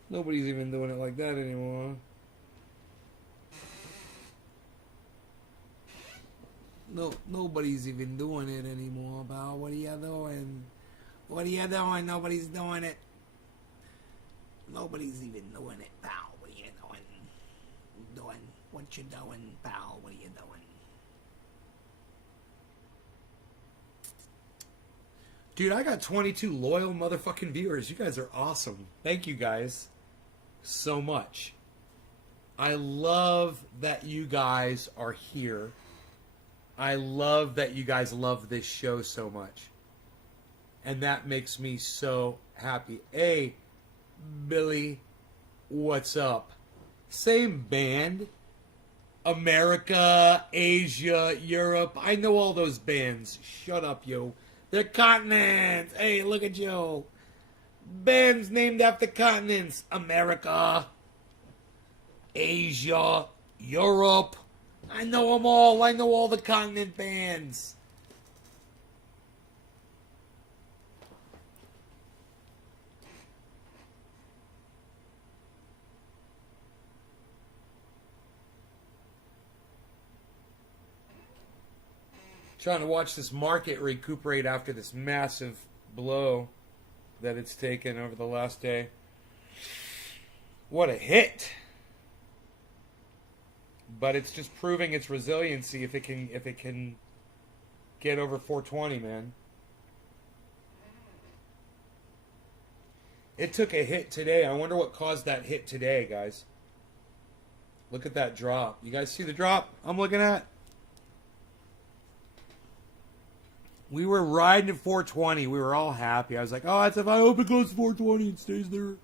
Nobody's even doing it like that anymore. No, nobody's even doing it anymore, pal. What are you doing? What are you doing? Nobody's doing it. Nobody's even doing it, pal. What are you doing? What you doing, pal? What are you doing? Dude, I got 22 loyal motherfucking viewers. You guys are awesome. Thank you guys so much. I love that you guys are here. I love that you guys love this show so much. And that makes me so happy. Hey, Billy, what's up? Same band. America, Asia, Europe. I know all those bands. Shut up, yo. They're continents. Hey, look at you. Bands named after continents. America, Asia, Europe. I know them all. I know all the continent bands. Trying to watch this market recuperate after this massive blow that it's taken over the last day. What a hit! But it's just proving its resiliency if it can get over 420, man. It took a hit today. I wonder what caused that hit today, guys. Look at that drop. You guys see the drop I'm looking at? We were riding at 420. We were all happy. I was like, oh, I hope it goes to 420 and stays there.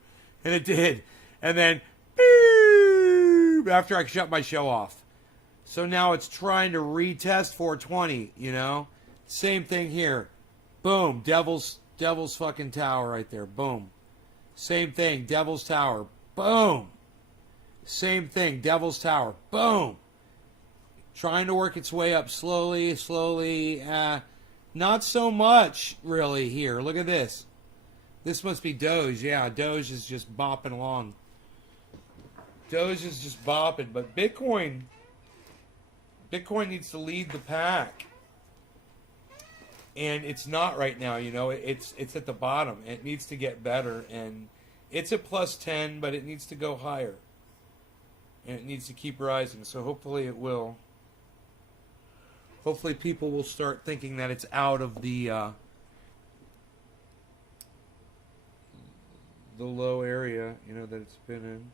And it did. And then, beep, after I shut my show off. So now it's trying to retest 420, you know? Same thing here. Boom. Devil's fucking tower right there. Boom. Same thing. Devil's tower. Boom. Same thing. Devil's tower. Boom. Trying to work its way up slowly. Not so much, really, here. Look at this. This must be Doge. Yeah, Doge is just bopping along. Doge is just bopping. But Bitcoin needs to lead the pack. And it's not right now, you know. It's at the bottom. It needs to get better. And it's at plus 10, but it needs to go higher. And it needs to keep rising. So hopefully it will. Hopefully people will start thinking that it's out of the low area, you know, that it's been in.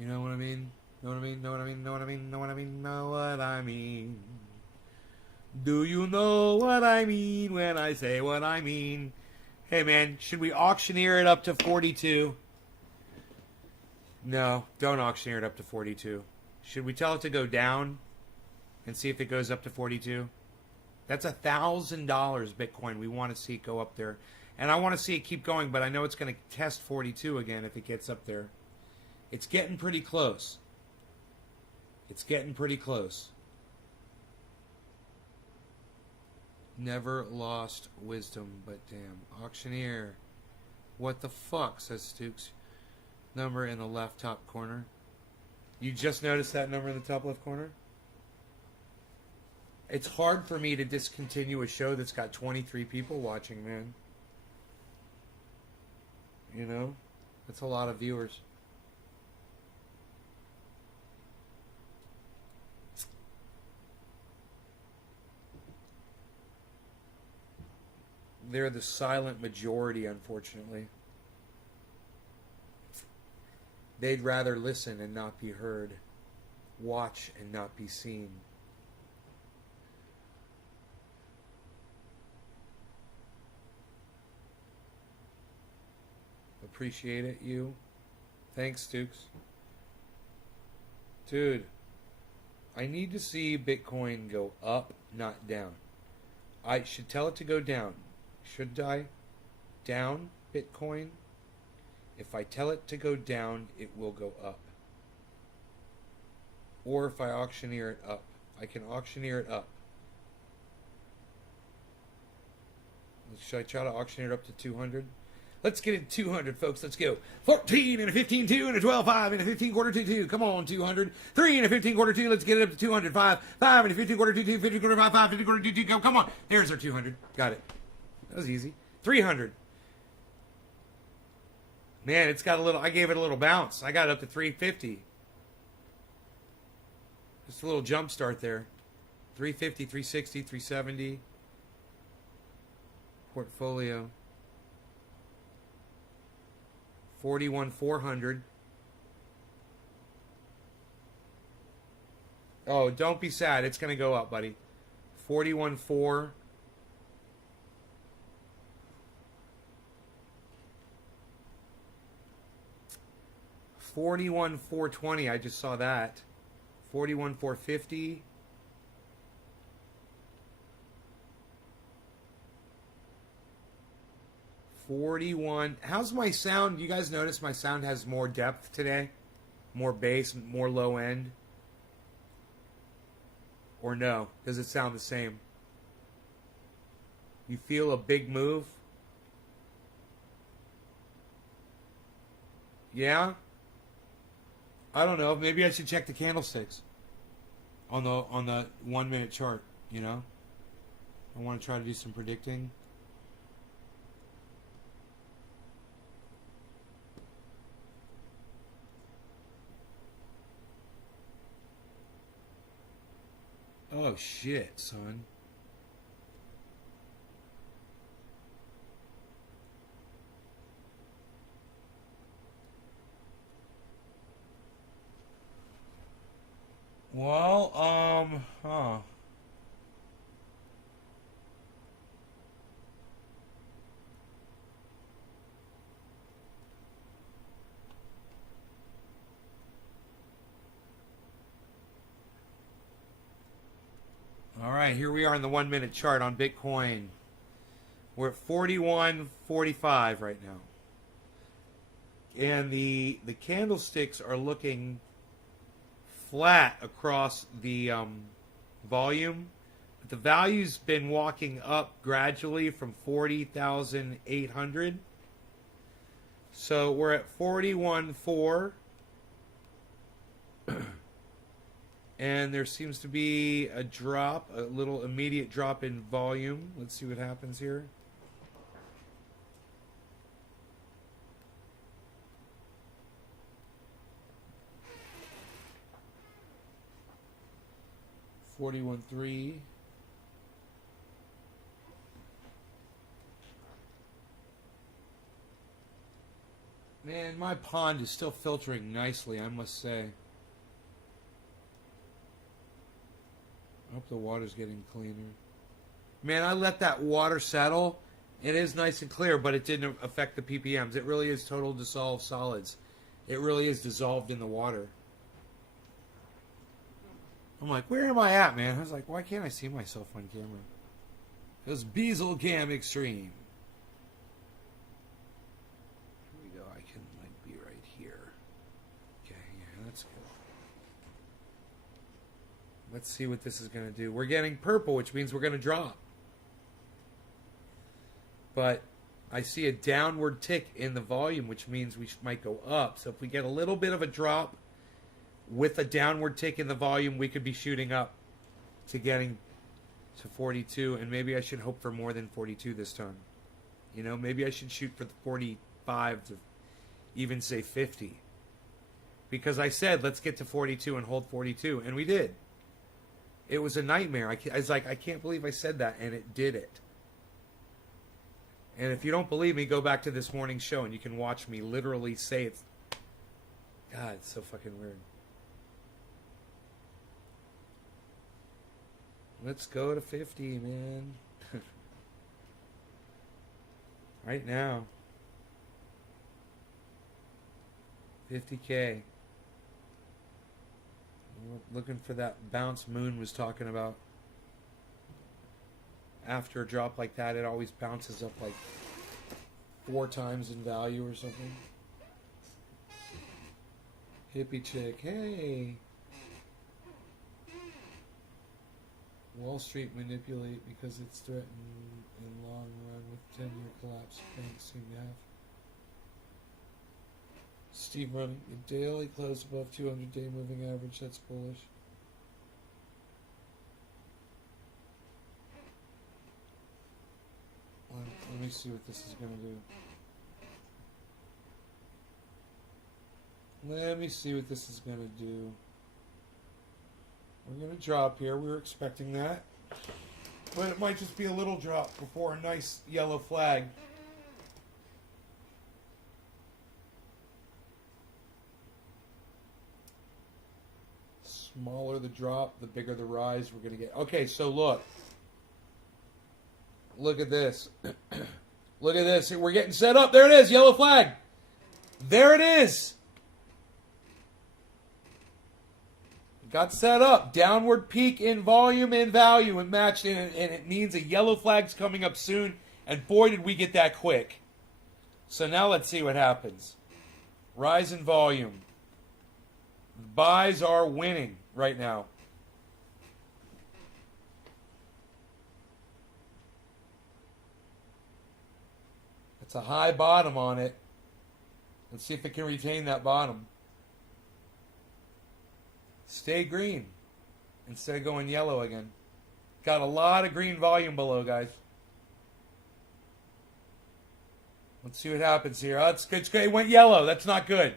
You know what I mean? Know what I mean? Know what I mean? Know what I mean? Know what I mean? Know what I mean? Do you know what I mean when I say what I mean? Hey, man, should we auctioneer it up to 42? No, don't auctioneer it up to 42. Should we tell it to go down and see if it goes up to 42? That's $1,000 Bitcoin. We want to see it go up there. And I want to see it keep going, but I know it's going to test 42 again if it gets up there. It's getting pretty close. It's getting pretty close. Never lost wisdom, but damn. Auctioneer. What the fuck, says Stukes. Number in the left top corner. You just noticed that number in the top left corner? It's hard for me to discontinue a show that's got 23 people watching, man. You know? That's a lot of viewers. They're the silent majority, unfortunately. They'd rather listen and not be heard, watch and not be seen. Appreciate it, you. Thanks, Dukes. Dude, I need to see Bitcoin go up, not down. I should tell it to go down. Should I? Down, Bitcoin? If I tell it to go down, it will go up. Or if I auctioneer it up. I can auctioneer it up. Should I try to auctioneer it up to 200? Let's get it 200, folks. Let's go. 14 and a 15 2 and a 12 5 and a 15 quarter 2 2. Come on, 200. 3 and a 15 quarter 2. Let's get it up to 200. 5 and a 15 quarter 2 2. 15 quarter 5 5 15 quarter 2 2. Come on. There's our 200. Got it. That was easy. 300. Man, it's got a little. I gave it a little bounce. I got it up to 350. Just a little jump start there. 350, 360, 370. Portfolio. 41,400. Oh, don't be sad. It's going to go up, buddy. 41,400. 41,420. I just saw that. 41,450. How's my sound? You guys notice my sound has more depth today? More bass, more low end? Or no? Does it sound the same? You feel a big move? Yeah? I don't know. Maybe I should check the candlesticks on the 1 minute chart, you know? I want to try to do some predicting. Oh shit, son. Well, all right, here we are in the 1 minute chart on Bitcoin. We're at 41.45 right now. And the candlesticks are looking flat across the volume. But the value's been walking up gradually from 40,800. So we're at 41.4. And there seems to be a drop, a little immediate drop in volume. Let's see what happens here. $41.3. Man, my pond is still filtering nicely, I must say. I hope the water's getting cleaner. Man, I let that water settle. It is nice and clear, but it didn't affect the ppms. It really is total dissolved solids. It really is dissolved in the water. I'm like, where am I at, man? I was like, why can't I see myself on camera? It was Beazle Cam Extreme. Here we go. I can like be right here. Okay, yeah, that's good. Let's see what this is going to do. We're getting purple, which means we're going to drop. But I see a downward tick in the volume, which means we might go up. So if we get a little bit of a drop with a downward tick in the volume, we could be shooting up to getting to 42. And maybe I should hope for more than 42 this time. You know, maybe I should shoot for the 45 to even say 50. Because I said, let's get to 42 and hold 42. And we did. It was a nightmare. I was like, I can't believe I said that, and it did it. And if you don't believe me, go back to this morning's show and you can watch me literally say it's... God, it's so fucking weird. Let's go to 50, man. Right now. 50K. Looking for that bounce Moon was talking about. After a drop like that, it always bounces up like 4 times in value or something. Hippie chick, hey. Wall Street manipulate because it's threatened in long run with 10-year collapse. Banks seem to have. Steve running a daily close above 200-day moving average. That's bullish. Let me see what this is going to do. Let me see what this is going to do. We're going to drop here. We were expecting that. But it might just be a little drop before a nice yellow flag. Smaller the drop, the bigger the rise we're going to get. Okay, so look. Look at this. Look at this. We're getting set up. There it is. Yellow flag. There it is. Got set up. Downward peak in volume and value and matched in. And it means a yellow flag's coming up soon. And boy, did we get that quick. So now let's see what happens. Rise in volume. Buys are winning right now. It's a high bottom on it. Let's see if it can retain that bottom. Stay green instead of going yellow again. Got a lot of green volume below, guys. Let's see what happens here. Oh, it's good. It's good. It went yellow. That's not good.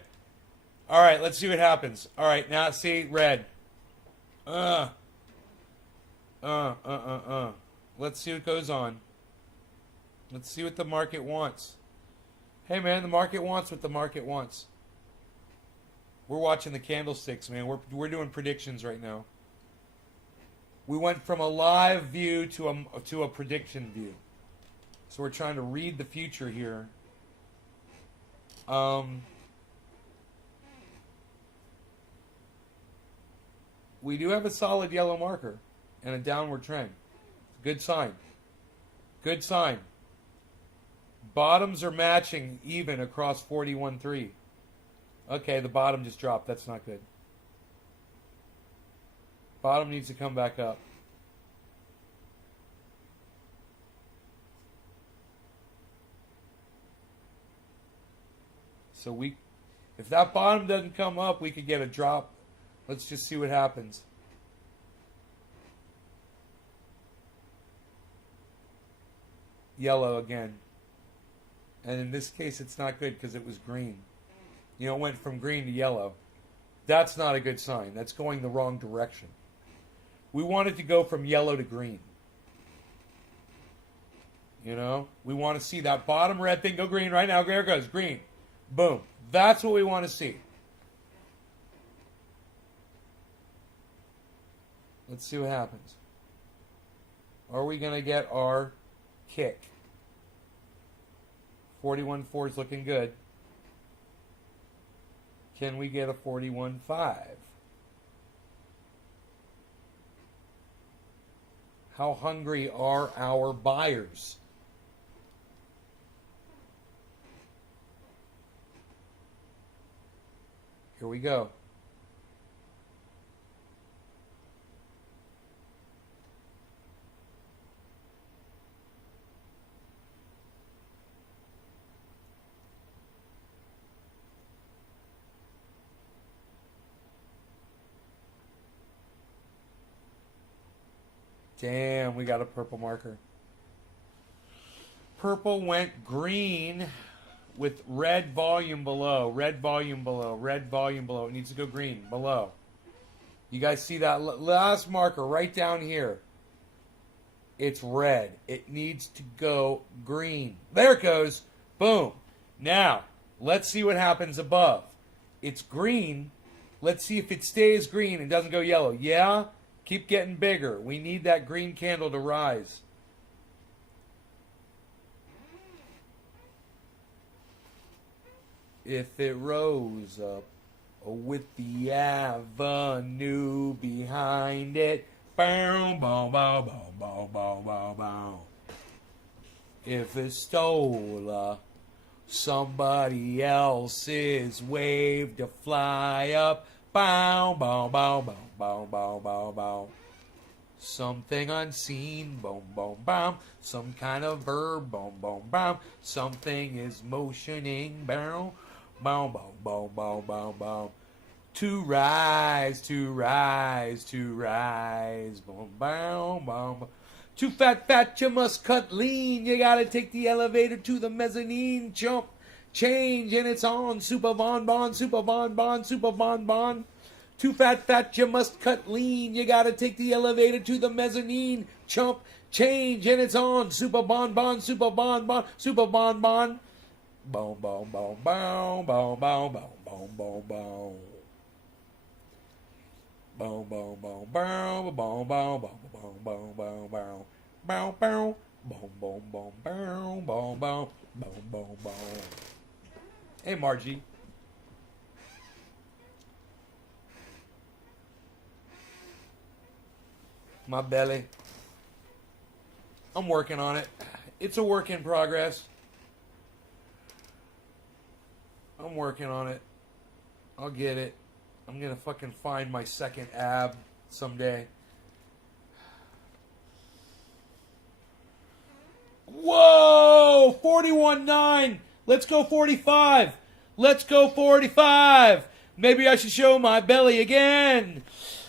All right, let's see what happens. All right, now see red. Let's see what goes on. Let's see what the market wants. Hey, man, the market wants what the market wants. We're watching the candlesticks, man. We're doing predictions right now. We went from a live view to a prediction view. So we're trying to read the future here. We do have a solid yellow marker and a downward trend. Good sign. Good sign. Bottoms are matching even across 41.3. Okay, the bottom just dropped. That's not good. Bottom needs to come back up. So if that bottom doesn't come up, we could get a drop. Let's just see what happens. Yellow again. And in this case, it's not good because it was green. You know, it went from green to yellow. That's not a good sign. That's going the wrong direction. We want it to go from yellow to green. You know? We want to see that bottom red thing go green right now. There it goes. Green. Boom. That's what we want to see. Let's see what happens. Are we going to get our kick? 41.4 is looking good. Can we get a 41.5? How hungry are our buyers? Here we go. Damn, we got a purple marker. Purple went green with red volume below. Red volume below. Red volume below. It needs to go green below. You guys see that last marker right down here? It's red. It needs to go green. There it goes. Boom. Now, let's see what happens above. It's green. Let's see if it stays green and doesn't go yellow. Yeah? Keep getting bigger. We need that green candle to rise. If it rose up with the avenue behind it, bow, bow, bow, bow, bow, bow, bow, bow. If it stole somebody else's wave to fly up, bow, bow, bow, bow, bow, bow, bow, bow. Something unseen, boom, boom, boom. Some kind of verb, boom, boom, boom. Something is motioning, bow, bow, bow, bow, bow, bow, bow. To rise, to rise, to rise, boom, bow, bow, bow. Too fat, you must cut lean. You gotta take the elevator to the mezzanine. Jump, change, and it's on. Super Bon Bon, Super Bon Bon, Super Bon Bon. Too fat, you must cut lean. You gotta take the elevator to the mezzanine. Jump, change, and it's on. Super Bon Bon, Super Bon Bon, Super Bon Bon. Boom, boom, boom, boom, boom, boom, boom, boom, boom, boom. Boom, boom, boom, boom, boom, boom, boom, boom, boom, boom, boom. Boom, boom, boom, boom, boom, boom, boom, boom, boom, boom, boom. Hey, Margie. My belly. I'm working on it. It's a work in progress. I'm working on it. I'll get it. I'm gonna fucking find my second ab someday. Whoa! 41.9. Let's go 45. Let's go 45. Maybe I should show my belly again.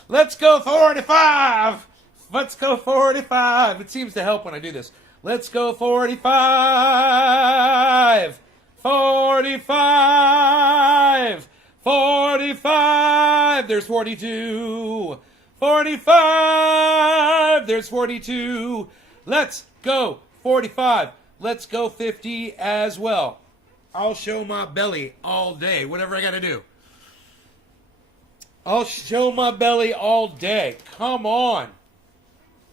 Let's go 45. Let's go 45. It seems to help when I do this. Let's go 45. 45. 45. There's 42. 45. There's 42. Let's go 45. Let's go 50 as well. I'll show my belly all day. Whatever I got to do. I'll show my belly all day. Come on.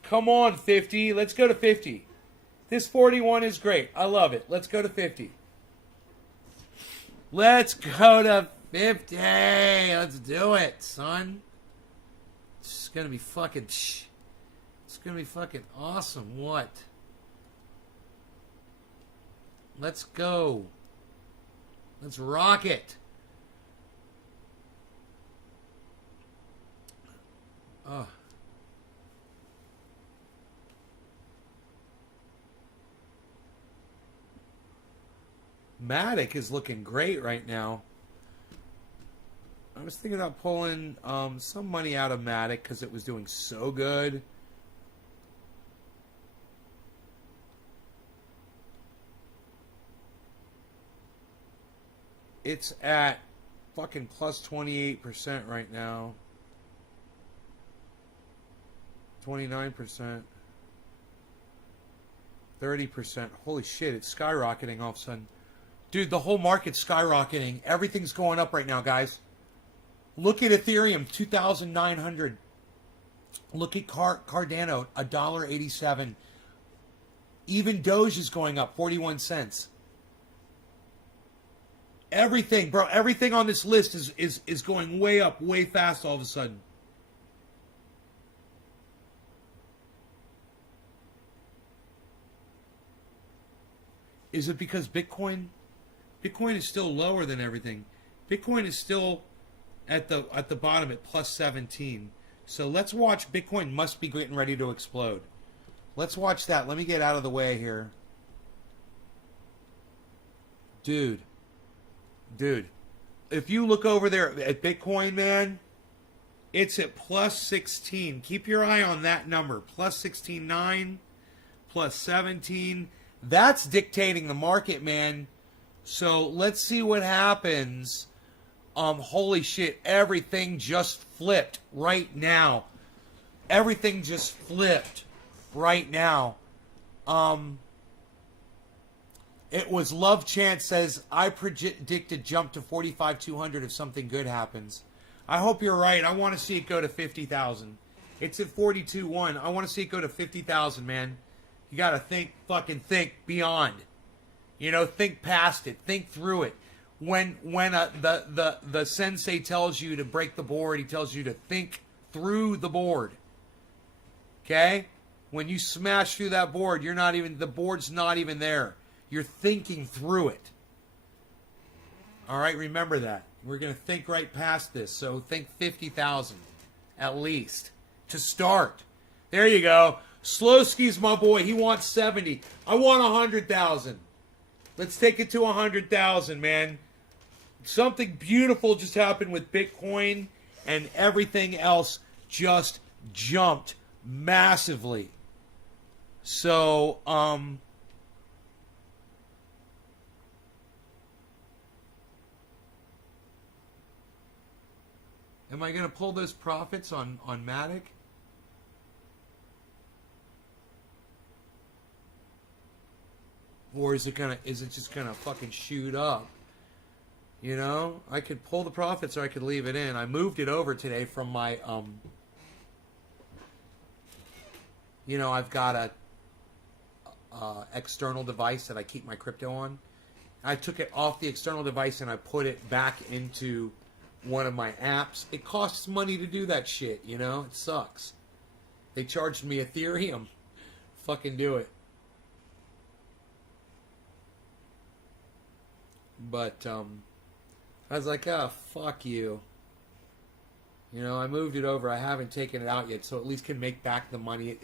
Come on, 50. Let's go to 50. This 41 is great. I love it. Let's go to 50. Let's go to 50. Let's do it, son. It's going to be fucking... It's going to be fucking awesome. What? Let's go. Let's rock it. Oh. Matic is looking great right now. I was thinking about pulling some money out of Matic because it was doing so good. It's at fucking plus 28% right now. 29%. 30%. Holy shit, it's skyrocketing all of a sudden. Dude, the whole market's skyrocketing. Everything's going up right now, guys. Look at Ethereum, 2,900. Look at Cardano, $1.87. Even Doge is going up, 41 cents. Everything, bro, everything on this list is going way up, way fast all of a sudden. Is it because Bitcoin is still lower than everything? Bitcoin is still at the bottom at plus 17. So let's watch. Bitcoin must be getting ready to explode. Let's watch that. Let me get out of the way here. Dude, if you look over there at Bitcoin, man, it's at plus 16. Keep your eye on that number. Plus 16.9, plus 17. That's dictating the market, man. So let's see what happens. Holy shit, everything just flipped right now. Everything just flipped. right now. It was Love Chance says, I predicted jump to 45,200 if something good happens. I hope you're right. I want to see it go to 50,000. It's at 42.1. I want to see it go to 50,000, man. You got to fucking think beyond. You know, think past it. Think through it. When the sensei tells you to break the board, he tells you to think through the board. Okay? When you smash through that board, the board's not even there. You're thinking through it. All right, remember that. We're going to think right past this. So think 50,000 at least to start. There you go. Slowski's my boy. He wants 70. I want 100,000. Let's take it to 100,000, man. Something beautiful just happened with Bitcoin, and everything else just jumped massively. So, am I going to pull those profits on Matic? Or is it just gonna fucking shoot up? You know, I could pull the profits or I could leave it in. I moved it over today from my you know, I've got a external device that I keep my crypto on. I took it off the external device and I put it back into one of my apps. It costs money to do that shit, you know? It sucks. They charged me Ethereum. Fucking do it. But I was like, oh, fuck you. You know, I moved it over. I haven't taken it out yet, so at least can make back the money.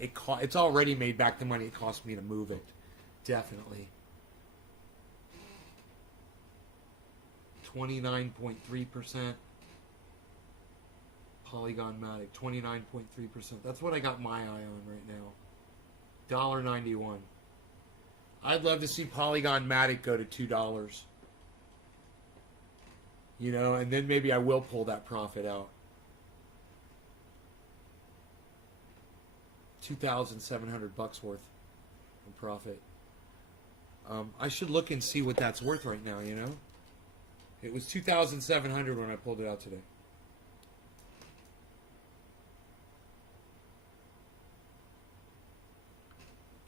It's already made back the money it cost me to move it. Definitely. 29.3%. Polygon Matic, 29.3%. That's what I got my eye on right now. $1.91. I'd love to see Polygon Matic go to $2. You know, and then maybe I will pull that profit out. 2,700 bucks worth of profit. I should look and see what that's worth right now, you know? It was 2,700 when I pulled it out today.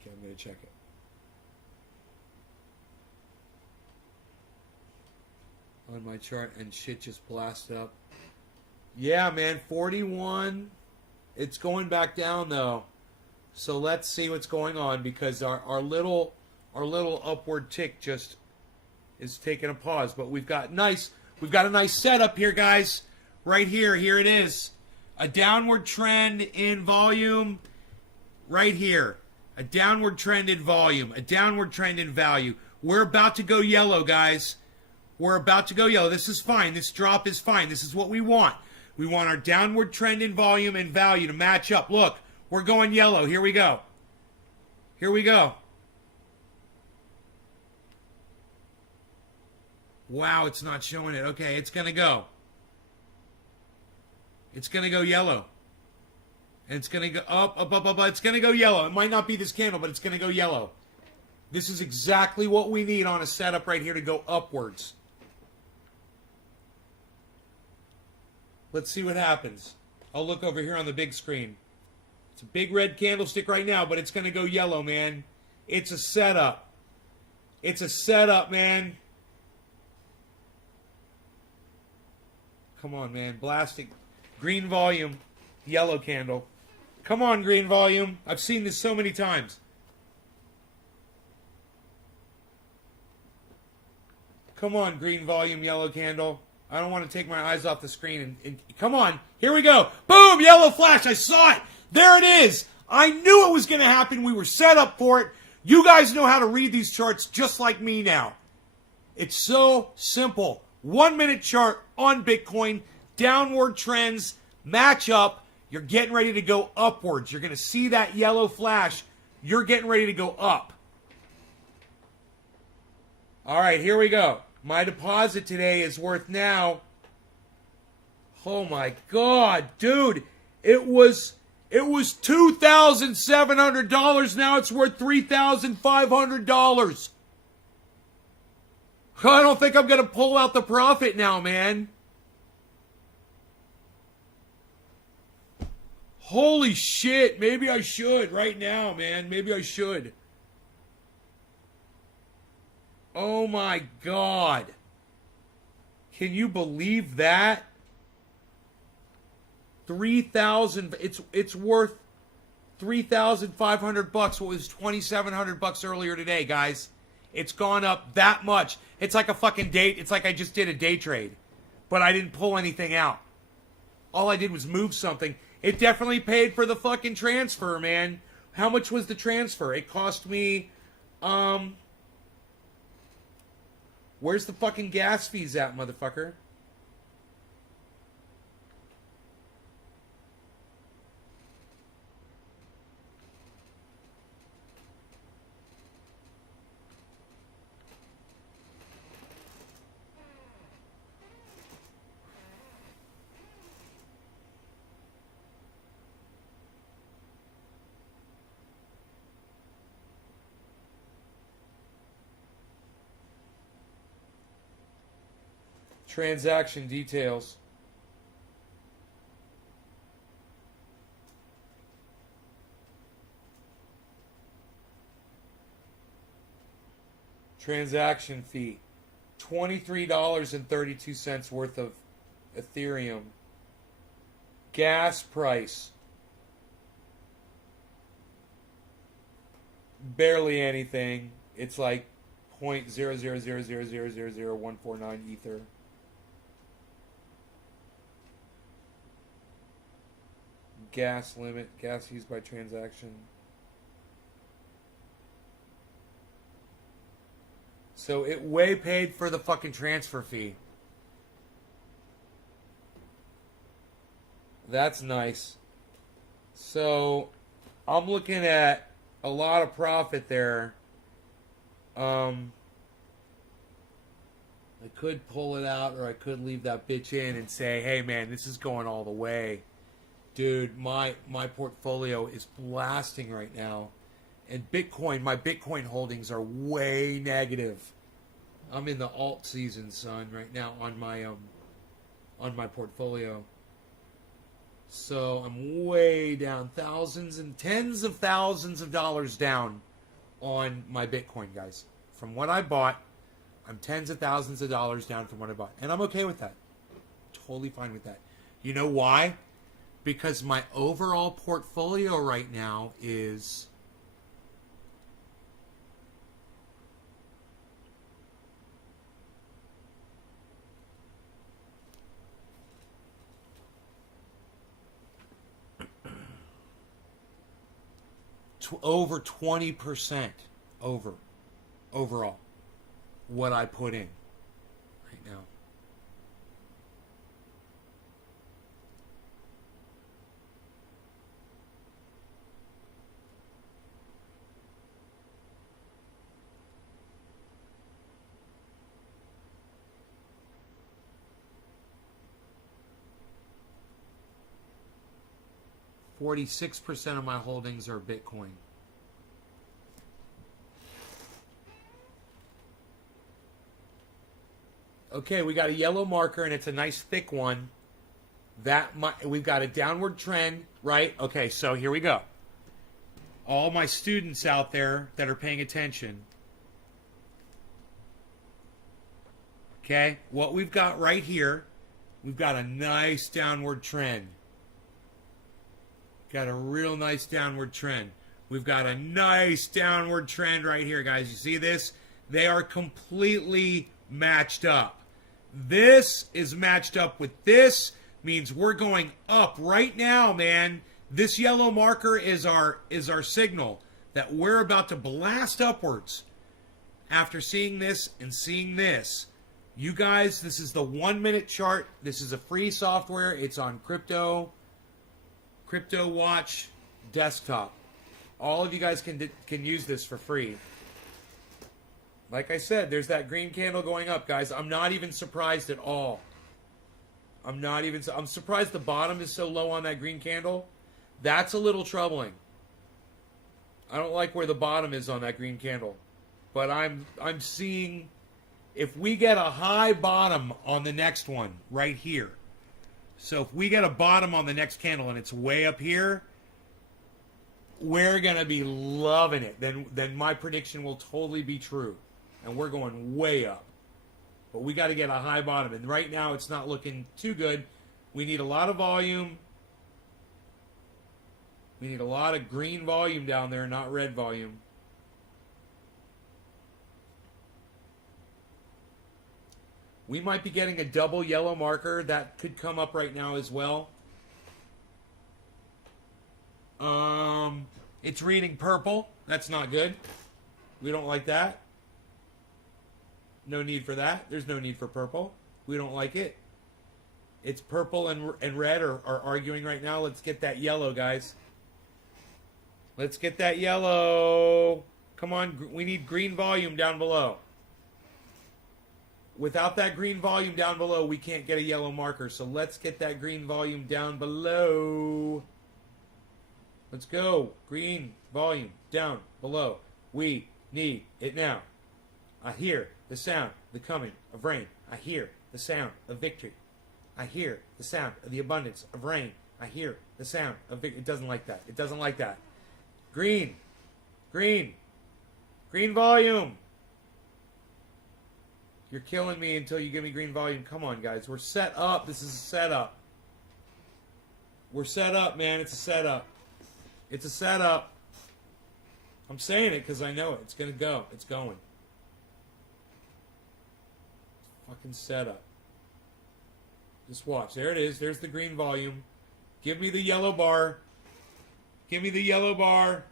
Okay, I'm going to check it. On my chart, and shit just blasted up. Yeah, man, 41. It's going back down though. So let's see what's going on, because our little upward tick just is taking a pause. But we've got a nice setup here, guys. Right here. Here it is. A downward trend in volume. Right here. A downward trend in volume. A downward trend in value. We're about to go yellow, guys. We're about to go yellow. This is fine. This drop is fine. This is what we want. We want our downward trend in volume and value to match up. Look, we're going yellow. Here we go. Here we go. Wow, it's not showing it. Okay, it's going to go. It's going to go yellow. And it's going to go up. It's going to go yellow. It might not be this candle, but it's going to go yellow. This is exactly what we need on a setup right here to go upwards. Let's see what happens. I'll look over here on the big screen. It's a big red candlestick right now, but it's going to go yellow, man. It's a setup. It's a setup, man. Come on, man. Blasting. Green volume. Yellow candle. Come on, green volume. I've seen this so many times. Come on, green volume, yellow candle. I don't want to take my eyes off the screen. And come on. Here we go. Boom! Yellow flash. I saw it. There it is. I knew it was going to happen. We were set up for it. You guys know how to read these charts just like me now. It's so simple. 1 minute chart on Bitcoin. Downward trends match up. You're getting ready to go upwards. You're going to see that yellow flash. You're getting ready to go up. All right, here we go. My deposit today is worth now, oh my God, dude, it was It was $2,700. Now it's worth $3,500. I don't think I'm going to pull out the profit now, man. Holy shit. Maybe I should right now, man. Maybe I should. Oh my God. Can you believe that? 3,000. It's worth $3,500. What was $2,700 earlier today, guys? It's gone up that much. It's like a fucking date. It's like I just did a day trade, but I didn't pull anything out. All I did was move something. It definitely paid for the fucking transfer, man. How much was the transfer? It cost me, where's the fucking gas fees at, motherfucker? Transaction details. Transaction fee. $23.32 worth of Ethereum. Gas price. Barely anything. It's like 0.000000149 Ether. Gas limit, gas used by transaction. So it way paid for the fucking transfer fee. That's nice. So I'm looking at a lot of profit there. I could pull it out, or I could leave that bitch in and say, hey man, this is going all the way. Dude, my portfolio is blasting right now. And Bitcoin, my Bitcoin holdings are way negative. I'm in the alt season, son, right now on my portfolio. So I'm way down, thousands and tens of thousands of dollars down on my Bitcoin, guys. From what I bought, I'm tens of thousands of dollars down from what I bought. And I'm okay with that. Totally fine with that. You know why? Because my overall portfolio right now is over 20% over overall what I put in right now. %46 of my holdings are Bitcoin. Okay, we got a yellow marker, and it's a nice thick one. We've got a downward trend, right? Okay, so here we go. All my students out there that are paying attention. Okay, what we've got right here, we've got a nice downward trend. Got a real nice downward trend. We've got a nice downward trend right here, guys. You see this? They are completely matched up. This is matched up with this, means we're going up right now, man. This yellow marker is our signal that we're about to blast upwards. After seeing this and seeing this, you guys, this is the 1 minute chart. This is a free software. It's on Crypto Watch desktop. All of you guys can use this for free. Like I said, there's that green candle going up, guys. I'm not even surprised at all. I'm surprised the bottom is so low on that green candle. That's a little troubling. I don't like where the bottom is on that green candle. But I'm seeing if we get a high bottom on the next one right here. So if we get a bottom on the next candle and it's way up here, we're going to be loving it. Then my prediction will totally be true. And we're going way up. But we got to get a high bottom. And right now it's not looking too good. We need a lot of volume. We need a lot of green volume down there, not red volume. We might be getting a double yellow marker. That could come up right now as well. It's reading purple. That's not good. We don't like that. No need for that. There's no need for purple. We don't like it. It's purple and red are arguing right now. Let's get that yellow, guys. Let's get that yellow. Come on. We need green volume down below. Without that green volume down below, we can't get a yellow marker. So let's get that green volume down below. Let's go. Green volume down below. We need it now. I hear the sound, the coming of rain. I hear the sound of victory. I hear the sound of the abundance of rain. I hear the sound of victory. It doesn't like that. It doesn't like that. Green. Green. Green volume. You're killing me until you give me green volume. Come on, guys. We're set up. This is a setup. We're set up, man. It's a setup. It's a setup. I'm saying it because I know it. It's going to go. It's going. Fucking setup. Just watch. There it is. There's the green volume. Give me the yellow bar. Give me the yellow bar.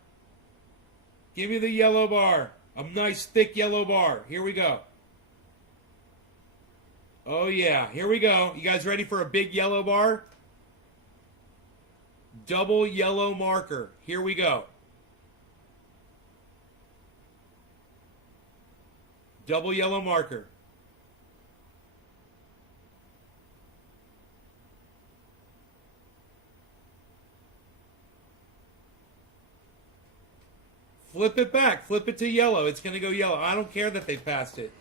Give me the yellow bar. A nice thick yellow bar. Here we go. Oh yeah, here we go. You guys ready for a big yellow bar? Double yellow marker. Here we go. Double yellow marker. Flip it back. Flip it to yellow. It's going to go yellow. I don't care that they passed it.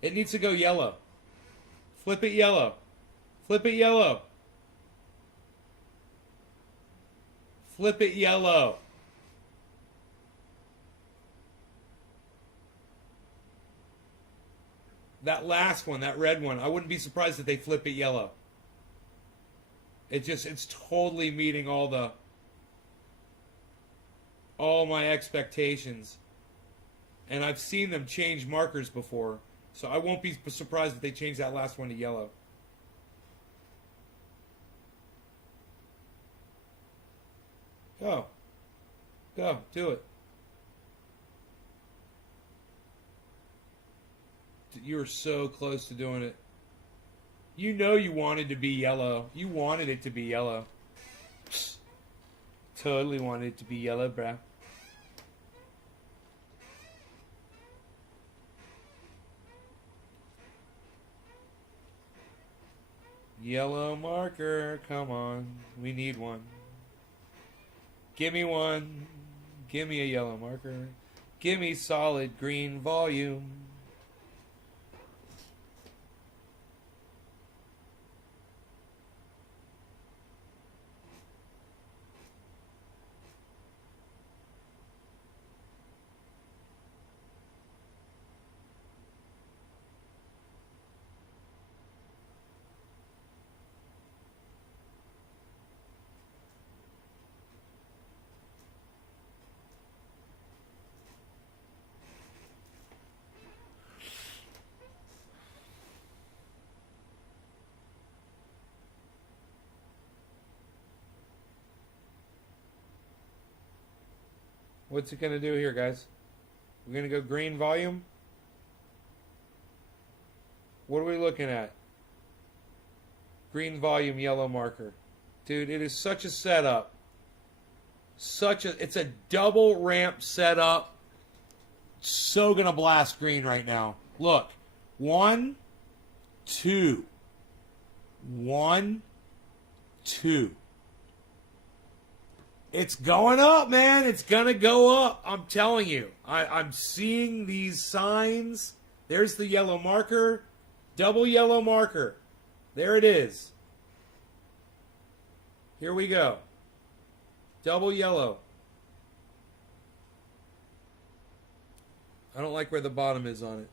It needs to go yellow. Flip it yellow. Flip it yellow. Flip it yellow. That last one, that red one, I wouldn't be surprised if they flip it yellow. It's totally meeting all my expectations. And I've seen them change markers before. So I won't be surprised if they change that last one to yellow. Go. Go. Do it. You were so close to doing it. You know you wanted to be yellow. You wanted it to be yellow. Totally wanted it to be yellow, bruh. Yellow marker, come on. We need one. Give me one. Give me a yellow marker. Give me solid green volume. What's it going to do here, guys? We're going to go green volume. What are we looking at? Green volume, yellow marker. Dude, it is such a setup. It's a double ramp setup. So going to blast green right now. Look. 1, 2. 1, 2. It's going up, man. It's gonna go up. I'm telling you. I'm seeing these signs. There's the yellow marker. Double yellow marker. There it is. Here we go. Double yellow. I don't like where the bottom is on it.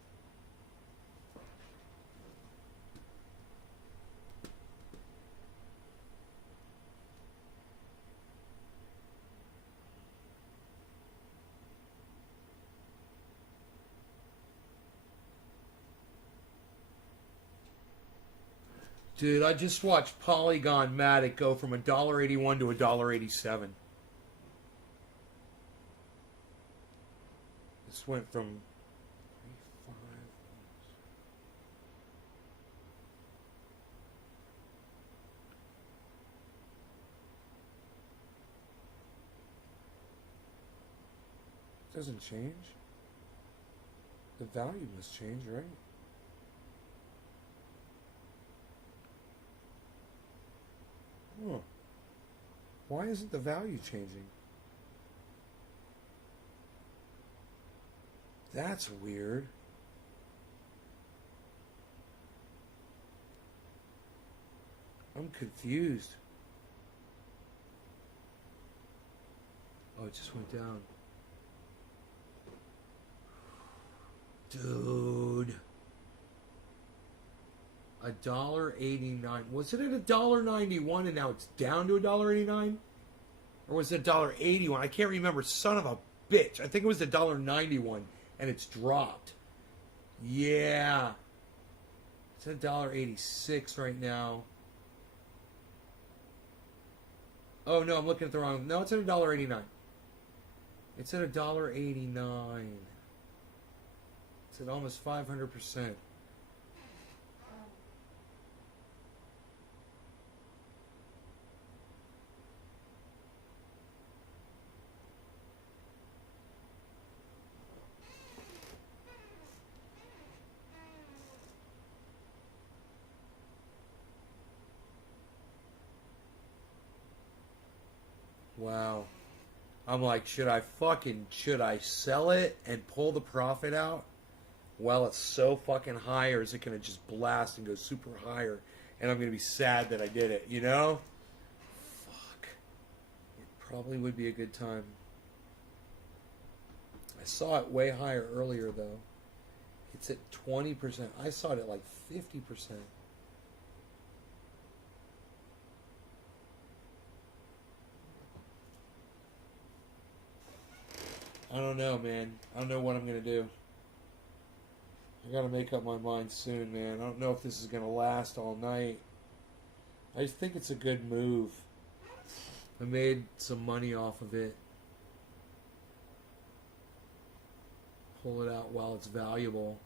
Dude, I just watched Polygon Matic go from $1.81 to $1.87. This went from 3.5. Doesn't change. The value must change, right? Huh. Why isn't the value changing? That's weird. I'm confused. Oh, it just went down. Dude. $1.89. Was it at $1.91 and now it's down to $1.89? Or was it $1.81? I can't remember. Son of a bitch. I think it was $1.91 and it's dropped. Yeah. It's at $1.86 right now. Oh no, I'm looking at the wrong. No, it's at $1.89. It's at $1.89. It's at almost 500%. Wow. I'm like, should I sell it and pull the profit out? Well, it's so fucking high, or is it going to just blast and go super higher? And I'm going to be sad that I did it, you know? Fuck. It probably would be a good time. I saw it way higher earlier, though. It's at 20%. I saw it at like 50%. I don't know, man. I don't know what I'm going to do. I got to make up my mind soon, man. I don't know if this is going to last all night. I just think it's a good move. I made some money off of it. Pull it out while it's valuable.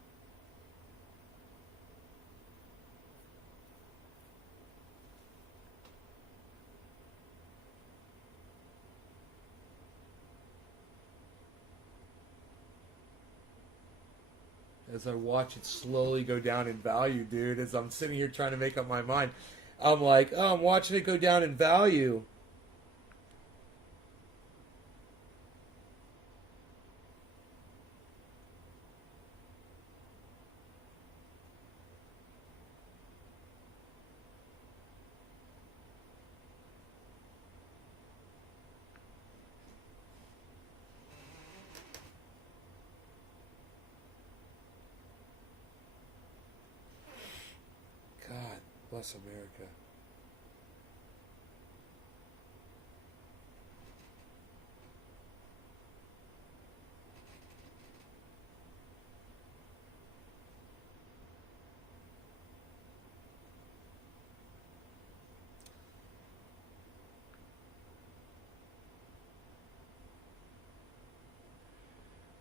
As I watch it slowly go down in value, dude, as I'm sitting here trying to make up my mind, I'm like, oh, I'm watching it go down in value. God bless America.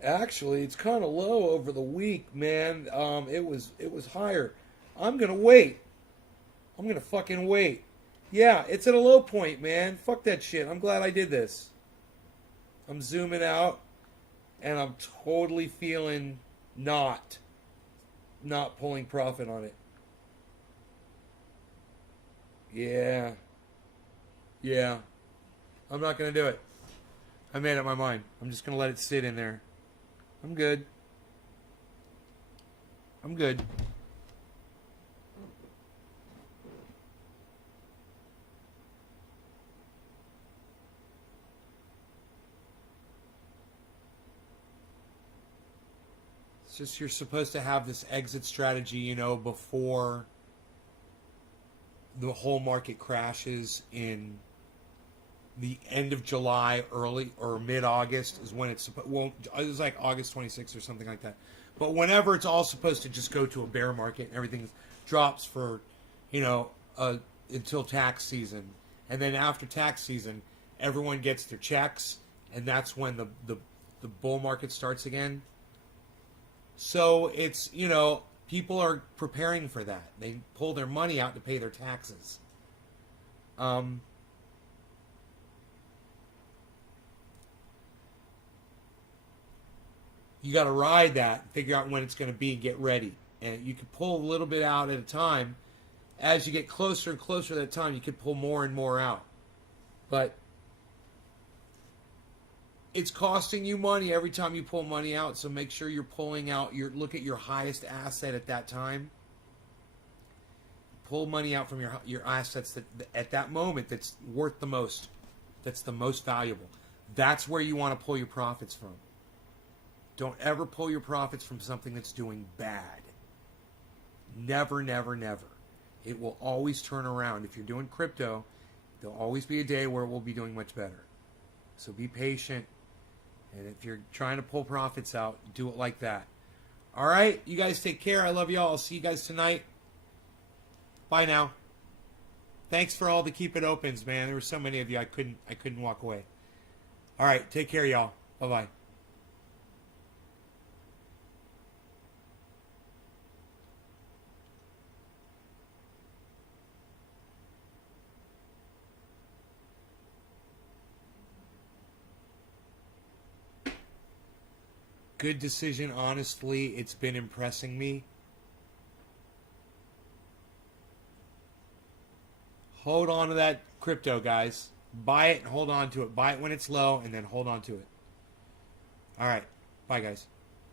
Actually, it's kind of low over the week, man. It was higher. I'm gonna wait. I'm gonna fucking wait. Yeah, it's at a low point, man. Fuck that shit. I'm glad I did this. I'm zooming out, and I'm totally feeling not pulling profit on it. Yeah. Yeah. I'm not going to do it. I made up my mind. I'm just going to let it sit in there. I'm good. I'm good. It's just you're supposed to have this exit strategy, you know, before the whole market crashes in the end of July, early or mid-August is when it's supposed. Well, it was like August 26th or something like that. But whenever it's all supposed to just go to a bear market and everything drops for, you know, until tax season, and then after tax season, everyone gets their checks, and that's when the bull market starts again. So it's, you know, people are preparing for that. They pull their money out to pay their taxes. You got to ride that, figure out when it's going to be, get ready. And you can pull a little bit out at a time. As you get closer and closer to that time, you could pull more and more out. But it's costing you money every time you pull money out, so make sure you're pulling out, look at your highest asset at that time. Pull money out from your assets that at that moment that's worth the most, that's the most valuable. That's where you want to pull your profits from. Don't ever pull your profits from something that's doing bad. Never, never, never. It will always turn around. If you're doing crypto, there'll always be a day where it will be doing much better. So be patient. And if you're trying to pull profits out, do it like that. All right? You guys take care. I love y'all. I'll see you guys tonight. Bye now. Thanks for all the Keep It Opens, man. There were so many of you I couldn't walk away. All right. Take care, y'all. Bye-bye. Good decision, honestly. It's been impressing me. Hold on to that crypto, guys. Buy it and hold on to it. Buy it when it's low and then hold on to it. All right. Bye, guys.